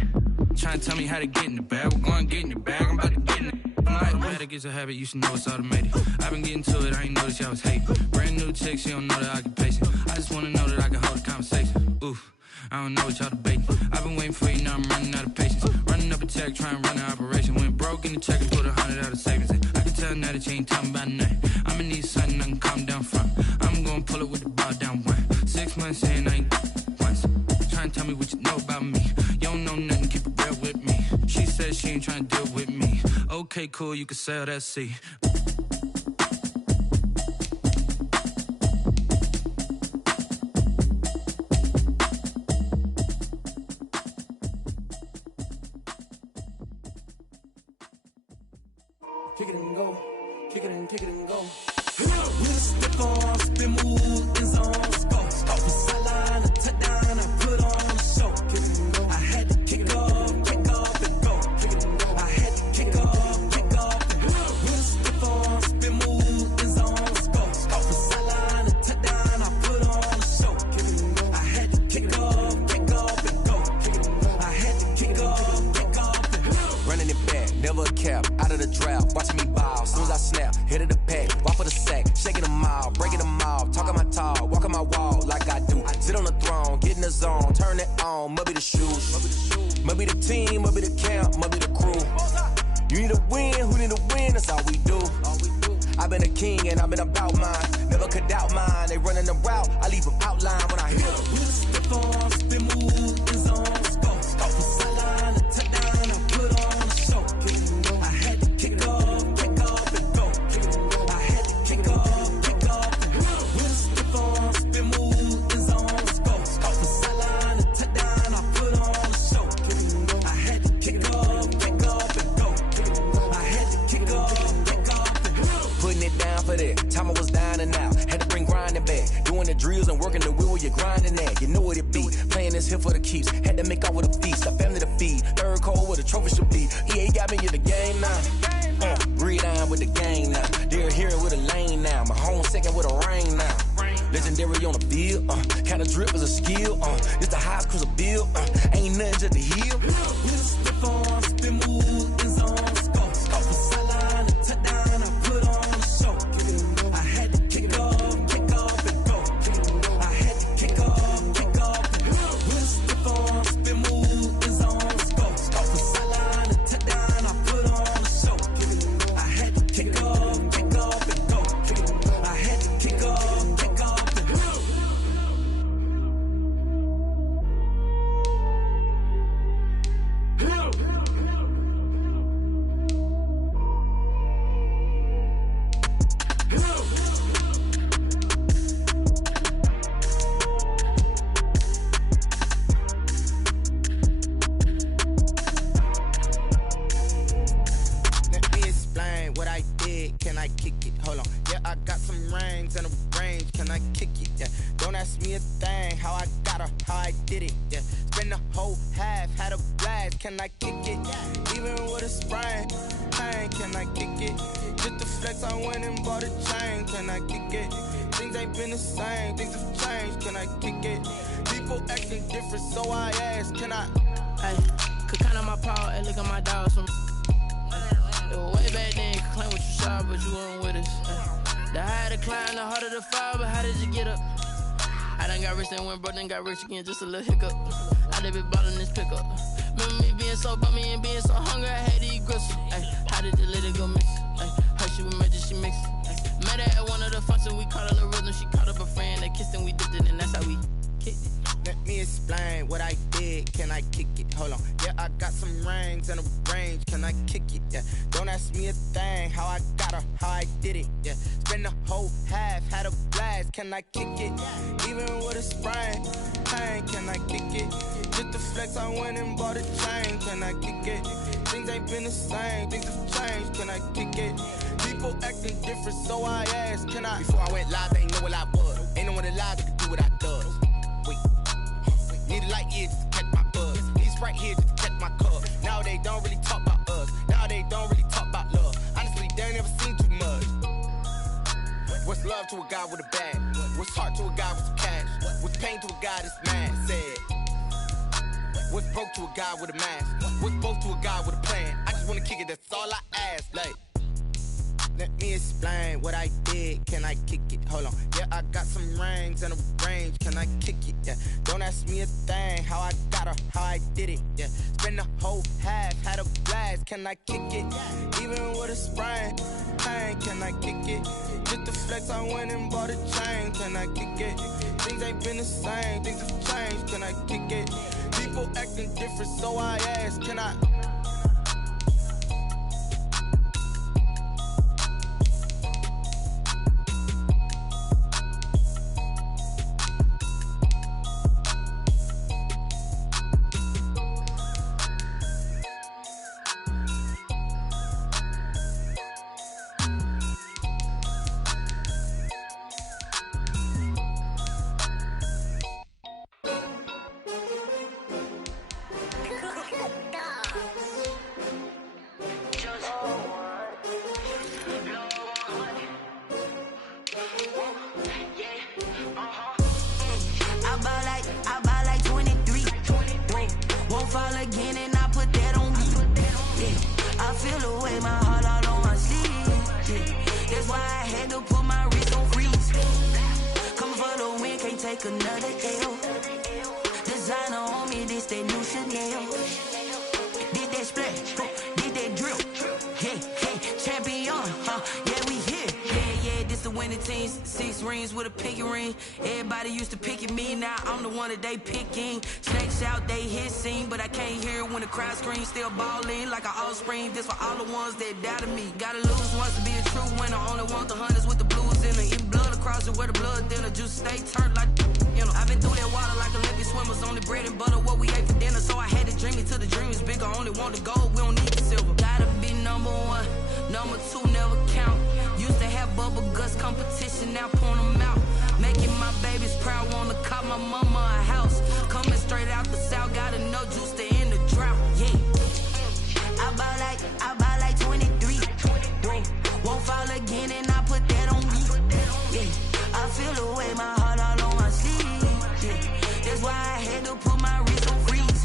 Trying to tell me how to get in the bag. We're going to get in your bag, I'm about to get in it. I'm like, automatic is a habit, you should know it's automated. I've been getting to it, I ain't noticed y'all was hating. Brand new chick, she don't know the occupation. I just wanna know that I can hold a conversation. Oof, I don't know what y'all debating. I've been waiting for you, now I'm running out of patience. Running up a check, trying to run an operation. Went broke in the check and put 100 out of savings in. I can tell now that you ain't talking about nothing. I'ma need something I can calm down from. I'm gonna pull it with the bar down one. 6 months in, I ain't once. Trying to tell me what you know about me. You don't know nothing, keep it real with me. She said she ain't trying to deal with me. Okay, cool, you can sell that seat. Kick it and go, kick it and go. Step on, spin, move, in zone, scope. Stop the sideline, a touchdown, I put on a show. Kick it and go. I had to kick off and go. Kick it and go. I had to kick off and go. Step on, spin, move, in zone, scope. Stop the sideline, a touchdown, I put on a show. Kick it and go. I had to kick off and go. Kick it and go. I had to kick off and go. Running it back, never a cap, out of the drought, watching me ball. Soon as I snap, hit of the pack, walk for the sack, shaking them all, breaking them off, talking my talk, walking my wall like I do. Sit on the throne, get in the zone, turn it on, must be the shoes, must be the team, must be the camp, must be the crew. You need a win, who need a win, that's all we do. I've been a king and I've been about mine, never could doubt mine. They running the route, I leave them outline when I hit them. Step on, spin, move, in zone, scope. Stop the sideline, a touchdown, I put on a show. Kick it and go. I had to kick off and go. Kick it and go. I had to kick off and go. Step on, spin, move, in zone, scope. Stop the sideline, a touchdown, I put on a show. Kick it and go. I had to kick off and go. Kick it and go. I had to kick off and go. Putting it down for that, time I was down and out, had to bring grinding back. Doing the drills and working the wheel where you're grinding at. You know what it be, playing this here for the keeps. Had to make out with a feast, a family to feed. Third cold where the trophy should be. EA got me in the game now. Read on with the game now. They're hearing with a lane now. My home second with a rain now. Legendary on the field, kind of drip is a skill. It's the highest cruiser bill, ain't nothing just to heal. Step on, spin, move, in zone, scope. Stop the sideline, a touchdown, I put on a show. Kick it and go. I had to kick off and go. Kick it and go. I had to kick off and go. Step on, spin, move, in zone, scope. Stop the sideline, a touchdown, I put on a show. Kick it and go. I had to kick off and go. Kick it and go. I had to kick off and go. ask me a thing, how I got her, how I did it, yeah. Spend the whole half, had a blast, can I kick it? Even with a sprain, pain, can I kick it? Just the flex, I went and bought a chain, can I kick it? Things ain't been the same, things have changed, can I kick it? People acting different, so I ask, can I? Hey, could count on my power, and look at my dogs from. It was way back then, could claim what you saw, but you weren't with us. The higher the climb, the harder the fall, but how did you get up? I done got rich, then went broke, then got rich again, just a little hiccup. I done been ballin' this pickup. Remember me being so bummy and being so hungry, I had to eat gristle. Ay, how did the little go miss? Ay, her she was major, she mixed. Met her at one of the functions, we caught a little rhythm. She caught up a friend, they kissed and we dipped it, and that's how we kicked it. Let me explain what I did, can I kick it? Hold on, yeah, I got some rings and a range, can I kick it? Yeah, don't ask me a thing, how I got her, how I did it? Yeah, spend the whole half, had a blast, can I kick it? Even with a sprain, pain, can I kick it? Just the flex, I went and bought a chain, can I kick it? Things ain't been the same, things have changed, can I kick it? People acting different, so I asked, can I? Before I went live, they ain't know what I was. Ain't no one alive that could do what I does. Wait, need a light here just to catch my buzz. Need Sprite here just to catch my cup. Now they don't really talk about us. Now they don't really talk about love. Honestly, they ain't never seen too much. What's love to a guy with a bag? What's heart to a guy with some cash? What's pain to a guy that's mad? Said. What's broke to a guy with a mask? What's both to a guy with a plan? I just wanna kick it, that's all I ask. Like, let me explain what I did, can I kick it? Hold on, yeah, I got some rings and a range, can I kick it? Yeah, don't ask me a thing, how I got her, how I did it? Yeah, spend the whole half, had a blast, can I kick it? Even with a sprain, pain, can I kick it? Just the flex, I went and bought a chain, can I kick it? Things ain't been the same, things have changed, can I kick it? People acting different, so I ask, can I? They picking, snakes out, they hissing, but I can't hear when the crowd screams. Still balling like an offspring. This for all the ones that doubted me. Gotta lose once to be a true winner. Only want the hunters with the blues in it. Eat blood across it where the blood dinner. Juice stay turned like, you know. I've been through that water like Olympic swimmers. Only bread and butter, what we ate for dinner. So I had to dream it till the dream is bigger. Only want the gold, we don't need the silver. Gotta be number one, number two never count. Used to have bubble guts competition, now point them out. Making my babies proud, wanna cop my mama a house. Coming straight out the south, gotta know juice to end the drought. Yeah, I buy like 23. Won't fall again, and I put that on me. Yeah, I feel the way, my heart all on my sleeve. Yeah, that's why I had to put my wrist on freeze.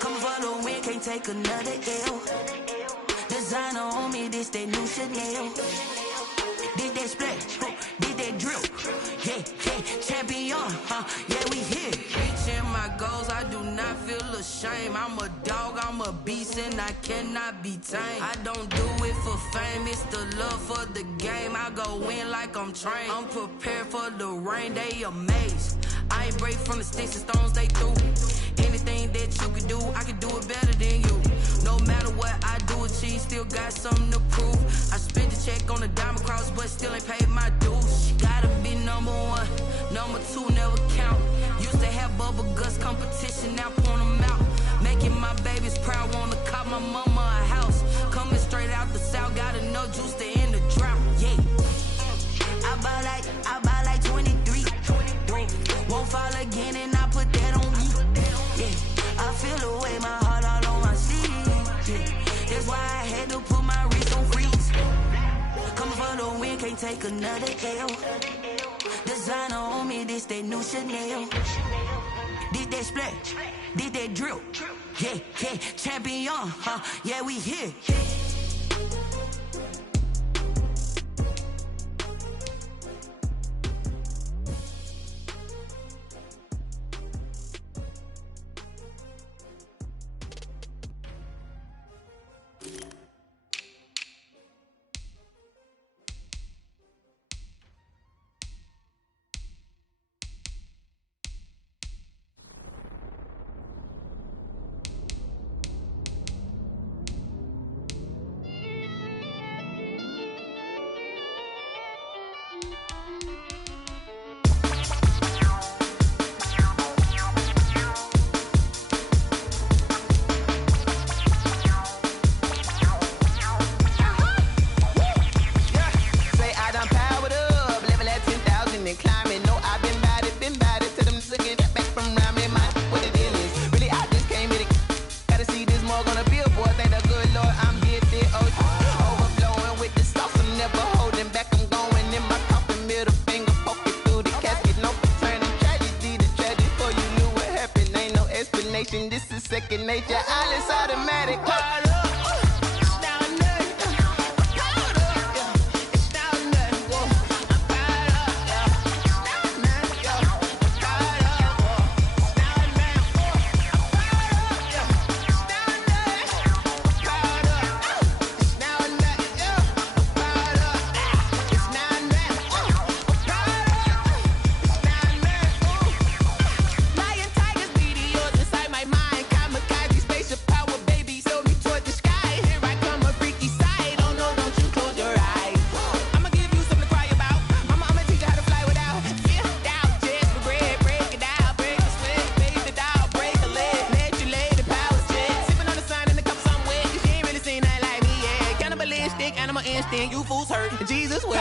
Coming for the win, can't take another L. Designer on me, this that new Chanel. Did that splash, did that drill. Yeah, champion, yeah, we here. Reaching my goals, I do not feel ashamed. I'm a dog, I'm a beast, and I cannot be tamed. I don't do it for fame, it's the love for the game. I go in like I'm trained. I'm prepared for the rain, they amazed. I ain't break from the sticks and stones they threw. Anything that you can do, I can do it better than you. No matter what I do, achieve, still got something to prove. I spent the check on the diamond cross, but still ain't paid my dues. Gotta be number one, number two never count. Used to have bubble guts competition, now point them out. Making my babies proud, wanna cop my mama a house. Coming straight out the south, gotta know juice to end the drought. Yeah, I buy like 23. can't take another L. Designer on me, this that new Chanel. Did that splash, did that drill. Yeah, yeah, champion, huh? Yeah, we here. This is second nature. All is automatic. You fools hurt. Jesus will.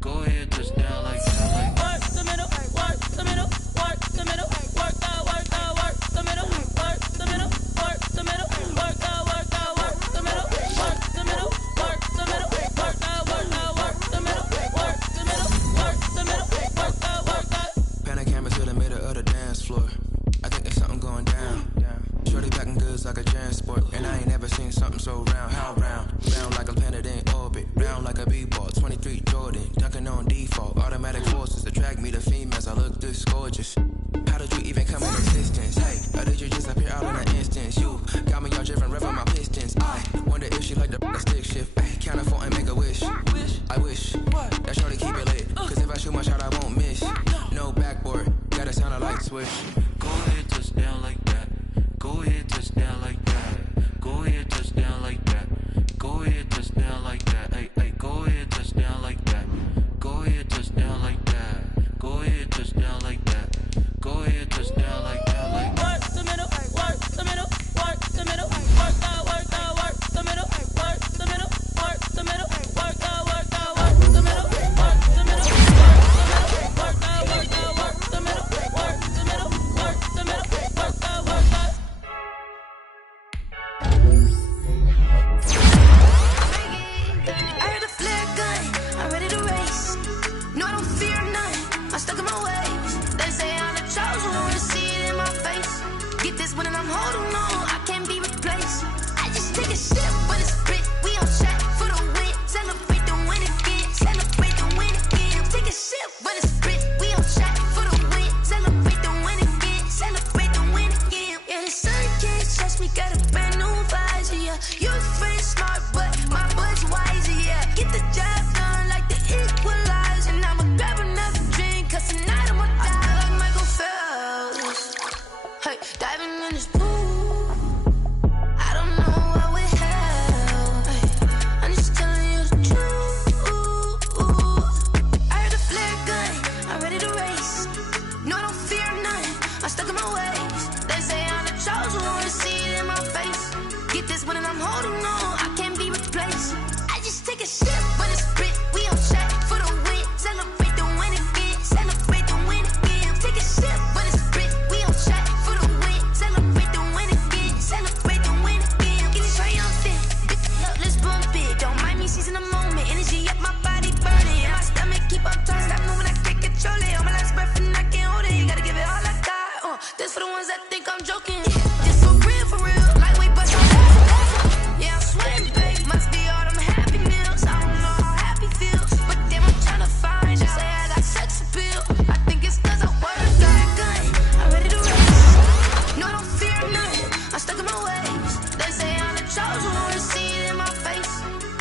Go ahead, gorgeous. How did you even come in existence? Hey, or did you just appear out in an instance? You got me all driven, revving my pistons. I wonder if she like the stick shift. Ay, count a phone and make a wish. I wish that shorty keep it lit. Cause if I shoot my shot, I won't miss. No backboard, gotta sound a light switch. Go ahead, touch down like that. Go ahead, touch down like that. Go ahead, touch down like that. Go ahead, touch down like that. Hey, hey, go ahead, touch down like that. Go ahead, touch down like that. Go ahead, touch down like that. Go ahead, touch down like that. Like work the middle, work the middle, work the middle, work out, work the middle, work the middle, work the middle, work out, work the middle, work the middle, work out, work the middle, work the middle, work the middle, work out, work out. I heard a flare gun, I'm ready to race. No, I don't fear none, I'm stuck in my ways. They say I'm the chosen one, see it in my face. Get this one and I'm holding on, I can't be replaced. I just take a sip, but it's spit. We on track for the win, celebrate the win again, celebrate the win again. Take a sip, but it's spit. We on track for the win, celebrate the win again, celebrate the win again. Yeah, the sun can't touch me, got a brand new visor. Yeah, your friend smart, but my bud's wiser. Yeah, get the job done like the equalizer. And I'ma grab another drink, cause tonight I'ma die like Michael Phelps. Hey, diving in this pool, I don't know what we have. Hey, I'm just telling you the truth. I heard a flare gun, I'm ready to race. No, I don't fear none, I'm stuck in my ways. They say I'm the chosen one, see it in my face. Get this one and I'm holding on, I can't be replaced. I just take a sip, but it's spit. We on track for the win, celebrate the win again, celebrate the win again. Take a sip, but it's spit. We on track for the win, celebrate the win again, celebrate the win again. Get it triumphant, up, let's bump it. Don't mind me seizing the moment, energy up my body burning. And my stomach keep up turns, stop moving, I can't control it. On my last breath and I can't hold it. You gotta give it all I got. This for the ones that think I'm joking. This for real, lightweight but I'm yeah, I'm sweating, babe. Must be all them happy meals. I don't know how happy feels, but damn, I'm tryna find. Just say I got sex appeal. I think it's cause I work that gun. I'm ready to race. No, I don't fear none. I'm stuck in my ways. They say I'm the chosen one, see it in my face.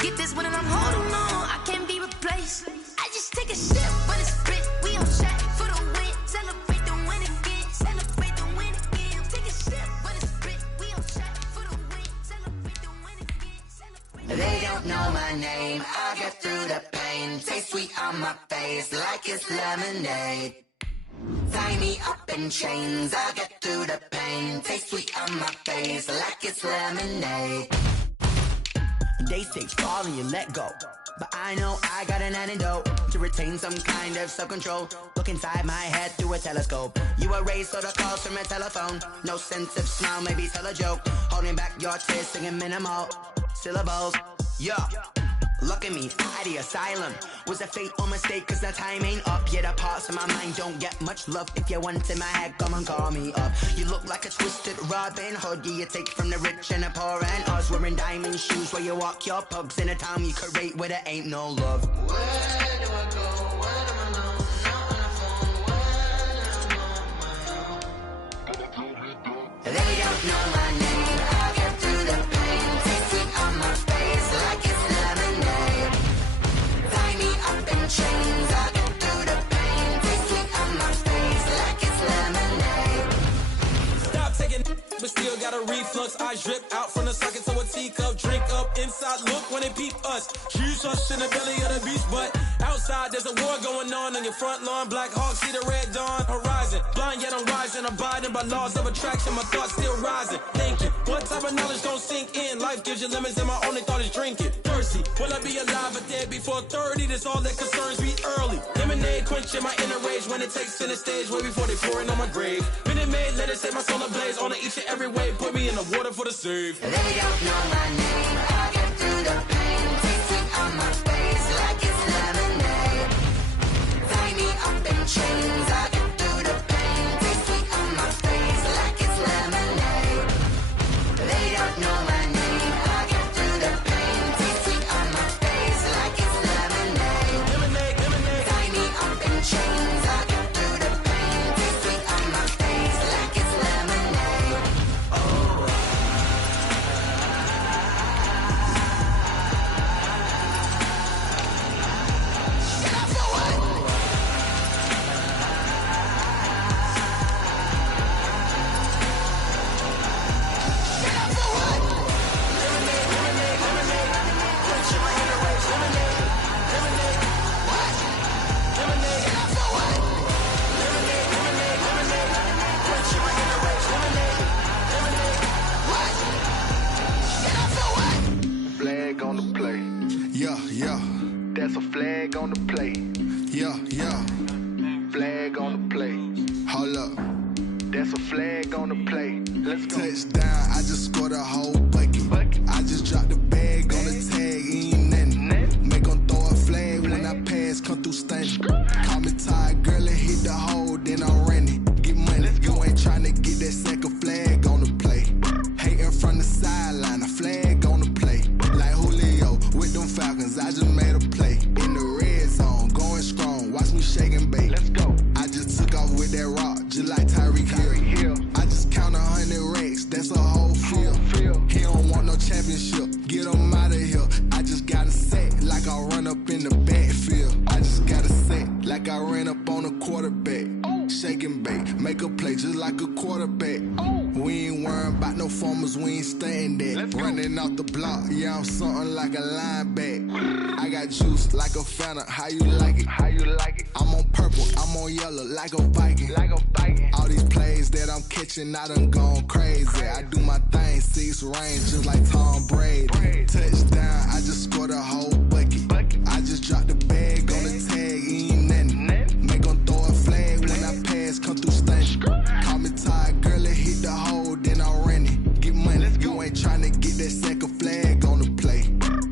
Get this one and I'm holding on, I can't be replaced. I just take a sip, but it's spit. We on track for the win, celebrate the win again, celebrate the win again. Take a sip, but it's spit. We on track for the win, celebrate the win again, celebrate. They don't know my name, I'll get through the pain. Taste sweet on my face like it's lemonade. Tie me up in chains, I'll get through the pain. Taste sweet on my face like it's lemonade. They say fall and you let go, but I know I got an antidote to retain some kind of self-control. Look inside my head through a telescope. You erase all the calls from a telephone. No sense of smile, maybe tell a joke. Holding back your tears, singing minimal syllables. Yeah, look at me, out the asylum. Was a fate or mistake, cause the time ain't up. Yet the parts of my mind don't get much love. If you want in my head, come and call me up. You look like a twisted Robin Hood. Yeah, you take from the rich and the poor and us. Wearing diamond shoes where you walk your pugs in a town you create where there ain't no love. Where do I go? Where do I know? Not on the phone, when I'm on my own. They don't know my name, I'll get through the pain. Taste sweet on my face like it's lemonade. Tie me up in chains, I'll get through the pain. Taste sweet on my face like it's lemonade. Stop taking, but still got a reflux. Eyes drip out from the socket to a teacup. Drink up inside, look when they peep us. Choose us in the belly of the beast, but outside there's a war going on your front lawn. Black Hawk, see the red dawn horizon. Blind yet I'm rising, abiding by laws of attraction. My thoughts still rising, thinking what type of knowledge don't sink in. Life gives you limits and my only thought is drinking. Thirsty, will I be alive or dead before 30? That's all that concerns me early. Lemonade quenching my inner rage when it takes center stage way before they pour it on my grave. Minute Maid, let it set my soul ablaze on each and every way. Put me in the water for the save. They don't know my name, I'll get through the pain. Taste sweet on my face like it's lemonade. Tie me up in chains, I'll get through the pain. Taste sweet on my face like it's lemonade. They don't know my name, I'll get through the pain. Taste sweet on my face like it's lemonade. Lemonade, lemonade. Tie me up in chains, I'll get through the pain. Taste That's a flag on the play. Yeah, yeah. Flag on the play. Hold up. That's a flag on the play. Let's go. Touchdown, I just scored a whole bucket. I just dropped the bag on the tag, ain't nothing. Make them throw a flag when I pass, come through stunning. Call me tired, girl, and hit the hole, then I'm running. Get money, you ain't tryna get that second flag on the play. Hating from the sideline, a flag on the play. Like Julio with them Falcons, I just made a play. In the red zone, going strong, watch me shake and bake. Let's go. I just took off with that rock, just like Tyreek Hill. I just count 100 racks, that's a whole field. He don't want no championship, get him out of here. I just got a set, like I run up in the backfield. I just got a set, like I ran up on a quarterback. Shake and bake, make a play just like a quarterback. We ain't worrying about no formers, we ain't staying there. Running off the block, yeah, I'm something like a linebacker. I got juice like a Fanta, how you like it? How you like it? I'm on purple, I'm on yellow, like a Viking. All these plays that I'm catching, I done gone crazy. I do my thing, 6 range, just like Tom Brady. Touchdown, I just scored a whole bucket. I just dropped the bag on the tag, ain't nothing. Make them throw a flag when I pass, come through stunning. Call me tired, girl, and hit the hole, then I'm running. Get money, you ain't tryna get that second flag on the play.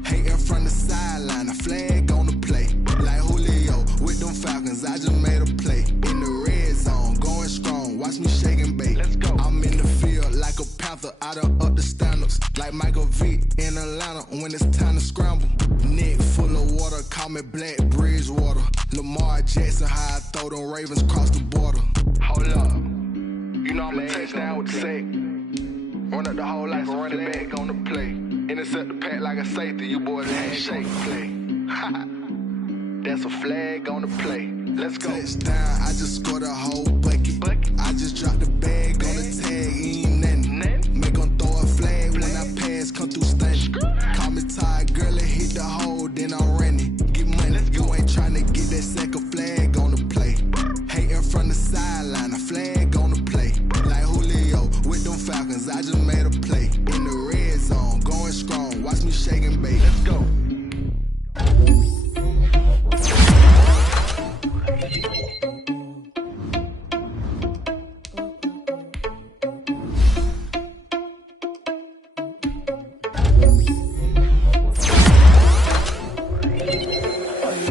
Hating from the sideline, a flag on the play. Like Julio with them Falcons, I just made a play. In the red zone, going strong, watch me shake and bake. Let's go. I'm in the field like a panther, I done up the standards. Like Michael Vick in Atlanta when it's time to scramble. Neck full of water, call me Black Bridgewater. Lamar Jackson, how I throw them Ravens cross the border. Hold up, you know I'm a touchdown with the sack. Run up the whole like a running back on the play. Intercept the pack like a safety, you boys handshake play. That's a flag on the play. Let's go. Touchdown, I just scored a whole bucket. I just dropped the bag on the tag, ain't nothing. Make them throw a flag when I pass, come through stunning. Call me tired, girl, and hit the hole, then I'm running. Get money, you ain't tryna get that second flag on the play. Hating from the sideline, a flag on the play. Like Julio with them Falcons, I just made a play. In the red zone, going strong, watch me shake and bake. Let's go.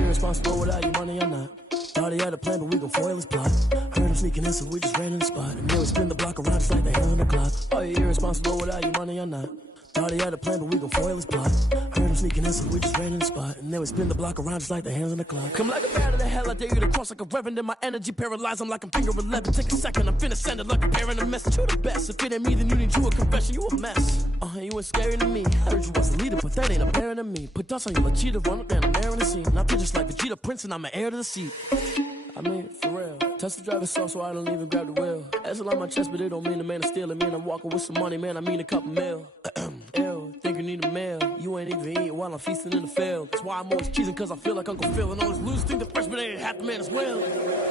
Responsible without your money or not. Thought he had a plan, but we gon' foil his plot. Heard him sneaking in, so we just ran in the spot. And then we spin the block around just like the hand on the clock. Are you irresponsible without your money or not? Thought he had a plan, but we gon' foil his plot. Heard him sneaking in, so we just ran in the spot. And then we spin the block around just like the hands on the clock. Come like a bat of the hell, I dare you to cross like a reverend. And my energy paralyzed, I'm like I'm finger 11. Take a second, I'm finna send it like a parent a message. You the best, if it ain't me, then you need you a confession. You a mess, you ain't scary to me. Heard you was a leader, but that ain't apparent to me. Put dust on your Cheetah, run up down the air in the scene. Now I'm just like Vegeta Prince, and I'm an heir to the seat. I mean, for real. Touch the driver's sauce so I don't even grab the wheel. That's on my chest, but it don't mean the man is stealing. Man, I'm walking with some money, man, I mean a couple mil. Ew, think you need a meal. You ain't even eating while I'm feasting in the field. That's why I'm always cheesing, cause I feel like Uncle Phil. And all those losers think the freshman ain't half the man as well.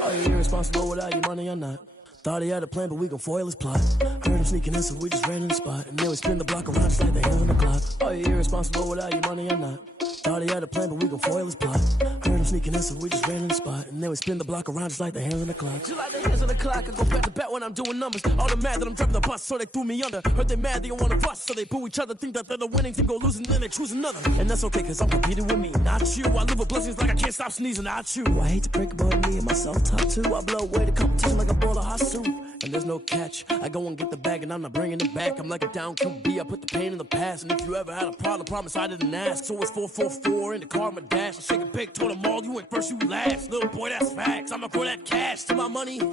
Are you irresponsible without your money or not? Thought he had a plan, but we gon' foil his plot. Heard him sneaking in, so we just ran in the spot. And then we spin the block around just like the hands on the clock. Are you irresponsible without your money or not? Thought he had a plan, but we gon' foil his plot. Heard him sneaking in, so we just ran in the spot. And then we spin the block around just like the hands on the clock. Just like the hands on the clock, I go back to back when I'm doing numbers. All the mad that I'm driving the bus, so they threw me under. Heard they mad, they don't wanna bust, so they boo each other. Think that they're the winning team, go losing, then they choose another. And that's okay, cause I'm competing with me, not you. I live with blessings like I can't stop sneezing, not you. I hate to break about me and myself top two. I blow away the competition like a bowl of hot soup. And there's no catch, I go and get the bag and I'm not bringing it back. I'm like a down QB, I put the pain in the past. And if you ever had a problem, promise I didn't ask. So it's 444 in the car, my dash. I shake a big, told them all, you ain't first, you last. Little boy, that's facts, I'ma throw that cash to my money. You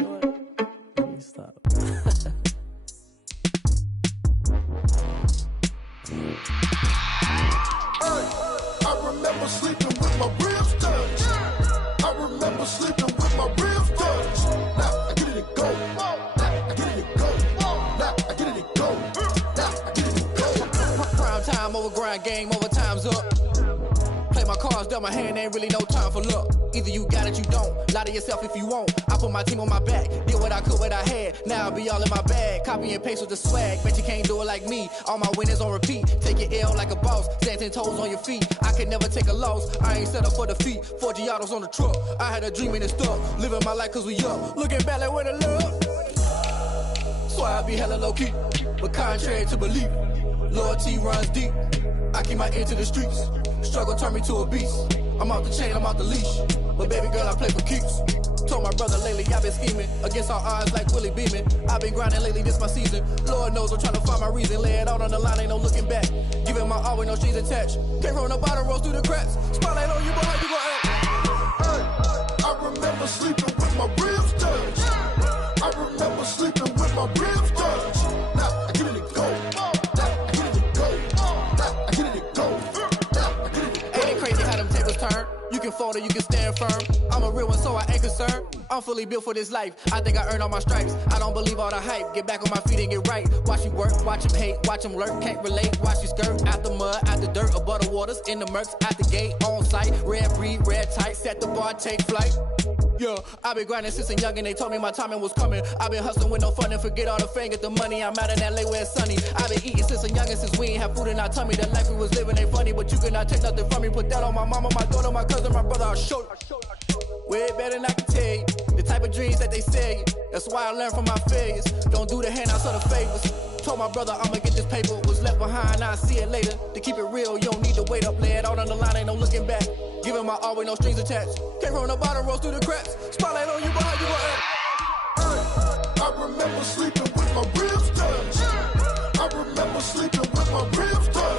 know what? Let me stop. I remember sleeping with my ribs touched. I remember sleeping with my ribs touched. Now I get it and go. Now I get it and go. Now I get it and go. Now I get it and go. Prime time over grind game, over time's up. Play my cards cards dealt my hand, ain't really no time for luck. Either you got it, you don't. Lie to yourself if you won't. I put my team on my back, did what I could, what I had. Now I'll be all in my bag, copy and paste with the swag. Bet you can't do it like me. All my winners on repeat. Take your L like a boss, stand 10 toes on your feet. I can never take a loss. I ain't set up for defeat. 4 Giottos on the truck. I had a dream and it's stuck. Living my life cause we up. Looking back like where the love. So I be hella low key, but contrary to belief, loyalty runs deep. I keep my ear to the streets. Struggle turned me to a beast. I'm off the chain, I'm off the leash. But baby girl, I play for keeps. Told my brother lately, I've been scheming against all odds like Willie Beeman. I've been grinding lately, this my season. Lord knows I'm trying to find my reason. Lay it out on the line, ain't no looking back. Giving my all with no strings attached. Came from the bottom, rose through the cracks. Spotlight on you, but how you gon' act? Hey, I remember sleeping with my ribs touched. I remember sleeping with my ribs touched. Now I get it to go. Now I get it to go. Now I get it to go. Now I get it to go. Ain't it crazy how them tables turn? You can fold or you can stand firm. I'm a real one, so I ain't concerned. I'm fully built for this life. I think I earned all my stripes. I don't believe all the hype. Get back on my feet and get right. Watch you work, watch him hate, watch him lurk. Can't relate, watch you skirt. Out the mud, out the dirt, above the waters, in the murks, out the gate, on site. Red breed, red tight, set the bar, take flight. Yeah, I been grinding since a young and they told me my timing was coming. I been hustling with no fun and forget all the fame, get the money. I'm out in LA where it's sunny. I been eating since a young and since we ain't have food in our tummy. The life we was living ain't funny, but you cannot take nothing from me. Put that on my mama, my daughter, my cousin, my brother, I'll show you. Way better than I can tell you. The type of dreams that they sell you. That's why I learned from my failures. Don't do the handouts or the favors. Told my brother I'ma get this paper. Was left behind, I'll see it later. To keep it real, you don't need to wait up. Lay it out on the line, ain't no looking back. Giving my all with no strings attached. Came from the bottom, rose through the cracks. Spotlight on you, but how you gon' act? Hey, I remember sleeping with my ribs touched. I remember sleeping with my ribs touched.